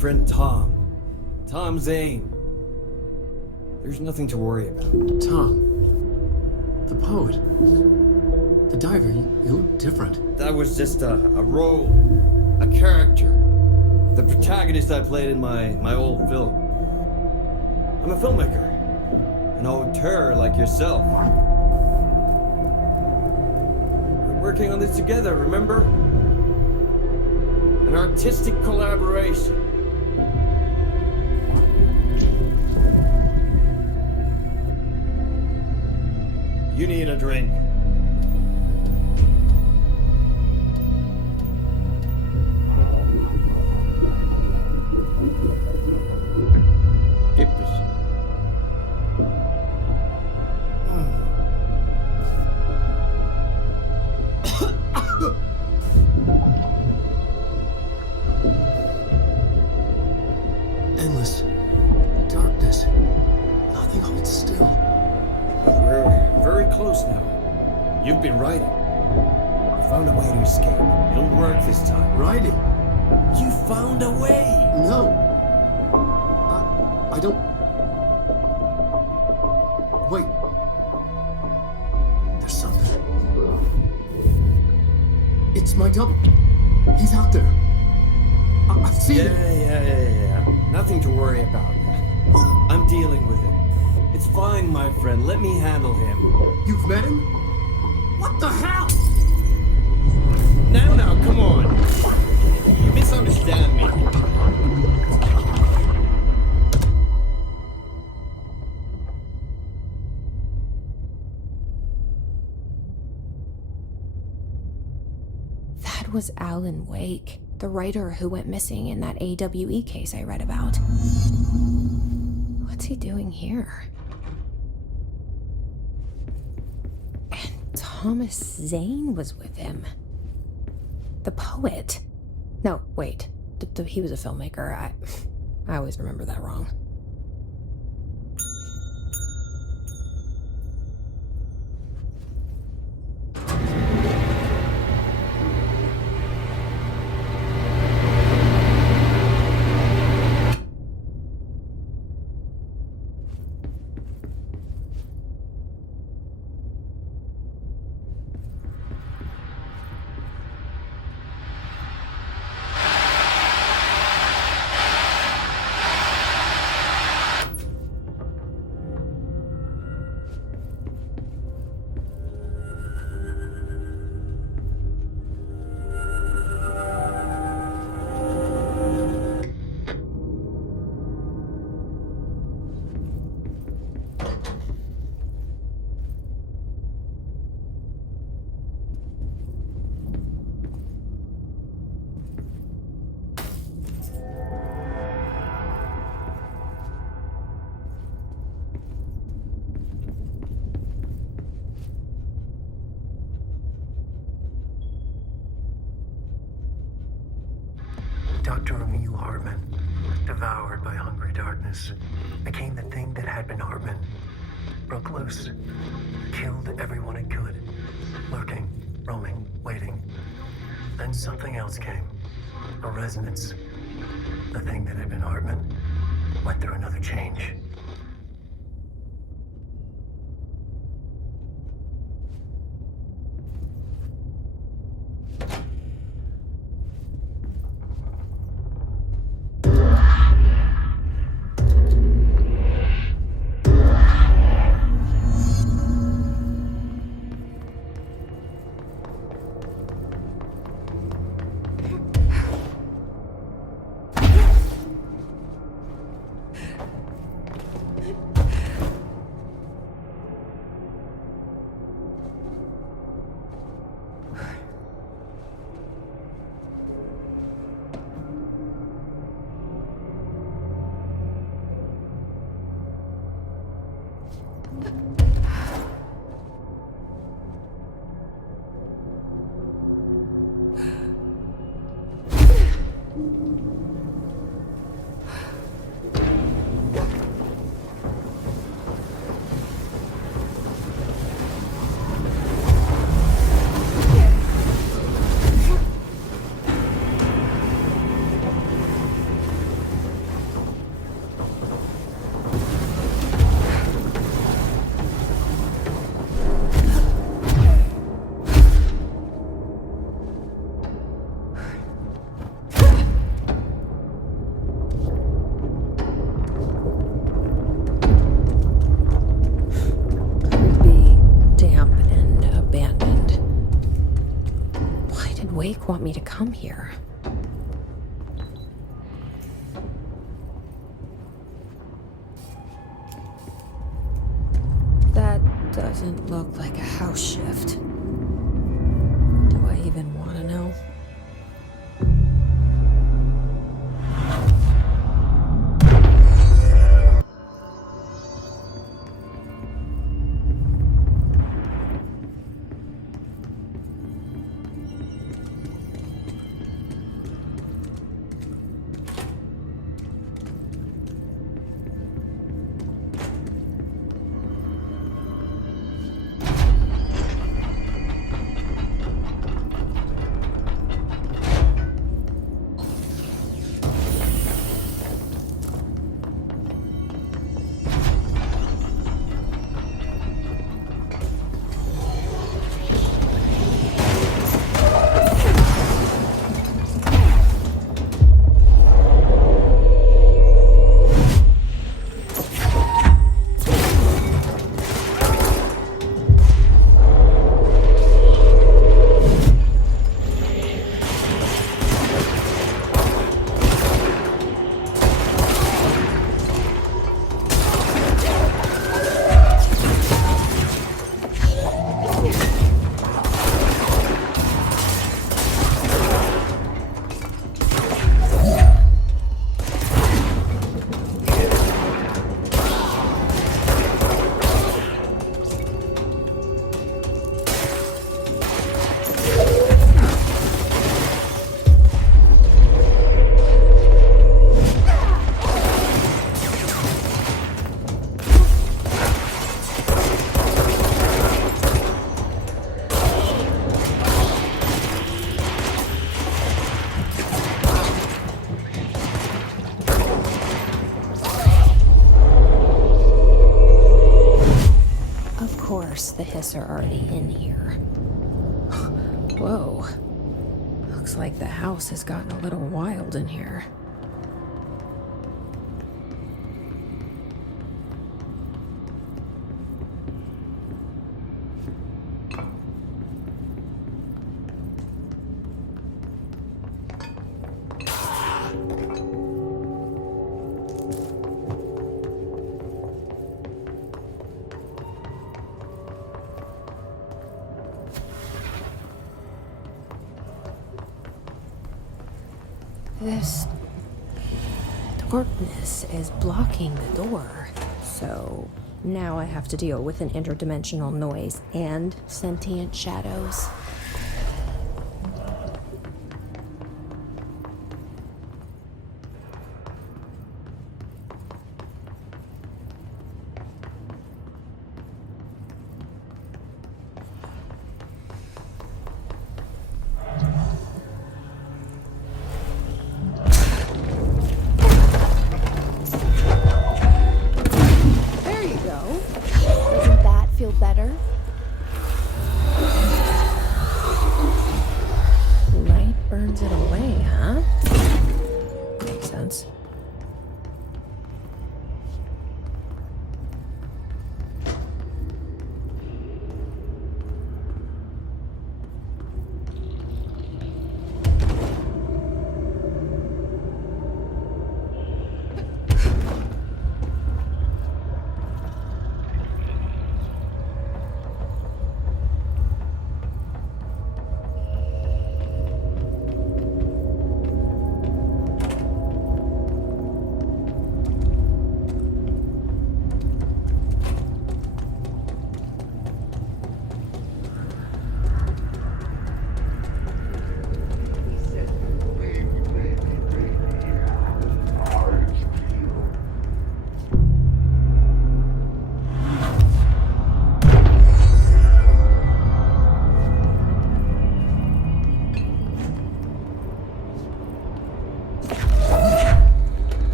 Friend Tom Zane. There's nothing to worry about. Tom, the poet, the diver, you look different. That was just a role, a character, the protagonist I played in my old film. I'm a filmmaker, an auteur like yourself. We're working on this together, remember? An artistic collaboration. You need a drink. Get this. Endless darkness. Nothing holds still. But we're very close now. You've been writing. I found a way to escape. It'll work this time. Writing? You found a way! No. I don't... Wait. There's something. It's my double. He's out there. I've seen it. Yeah. Nothing to worry about. I'm dealing with it. It's fine, my friend. Let me handle him. You've met him? What the hell? Now, come on. You misunderstand me. That was Alan Wake, the writer who went missing in that AWE case I read about. What's he doing here? And Thomas Zane was with him. The poet. No, wait. He was a filmmaker. I always remember that wrong. Doctor Emil Hartman, devoured by hungry darkness, became the thing that had been Hartman. Broke loose, killed everyone it could, lurking, roaming, waiting. Then something else came, a resonance. The thing that had been Hartman went through another change. Wake want me to come here? Doesn't look like a house shift. Do I even want to know? The hiss are already in here. Whoa. Looks like the house has gotten a little wild in here. This darkness is blocking the door, so now I have to deal with an interdimensional noise and sentient shadows.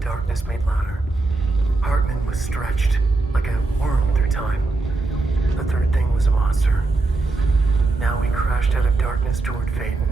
Darkness made louder. Hartman was stretched, like a worm through time. The third thing was a monster. Now he crashed out of darkness toward Phaeton.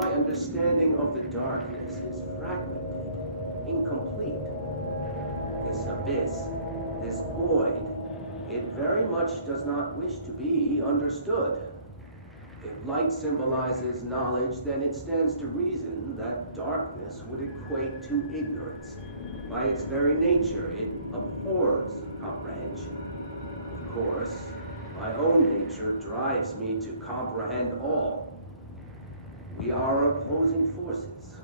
My understanding of the darkness is fragmented, incomplete. This abyss, this void, it very much does not wish to be understood. If light symbolizes knowledge, then it stands to reason that darkness would equate to ignorance. By its very nature, it abhors comprehension. Of course, my own nature drives me to comprehend all. We are opposing forces,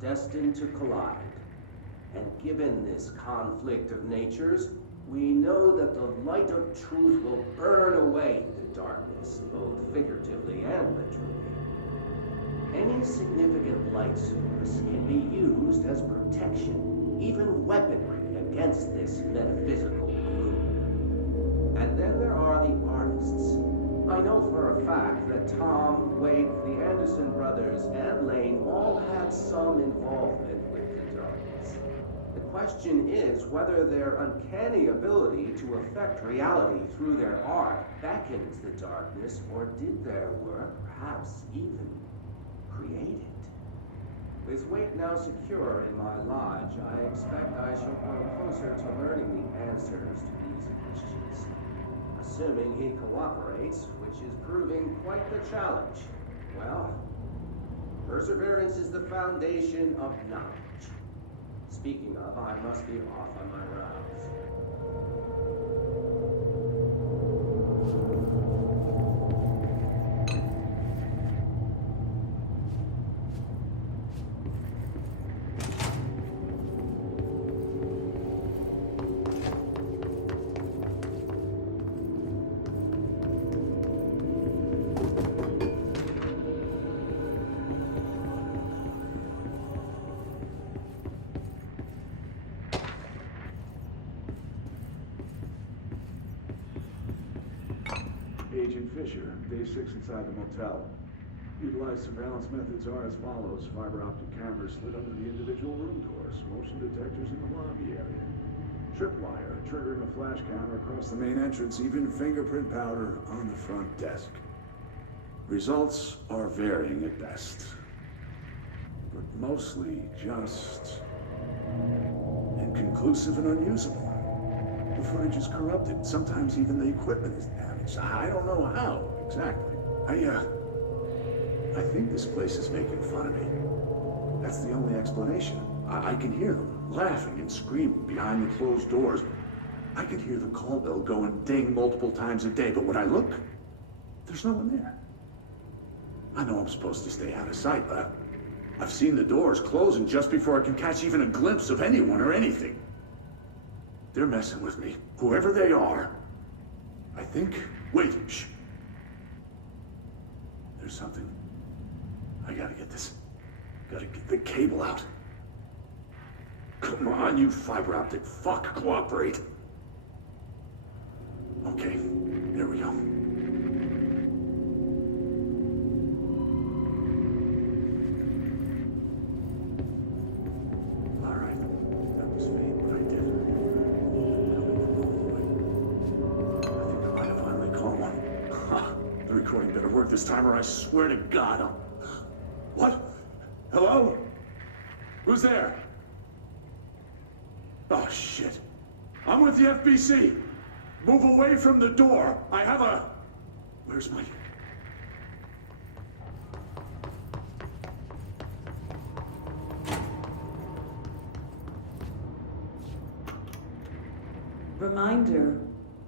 destined to collide. And given this conflict of natures, we know that the light of truth will burn away the darkness, both figuratively and literally. Any significant light source can be used as protection, even weaponry, against this metaphysical gloom. And then there are the artists. I know for a fact that Tom, Wake, the Anderson brothers, and Lane all had some involvement with the darkness. The question is whether their uncanny ability to affect reality through their art beckons the darkness, or did their work perhaps even create it? With Wake now secure in my lodge, I expect I shall grow closer to learning the answers to these questions. Assuming he cooperates, which is proving quite the challenge. Well, perseverance is the foundation of knowledge. Speaking of, I must be off on my rounds. Agent Fisher, day 6 inside the motel. Utilized surveillance methods are as follows. Fiber optic cameras slid under the individual room doors. Motion detectors in the lobby area. Tripwire, triggering a flash camera across the main entrance. Even fingerprint powder on the front desk. Results are varying at best. But mostly just inconclusive and unusable. The footage is corrupted. Sometimes even the equipment is damaged. I don't know how, exactly. I think this place is making fun of me. That's the only explanation. I can hear them laughing and screaming behind the closed doors. I can hear the call bell going ding multiple times a day, but when I look, there's no one there. I know I'm supposed to stay out of sight, but I've seen the doors closing just before I can catch even a glimpse of anyone or anything. They're messing with me, whoever they are. I think... Wait, shh. There's something. I gotta get this. Gotta get the cable out. Come on, you fiber optic fuck, cooperate. Okay, there we go. This time, or I swear to God, I'll... What? Hello? Who's there? Oh, shit. I'm with the FBC. Move away from the door. I have a... Where's my... Reminder.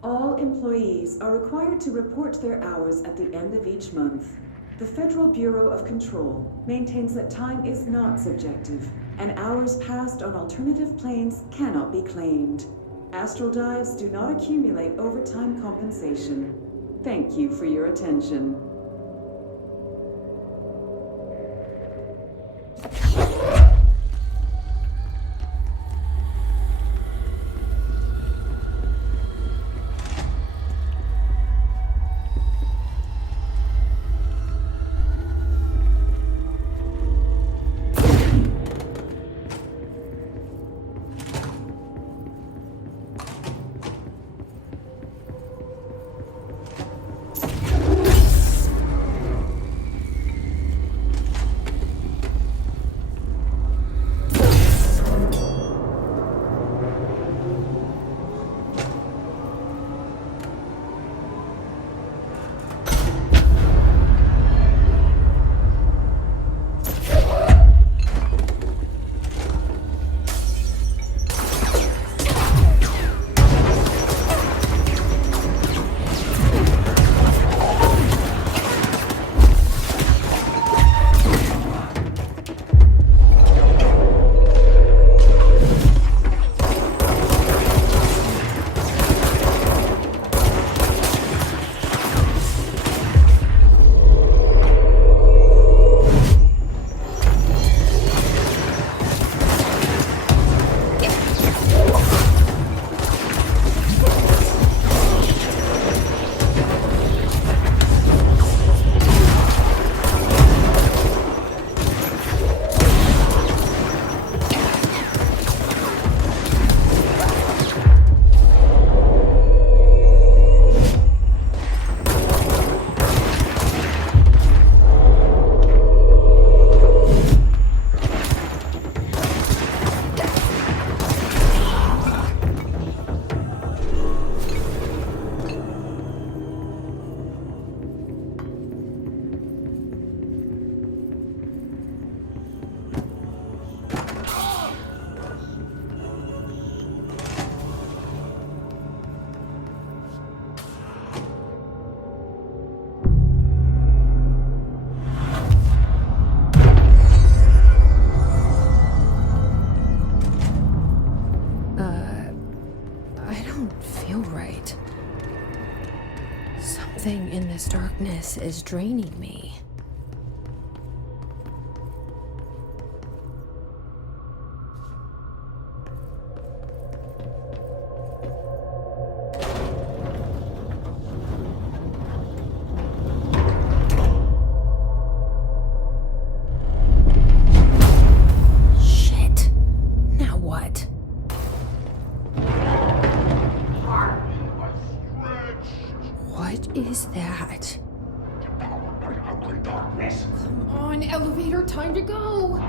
All employees are required to report their hours at the end of each month. The Federal Bureau of Control maintains that time is not subjective, and hours passed on alternative planes cannot be claimed. Astral dives do not accumulate overtime compensation. Thank you for your attention. This darkness is draining me. Shit. Now what? What is that? Come on, elevator, time to go!